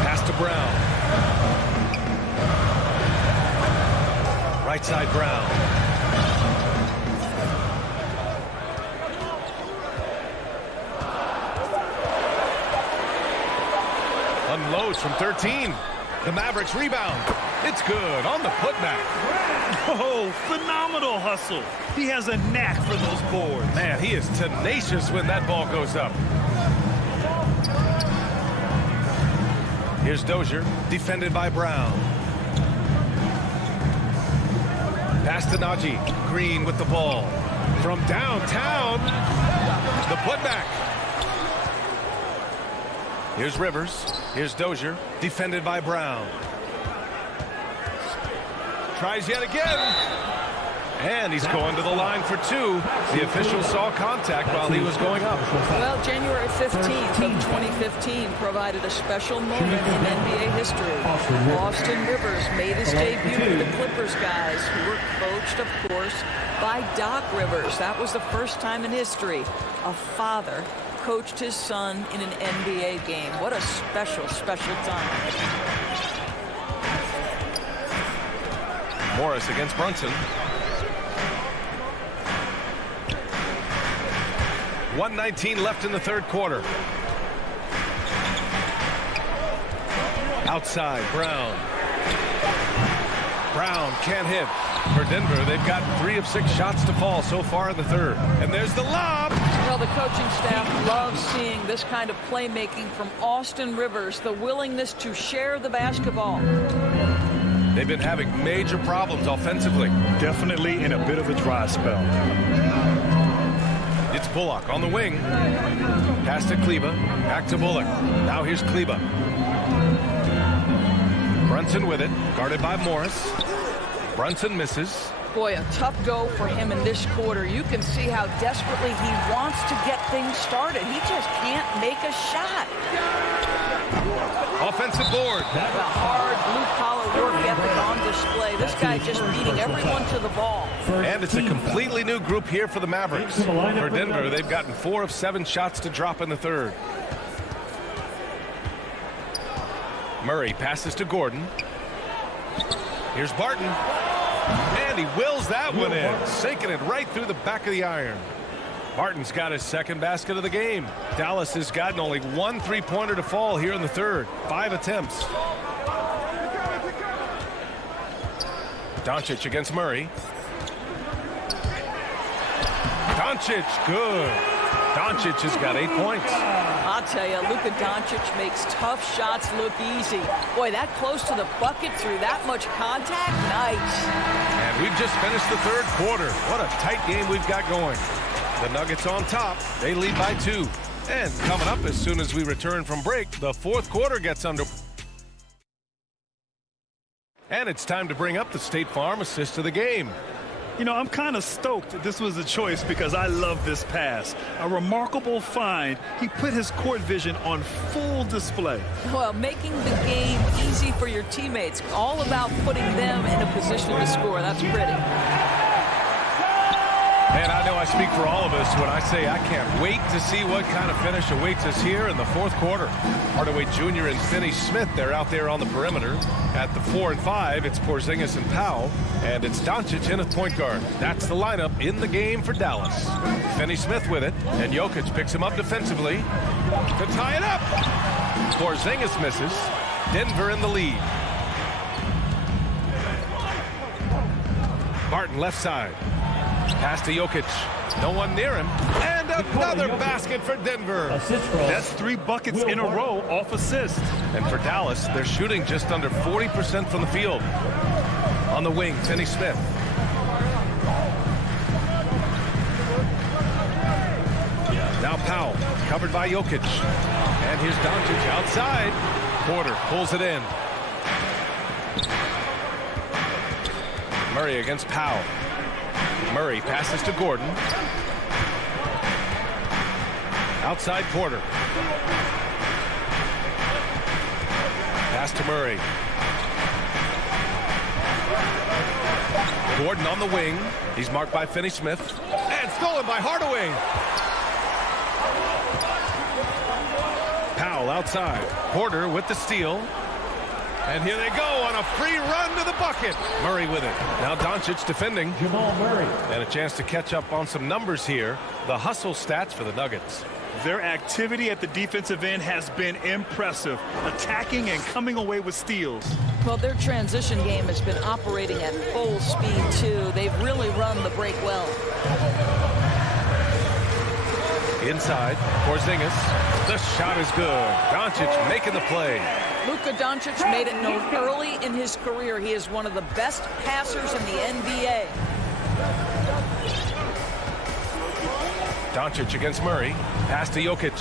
Pass to Brown. Right side, Brown. Unloads from 13. The Mavericks rebound. It's good on the putback. Oh, phenomenal hustle. He has a knack for those boards. Man, he is tenacious when that ball goes up. Here's Dozier, defended by Brown. Pass to Najee. Green with the ball. From downtown, the putback. Here's Rivers. Here's Dozier, defended by Brown. Tries yet again. And he's going to the line for 2. The official saw contact while he was going up. Well, January 15th of 2015 provided a special moment in NBA history. Austin Rivers made his debut for the Clippers guys, who were coached, of course, by Doc Rivers. That was the first time in history a father coached his son in an NBA game. What a special, special time. Morris against Brunson. 1:19 left in the third quarter. Outside, Brown. Brown can't hit. For Denver, they've gotten 3 of 6 shots to fall so far in the third. And there's the lob. Well, the coaching staff loves seeing this kind of playmaking from Austin Rivers, the willingness to share the basketball. They've been having major problems offensively. Definitely in a bit of a dry spell. It's Bullock on the wing. Pass to Kleba. Back to Bullock. Now here's Kleba. Brunson with it. Guarded by Morris. Brunson misses. Boy, a tough go for him in this quarter. You can see how desperately he wants to get things started. He just can't make a shot. Offensive board. The hard blue-collar work ethic on display. This guy just beating everyone to the ball. And it's a completely new group here for the Mavericks. For Denver, they've gotten 4 of 7 shots to drop in the third. Murray passes to Gordon. Here's Barton. And he wills that one in, sinking it right through the back of the iron. Barton's got his second basket of the game. Dallas has gotten only 1 3-pointer to fall here in the third. 5 attempts. Doncic against Murray. Doncic, good. Doncic has got 8 points. I'll tell you, Luka Doncic makes tough shots look easy. Boy, that close to the bucket through that much contact, nice. And we've just finished the third quarter. What a tight game we've got going. The Nuggets on top. They lead by 2. And coming up as soon as we return from break, the fourth quarter gets under. And it's time to bring up the State Farm assist of the game. You know, I'm kind of stoked that this was a choice because I love this pass. A remarkable find. He put his court vision on full display. Well, making the game easy for your teammates. All about putting them in a position to score. That's pretty. And I know I speak for all of us when I say I can't wait to see what kind of finish awaits us here in the fourth quarter. Hardaway Jr. and Finney Smith, they're out there on the perimeter. At the 4 and 5, it's Porzingis and Powell. And it's Doncic in at point guard. That's the lineup in the game for Dallas. Finney Smith with it, and Jokic picks him up defensively to tie it up. Porzingis misses. Denver in the lead. Barton left side. Pass to Jokic. No one near him. And another basket for Denver. That's 3 buckets in a row off assist. And for Dallas, they're shooting just under 40% from the field. On the wing, Finney Smith. Now Powell, covered by Jokic. And here's Doncic outside. Porter pulls it in. Murray against Powell. Murray passes to Gordon. Outside Porter. Pass to Murray. Gordon on the wing. He's marked by Finney Smith. And stolen by Hardaway. Powell outside. Porter with the steal. And here they go on a free run to the bucket. Murray with it. Now Doncic defending. Jamal Murray. And a chance to catch up on some numbers here. The hustle stats for the Nuggets. Their activity at the defensive end has been impressive. Attacking and coming away with steals. Well, their transition game has been operating at full speed, too. They've really run the break well. Inside, Porzingis. The shot is good. Doncic making the play. Luka Doncic made it known early in his career he is one of the best passers in the NBA. Doncic against Murray. Pass to Jokic.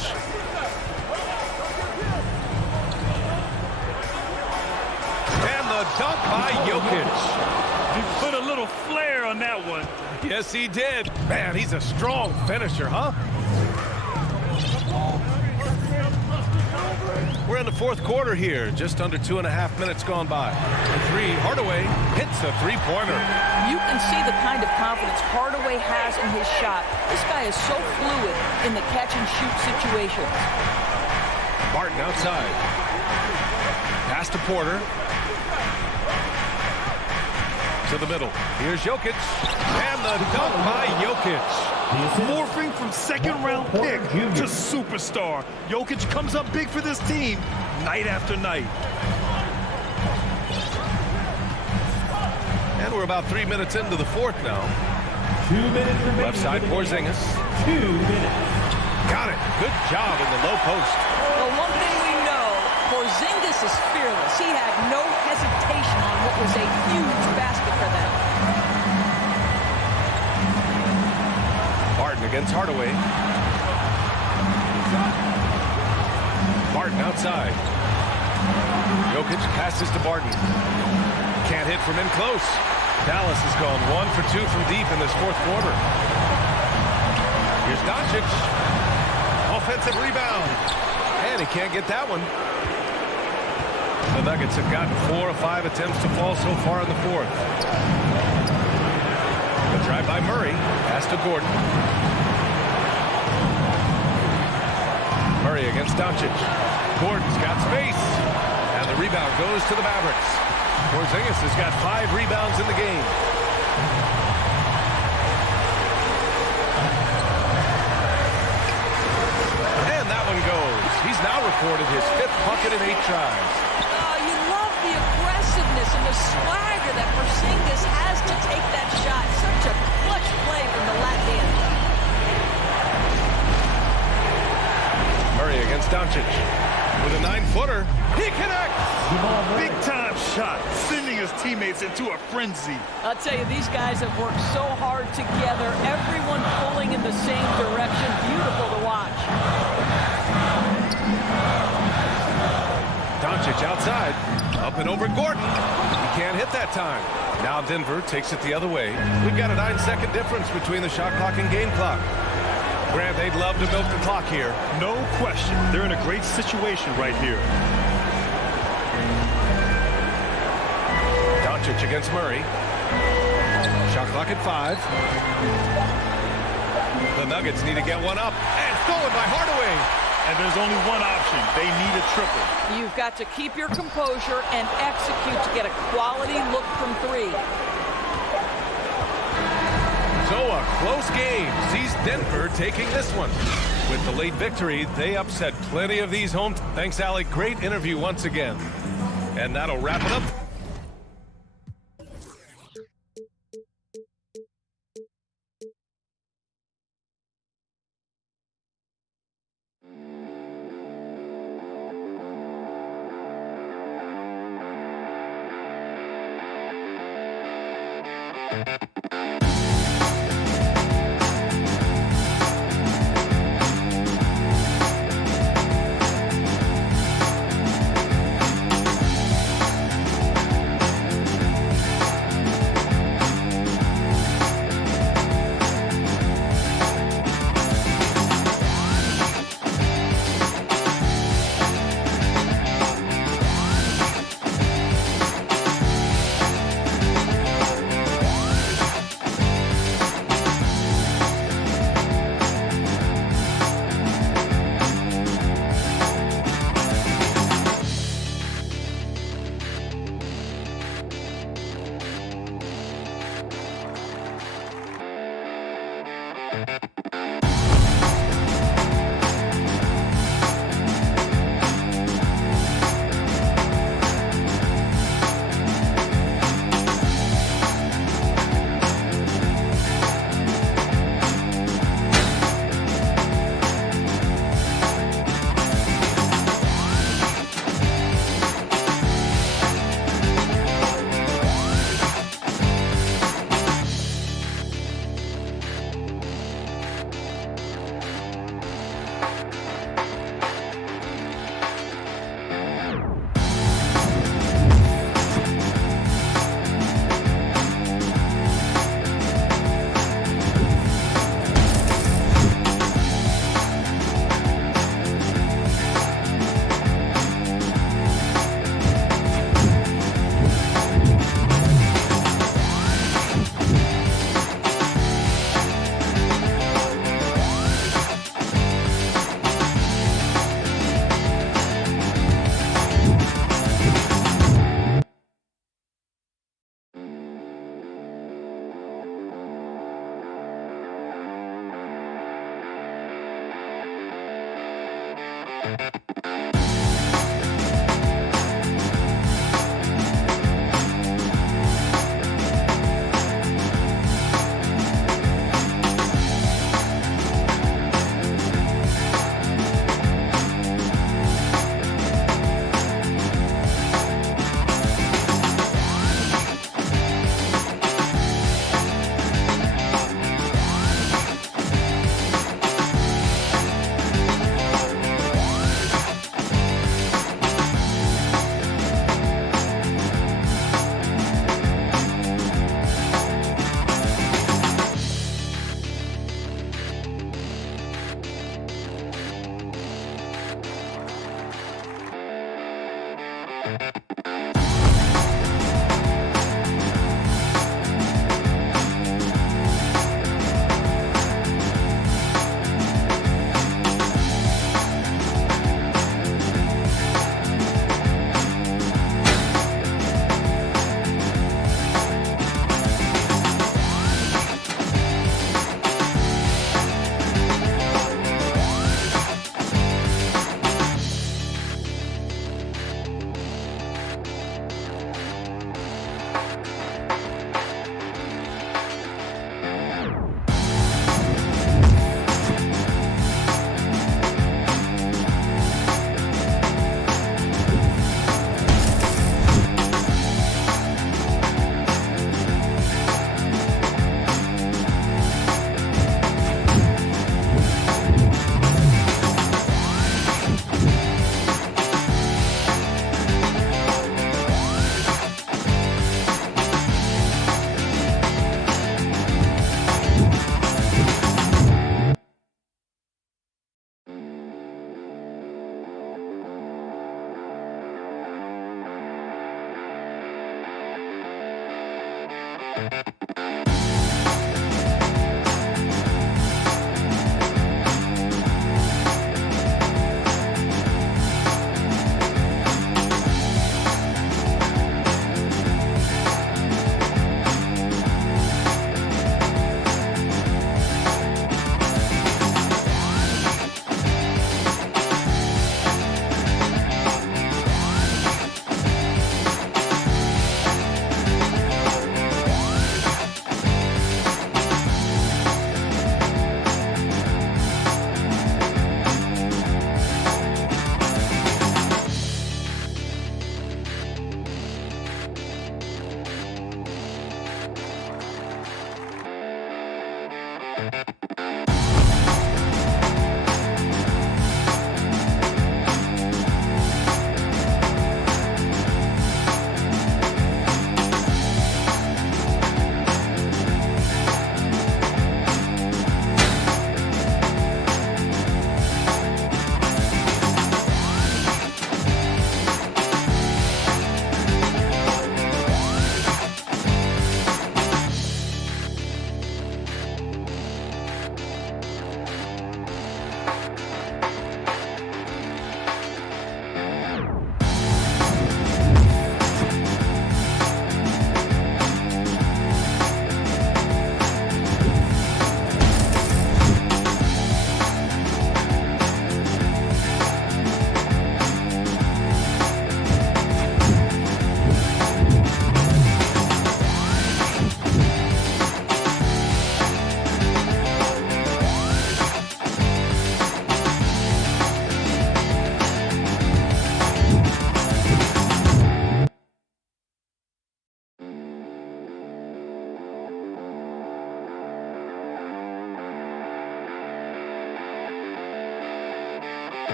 And the dunk by Jokic. He put a little flair on that one. Yes, he did. Man, he's a strong finisher, huh? We're in the fourth quarter here. Just under 2.5 minutes gone by. And 3, Hardaway hits a three-pointer. You can see the kind of confidence Hardaway has in his shot. This guy is so fluid in the catch-and-shoot situations. Barton outside. Pass to Porter. To the middle. Here's Jokic. And the dunk by Jokic. Morphing from second-round pick to superstar. Jokic comes up big for this team night after night. And we're about 3 minutes into the fourth now. 2 minutes remaining. Left side, Porzingis. 2 minutes. Got it. Good job in the low post. Well, one thing we know, Porzingis is fearless. He had no hesitation on what was a huge basket for them. Barton against Hardaway. Barton outside. Jokic passes to Barton. Can't hit from in close. Dallas has gone 1 for 2 from deep in this fourth quarter. Here's Doncic. Offensive rebound. And he can't get that one. The Nuggets have gotten 4 of 5 attempts to fall so far in the fourth. The drive by Murray. Pass to Gordon. Murray against Doncic. Gordon's got space. And the rebound goes to the Mavericks. Porzingis has got 5 rebounds in the game. And that one goes. He's now recorded his 5th bucket in 8 tries. Oh, you love the aggressiveness and the swagger that Porzingis has to take that shot. Such a clutch play from the Latvian. Murray against Doncic. With a 9-footer. He connects! Big time shot, sending his teammates into a frenzy. I'll tell you, these guys have worked so hard together. Everyone pulling in the same direction. Beautiful to watch. Doncic outside. Up and over Gordon. He can't hit that time. Now Denver takes it the other way. We've got a 9-second difference between the shot clock and game clock. Grant, they'd love to milk the clock here. No question. They're in a great situation right here. Doncic against Murray. Shot clock at 5. The Nuggets need to get one up. And stolen by Hardaway. And there's only one option. They need a triple. You've got to keep your composure and execute to get a quality look from 3. So a close game sees Denver taking this one. With the late victory, they upset plenty of these home. Thanks, Alec. Great interview once again. And that'll wrap it up.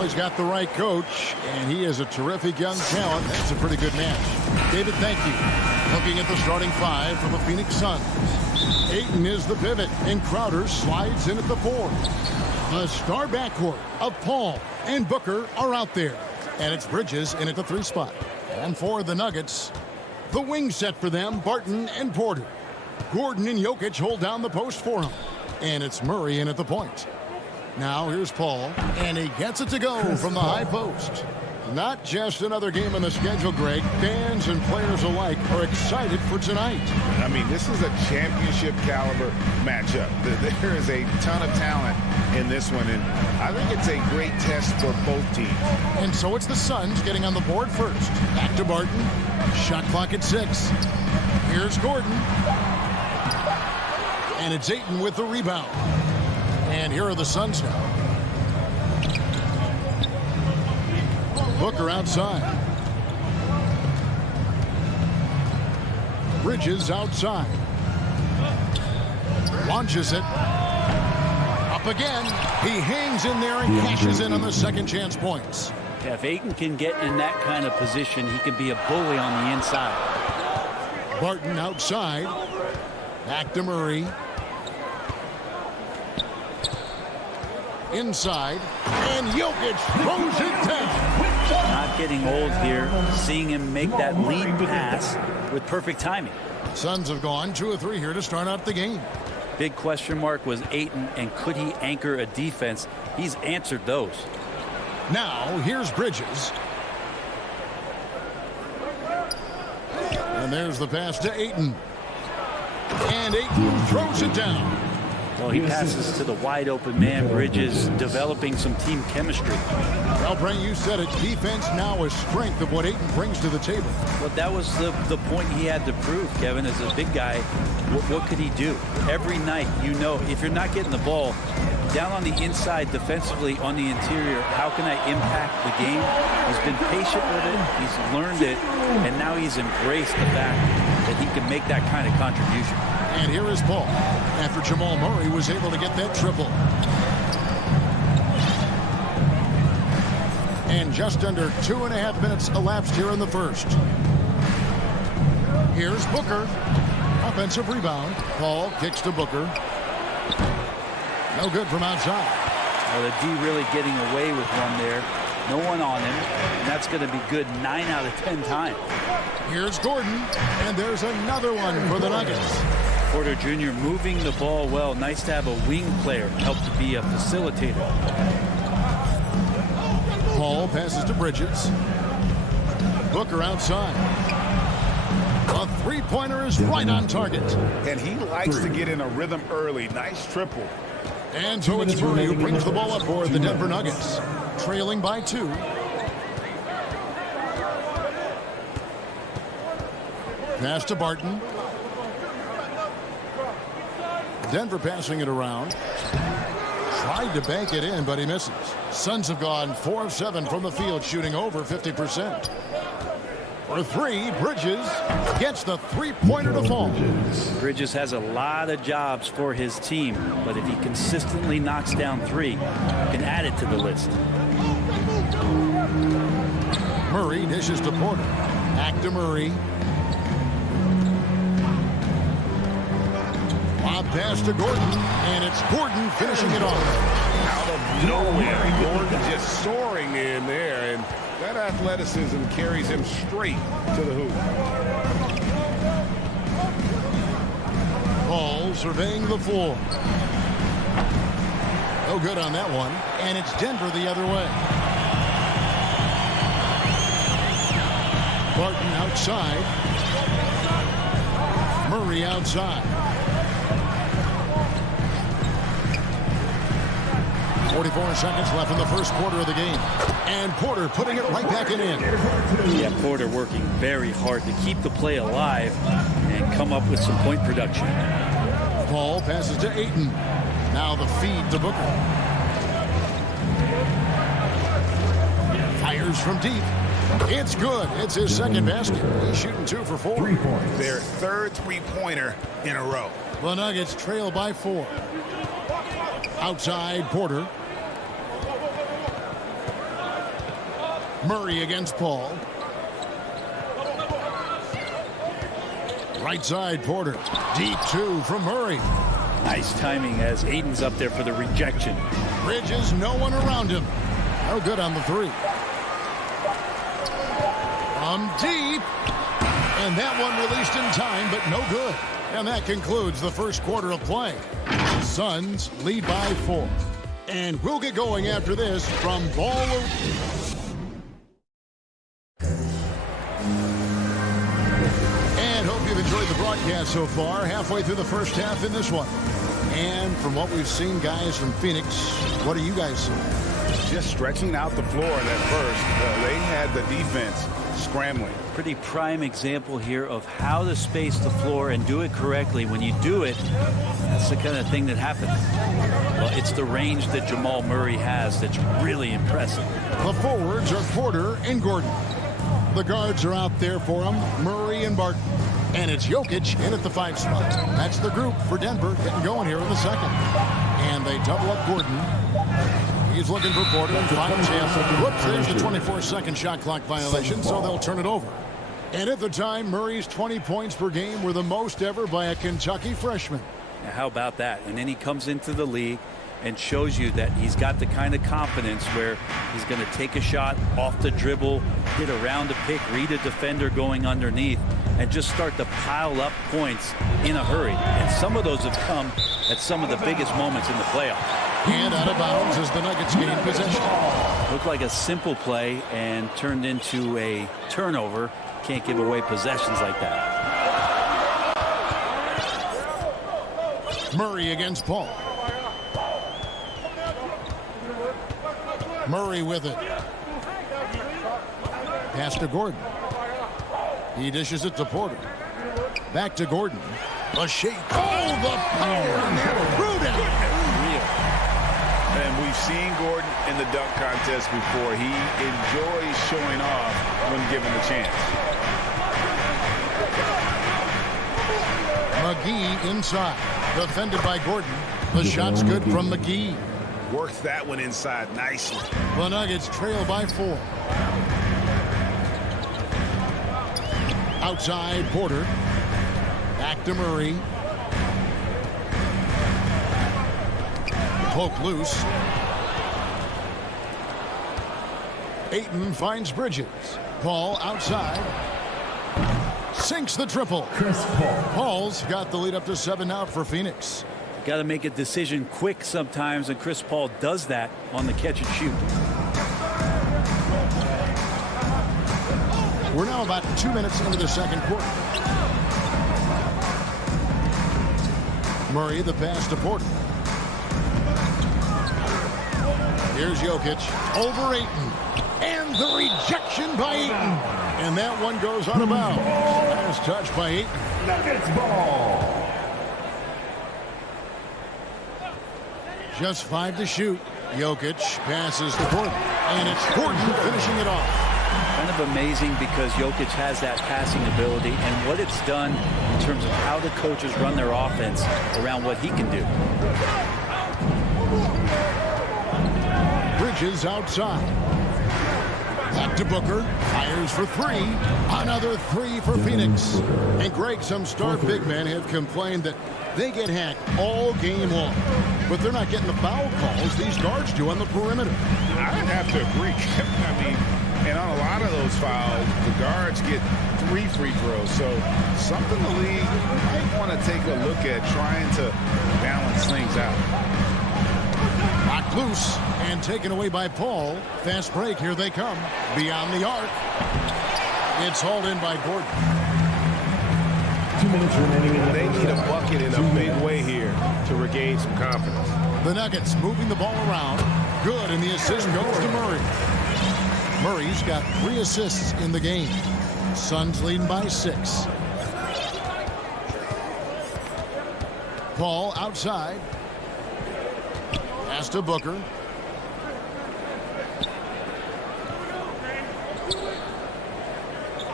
Well, he's got the right coach, and he is a terrific young talent. That's a pretty good match. David, thank you. Looking at the starting five for the Phoenix Suns. Ayton is the pivot, and Crowder slides in at the 4. The star backcourt of Paul and Booker are out there. And it's Bridges in at the 3 spot. And for the Nuggets, the wing set for them, Barton and Porter. Gordon and Jokic hold down the post for him. And it's Murray in at the point. Now here's Paul, and he gets it to go from the high post. Not just another game on the schedule, Greg. Fans and players alike are excited for tonight. I mean, this is a championship caliber matchup. There is a ton of talent in this one, and I think it's a great test for both teams. And so it's the Suns getting on the board first. Back to Barton. Shot clock at 6. Here's Gordon. And it's Ayton with the rebound. And here are the Suns now. Booker outside. Bridges outside. Launches it. Up again. He hangs in there and cashes in on the second chance points. Yeah, if Ayton can get in that kind of position, he can be a bully on the inside. Barton outside. Back to Murray. Inside, and Jokic throws it down. Not getting old here, seeing him make that lead pass with perfect timing. Suns have gone 2 of 3 here to start out the game. Big question mark was Ayton, and could he anchor a defense? He's answered those. Now, here's Bridges. And there's the pass to Ayton. And Ayton throws it down. Well, he passes to the wide-open man. Bridges developing some team chemistry. Well, Brent, you said it. Defense now a strength of what Ayton brings to the table. Well, that was the point he had to prove, Kevin. As a big guy, what could he do? Every night, you know, if you're not getting the ball down on the inside defensively on the interior, how can I impact the game? He's been patient with it. He's learned it. And now he's embraced the fact that he can make that kind of contribution. And here is Paul, after Jamal Murray was able to get that triple. And just under 2.5 minutes elapsed here in the first. Here's Booker. Offensive rebound. Paul kicks to Booker. No good from outside. Well, the D really getting away with one there. No one on him. And that's going to be good 9 out of 10 times. Here's Gordon. And there's another one for the Nuggets. Porter Jr. moving the ball well. Nice to have a wing player help to be a facilitator. Paul passes to Bridges. Booker outside. A three-pointer is right on target. And he likes to get in a rhythm early. Nice triple. And so it's Murray who brings the ball up for the Denver Nuggets. Trailing by 2. Pass to Barton. Denver passing it around. Tried to bank it in, but he misses. Suns have gone 4 of 7 from the field, shooting over 50%. For 3, Bridges gets the three-pointer to fall. Bridges has a lot of jobs for his team, but if he consistently knocks down 3, he can add it to the list. Murray dishes to Porter. Back to Murray. Lob pass to Gordon, and it's Gordon finishing it off. Out of nowhere, Gordon just soaring in there, and that athleticism carries him straight to the hoop. Paul surveying the floor. No good on that one, and it's Denver the other way. Barton outside. Murray outside. 44 seconds left in the first quarter of the game. And Porter putting it right back in. Yeah, Porter working very hard to keep the play alive and come up with some point production. Paul passes to Ayton. Now the feed to Booker. Fires from deep. It's good. It's his second basket. He's shooting 2 for 4. 3 points. Their third three-pointer in a row. The Nuggets trail by 4. Outside Porter. Murray against Paul. Right side Porter. Deep 2 from Murray. Nice timing as Ayton's up there for the rejection. Bridges, no one around him. No good on the 3. From deep. And that one released in time, but no good. And that concludes the first quarter of play. Suns lead by 4. And we'll get going after this from Ball. And hope you've enjoyed the broadcast so far. Halfway through the first half in this one. And from what we've seen, guys, from Phoenix, what are you guys seeing? Just stretching out the floor in that first. They had the defense scrambling. Pretty prime example here of how to space the floor and do it correctly. When you do it, that's the kind of thing that happens. Well, it's the range that Jamal Murray has that's really impressive. The forwards are Porter and Gordon. The guards are out there for him, Murray and Barton. And it's Jokic in at the 5 spot. That's the group for Denver getting going here in the second. And they double up Gordon. He's looking for Porter and final chance. Whoops, there's the 24-second shot clock violation, so they'll turn it over. And at the time, Murray's 20 points per game were the most ever by a Kentucky freshman. Now, how about that? And then he comes into the league and shows you that he's got the kind of confidence where he's going to take a shot off the dribble, get around the pick, read a defender going underneath, and just start to pile up points in a hurry. And some of those have come at some of the biggest moments in the playoffs. And out of bounds as the Nuggets gain possession. Looked like a simple play and turned into a turnover. Can't give away possessions like that. Murray against Paul. Murray with it. Pass to Gordon. He dishes it to Porter. Back to Gordon. A shake. Oh, the power on that. Prudent. And we've seen Gordon in the dunk contest before. He enjoys showing off when given the chance. McGee inside. Defended by Gordon. The shot's good from McGee. Works that one inside nicely. The Nuggets trail by 4. Outside Porter. Back to Murray. Poke loose. Ayton finds Bridges. Paul outside. Sinks the triple. Chris Paul. Paul's got the lead up to 7 now for Phoenix. Got to make a decision quick sometimes, and Chris Paul does that on the catch and shoot. We're now about 2 minutes into the second quarter. Murray, the pass to Porter. Here's Jokic over Ayton. And the rejection by Ayton. And that one goes out of bounds. Nice touch by Ayton. Nuggets ball. Just 5 to shoot. Jokic passes to Gordon. And it's Gordon finishing it off. Kind of amazing because Jokic has that passing ability and what it's done in terms of how the coaches run their offense around what he can do. Bridges outside. Back to Booker. Fires for 3. Another 3 for Phoenix. And Greg, some star big men have complained that they get hacked all game long. But they're not getting the foul calls these guards do on the perimeter. I'd have to agree. I mean, and on a lot of those throws fouled, the guards get 3 free throws. So something the league might want to take a look at, trying to balance things out. Knocked loose and taken away by Paul. Fast break, here they come. Beyond the arc. It's hauled in by Gordon. 2 minutes remaining in the They first need a half. bucket in a big way here to regain some confidence. The Nuggets moving the ball around. Good, and the assist goes to Murray. Murray's got 3 assists in the game. Suns leading by 6. Paul outside. Pass to Booker.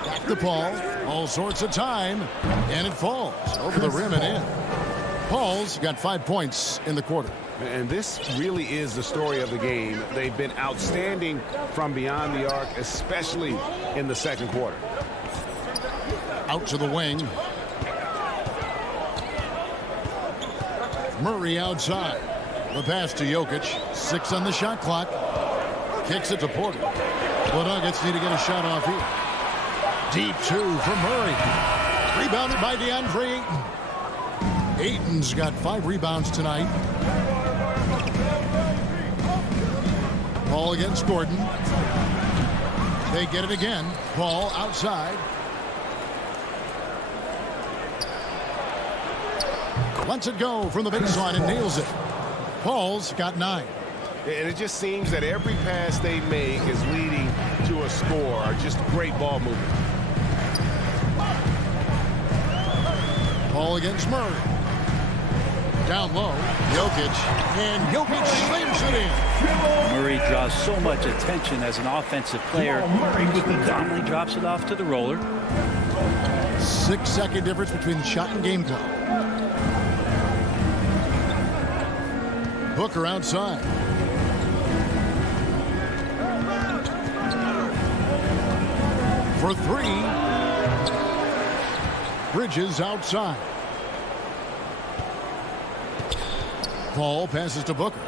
Back to Paul. All sorts of time. And it falls over the rim and in. Paul's got 5 points in the quarter. And this really is the story of the game. They've been outstanding from beyond the arc, especially in the second quarter. Out to the wing. Murray outside. The pass to Jokic. 6 on the shot clock. Kicks it to Porter. The Nuggets need to get a shot off here. Deep 2 from Murray. Rebounded by DeAndre Ayton. Ayton's got 5 rebounds tonight. Ball against Gordon. They get it again. Ball outside. Lets it go from the baseline and nails it. Paul's got 9. And it just seems that every pass they make is leading to a score, or just great ball movement. Ball against Murray. Down low, Jokic, and Jokic slams it in. Murray draws so much attention as an offensive player. Calmly drops it off to the roller. 6-second difference between the shot and game clock. Booker outside. For 3. Bridges outside. Paul passes to Booker.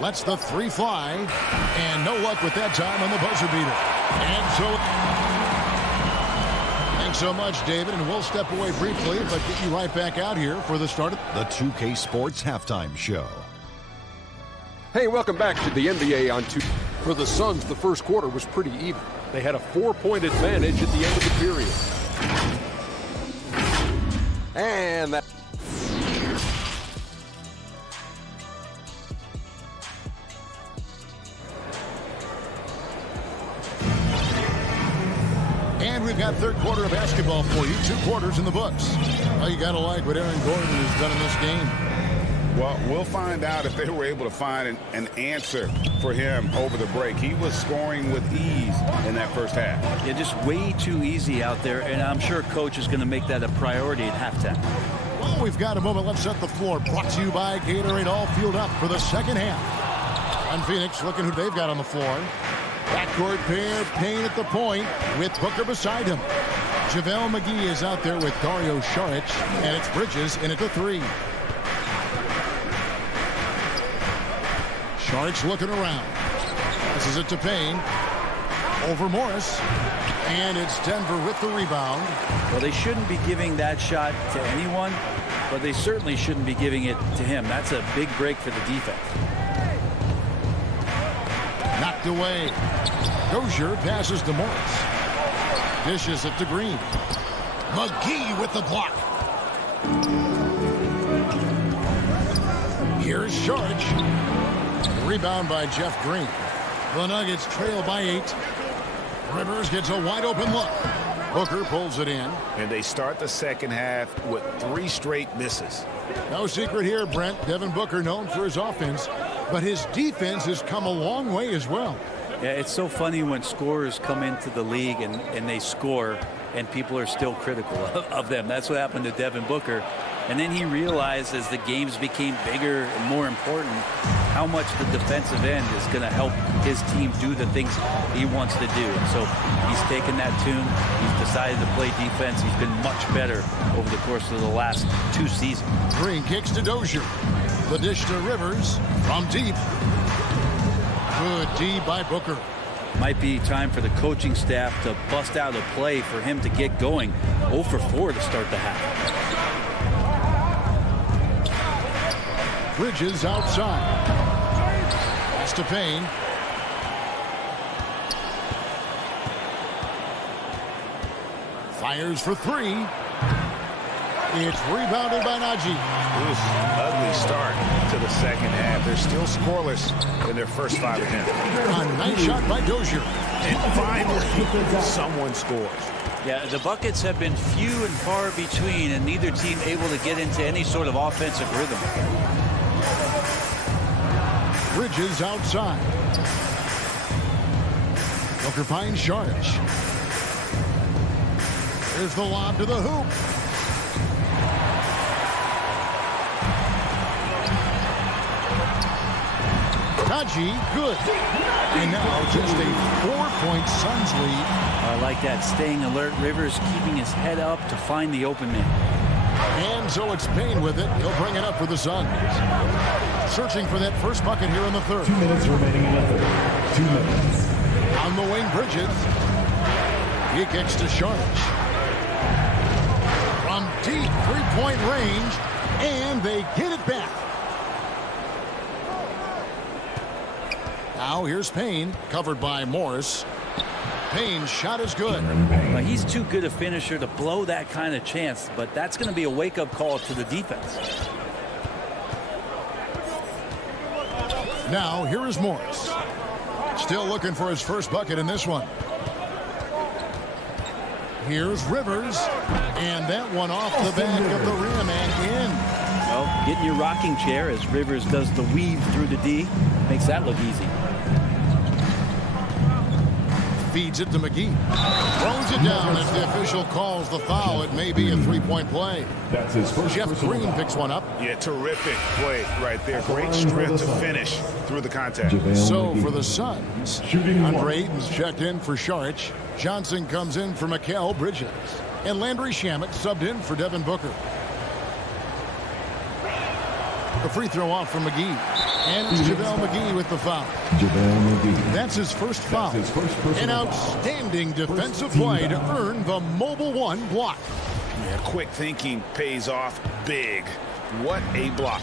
Lets the 3 fly. And no luck with that time on the buzzer beater. And so... Thanks so much, David. And we'll step away briefly, but get you right back out here for the start of the 2K Sports Halftime Show. Hey, welcome back to the NBA on 2. For the Suns, the first quarter was pretty even. They had a 4-point advantage at the end of the period. And that... And we've got third quarter of basketball for you. 2 quarters in the books. Well, you got to like what Aaron Gordon has done in this game. Well, we'll find out if they were able to find an answer for him over the break. He was scoring with ease in that first half. Yeah, just way too easy out there, and I'm sure Coach is going to make that a priority at halftime. Well, we've got a moment left set the floor. Brought to you by Gatorade, all fueled up for the second half. And Phoenix looking who they've got on the floor. Backcourt pair, Payne at the point with Booker beside him. JaVale McGee is out there with Dario Saric, and it's Bridges in at the 3. Saric looking around. Passes it to Payne. Over Morris. And it's Denver with the rebound. Well, they shouldn't be giving that shot to anyone, but they certainly shouldn't be giving it to him. That's a big break for the defense. Knocked away. Dozier passes to Morris. Dishes it to Green. McGee with the block. Here's Saric. Rebound by Jeff Green. The Nuggets trail by 8. Rivers gets a wide open look. Booker pulls it in. And they start the second half with 3 straight misses. No secret here, Brent. Devin Booker known for his offense, but his defense has come a long way as well. Yeah, it's so funny when scorers come into the league and they score and people are still critical of them. That's what happened to Devin Booker. And then he realized as the games became bigger and more important how much the defensive end is going to help his team do the things he wants to do. And so he's taken that tune. He's decided to play defense. He's been much better over the course of the last 2 seasons. Green kicks to Dozier. The dish to Rivers from deep. Good D by Booker. Might be time for the coaching staff to bust out a play for him to get going. 0 for 4 to start the half. Bridges outside. Pass to Payne. Fires for 3. It's rebounded by Najee. It was an ugly start to the second half. They're still scoreless in their first 5 attempts. A nice shot by Dozier. And finally, someone scores. Yeah, the buckets have been few and far between, and neither team able to get into any sort of offensive rhythm. Bridges outside. Booker finds Shardish. There's the lob to the hoop. Najee, good. And now just a 4-point Suns lead. I like that, staying alert. Rivers keeping his head up to find the open man. And so it's Payne with it. He'll bring it up for the Suns. Searching for that first bucket here in the third. 2 minutes remaining in the third. 2 minutes. On the wing, Bridges. He kicks to Shardish. From deep 3-point range. And they get it back. Now here's Payne, covered by Morris. Payne's shot is good. Well, he's too good a finisher to blow that kind of chance, but that's going to be a wake-up call to the defense. Now here is Morris. Still looking for his first bucket in this one. Here's Rivers. And that one off the back of the rim and in. Well, get in your rocking chair as Rivers does the weave through the D. Makes that look easy. Feeds it to McGee. Throws it down as the official calls the foul. It may be a 3-point play. That's his first. Jeff Green picks one up. Yeah, terrific play right there. Great strength to finish through the contact. So for the Suns, Andre Ayton's checked in for Sharich. Johnson comes in for Mikal Bridges. And Landry Shamet subbed in for Devin Booker. The free throw off from McGee. And it's JaVale McGee with the foul. That's his first foul. An outstanding defensive play to earn the Mobile One block. Yeah, quick thinking pays off big. What a block.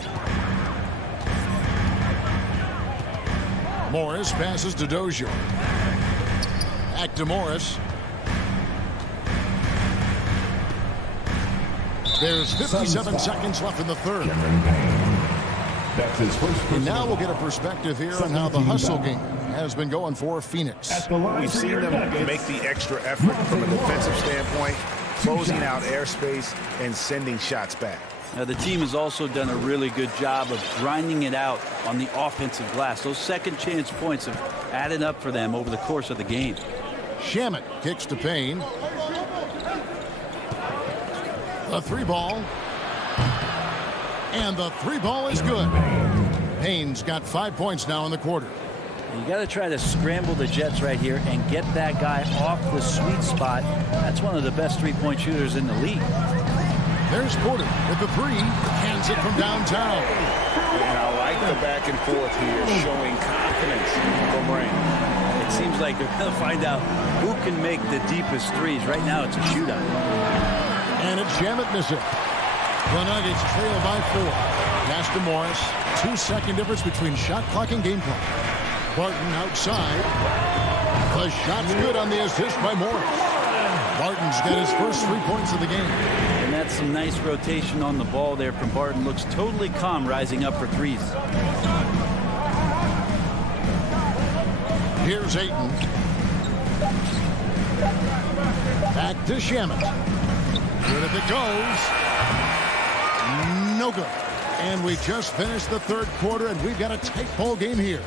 Morris passes to Dozier. Back to Morris. There's 57 seconds left in the third. That's his first. And now we'll get a perspective here on how the hustle game has been going for Phoenix. We've seen them make the extra effort from a defensive standpoint, closing out airspace and sending shots back. Now, the team has also done a really good job of grinding it out on the offensive glass. Those second chance points have added up for them over the course of the game. Shamet kicks to Payne. The 3-ball. And the 3-ball is good. Payne's got 5 points now in the quarter. You got to try to scramble the Jets right here and get that guy off the sweet spot. That's one of the best 3-point shooters in the league. There's Porter with the 3. Hands it from downtown. And I like the back and forth here, showing confidence from Rain. It seems like they're going to find out who can make the deepest threes. Right now, it's a shootout. And it's Shamet missing. The Nuggets trail by 4. Pass to Morris. 2-second difference between shot clock and game clock. Barton outside. The shot's good on the assist by Morris. Barton's got his first 3 points of the game. And that's some nice rotation on the ball there from Barton. Looks totally calm rising up for threes. Here's Ayton. Back to Shamet. Good if it goes. No good. And we just finished the third quarter, and we've got a tight ball game here.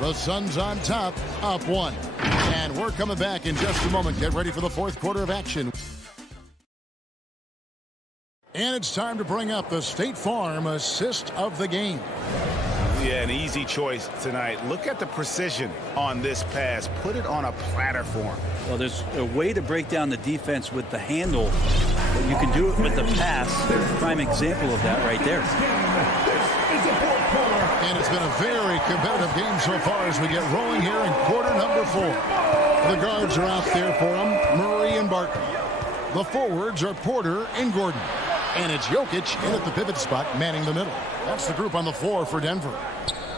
The Suns on top, up 1. And we're coming back in just a moment. Get ready for the fourth quarter of action. And it's time to bring up the State Farm assist of the game. Yeah, an easy choice tonight. Look at the precision on this pass. Put it on a platter for him. Well, there's a way to break down the defense with the handle, but you can do it with the pass. Prime example of that right there. And it's been a very competitive game so far as we get rolling here in quarter number 4. The guards are out there for them, Murray and Barton. The forwards are Porter and Gordon. And it's Jokic in at the pivot spot, manning the middle. That's the group on the floor for Denver.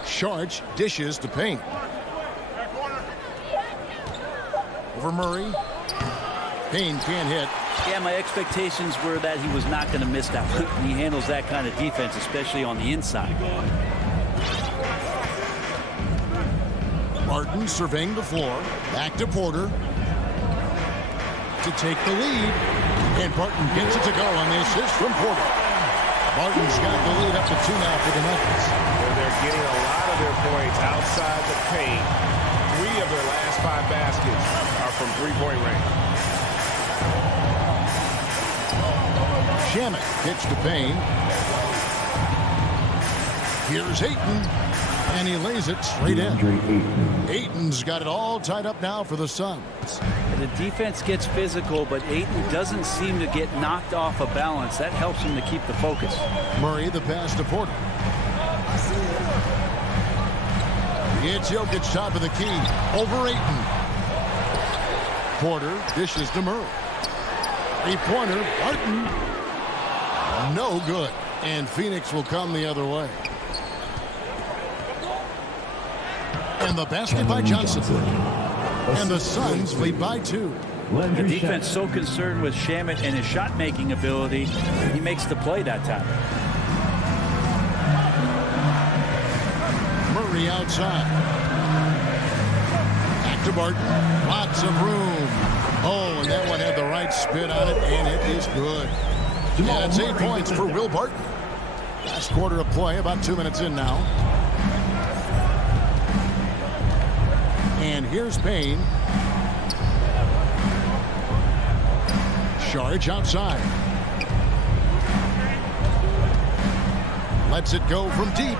Sharch dishes to Payne. Over Murray. Payne can't hit. Yeah, my expectations were that he was not going to miss that one. He handles that kind of defense, especially on the inside. Barton surveying the floor. Back to Porter. To take the lead. And Barton gets it to go on the assist from Porter. Barton's got the lead up to 2 now for the Nuggets. And they're getting a lot of their points outside the paint. 3 of their last 5 baskets are from three-point range. Shamet pitch to Payne. Here's Ayton. And he lays it straight in. Ayton's got it all tied up now for the Suns. The defense gets physical, but Ayton doesn't seem to get knocked off of balance. That helps him to keep the focus. Murray the pass to Porter. It's Jokic top of the key. Over Ayton. Porter dishes to Murray. 3-pointer. Barton. No good. And Phoenix will come the other way. And the basket by Johnson. And the Suns lead by 2. The defense so concerned with Shamet and his shot-making ability, he makes the play that time. Murray outside. Back to Barton. Lots of room. Oh, and that one had the right spin on it, and it is good. Yeah, it's 8 points for Will Barton. Last quarter of play, about 2 minutes in now. And here's Payne. Sharch outside. Lets it go from deep.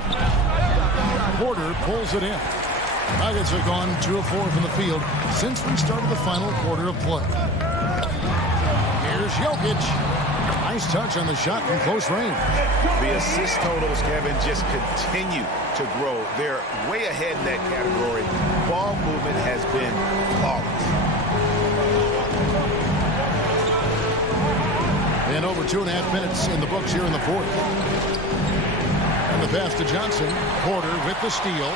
Porter pulls it in. Nuggets have gone 2 of 4 from the field since we started the final quarter of play. Here's Jokic. Nice touch on the shot from close range. The assist totals, Kevin, just continue to grow. They're way ahead in that category. Ball movement has been flawless. And over 2.5 minutes in the books here in the 4th. And the pass to Johnson. Porter with the steal.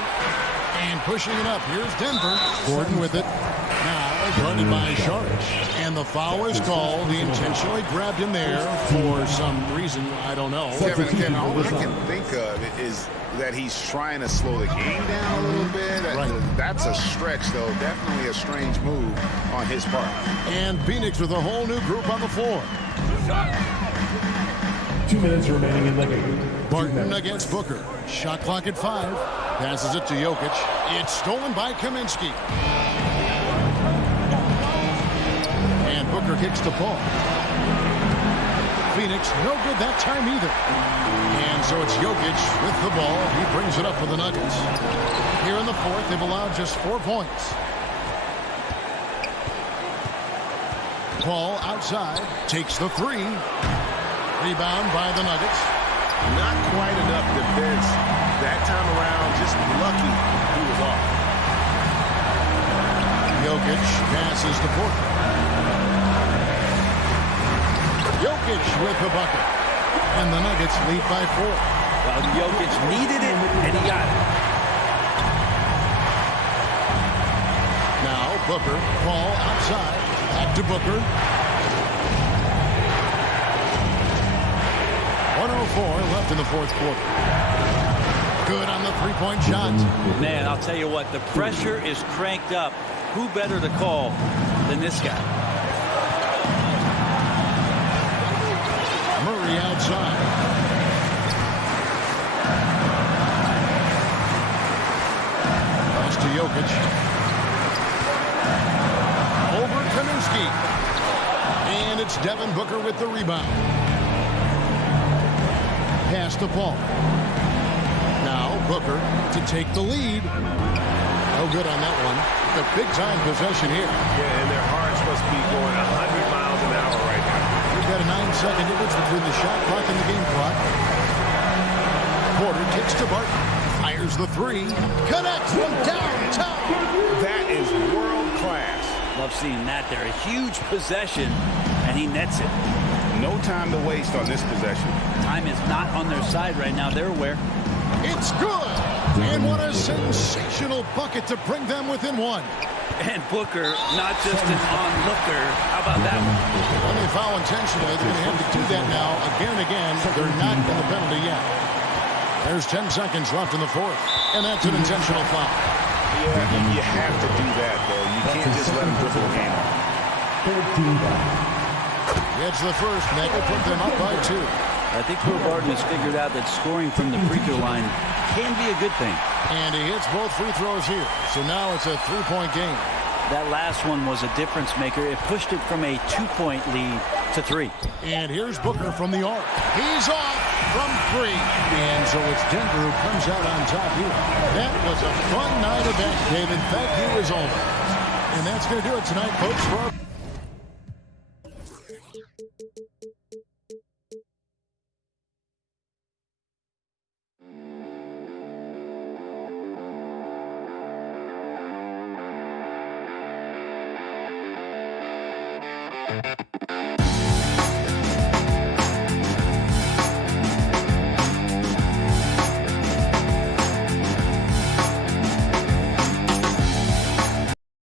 And pushing it up. Here's Denver. Gordon with it. Now guarded by Sharch. And the foul is called. He intentionally grabbed him there for some reason. I don't know. Kevin, all I can think of is that he's trying to slow the game down a little bit. Right. That's a stretch, though. Definitely a strange move on his part. And Phoenix with a whole new group on the floor. 2 minutes remaining in the game. Barton against Booker. Shot clock at 5. Passes it to Jokic. It's stolen by Kaminsky. And Booker kicks to Paul. Phoenix no good that time either. And so it's Jokic with the ball. He brings it up for the Nuggets. Here in the 4th, they've allowed just 4 points. Paul outside. Takes the 3. Rebound by the Nuggets. Not quite enough defense that time around. Just lucky he was off. Jokic passes to Porter. Jokic with the bucket. And the Nuggets lead by 4. Well, Jokic needed it, and he got it. Now Booker. Paul outside. Back to Booker. 1:04 left in the 4th quarter. Good on the 3-point shot. Man, I'll tell you what, the pressure is cranked up. Who better to call than this guy? Murray outside. Pass to Jokic. Over Kaminsky. And it's Devin Booker with the rebound. Pass to Paul. Now Booker to take the lead. No good on that one. The big-time possession here. Yeah, and their hearts must be going 100 miles an hour right now. We've got a 9-second difference between the shot clock and the game clock. Porter kicks to Barton. Fires the three. Connects from downtown. That is world class. Love seeing that there. A huge possession, and he nets it. No time to waste on this possession. Time is not on their side right now. They're aware. It's good. And what a sensational bucket to bring them within one. And Booker, not just an onlooker. How about that one? When they foul intentionally, they're going to have to do that now again and again. They're not in the penalty yet. There's 10 seconds left in the fourth. And that's an intentional foul. Yeah, you have to do that, though. You can't just let them dribble the game. It's the first, and that could put them up by 2. I think Will Barton has figured out that scoring from the free throw line can be a good thing. And he hits both free throws here. So now it's a 3-point game. That last one was a difference maker. It pushed it from a 2-point lead to 3. And here's Booker from the arc. He's off from 3. And so it's Denver who comes out on top here. That was a fun night of that, David. Thank you as always. And that's going to do it tonight, folks.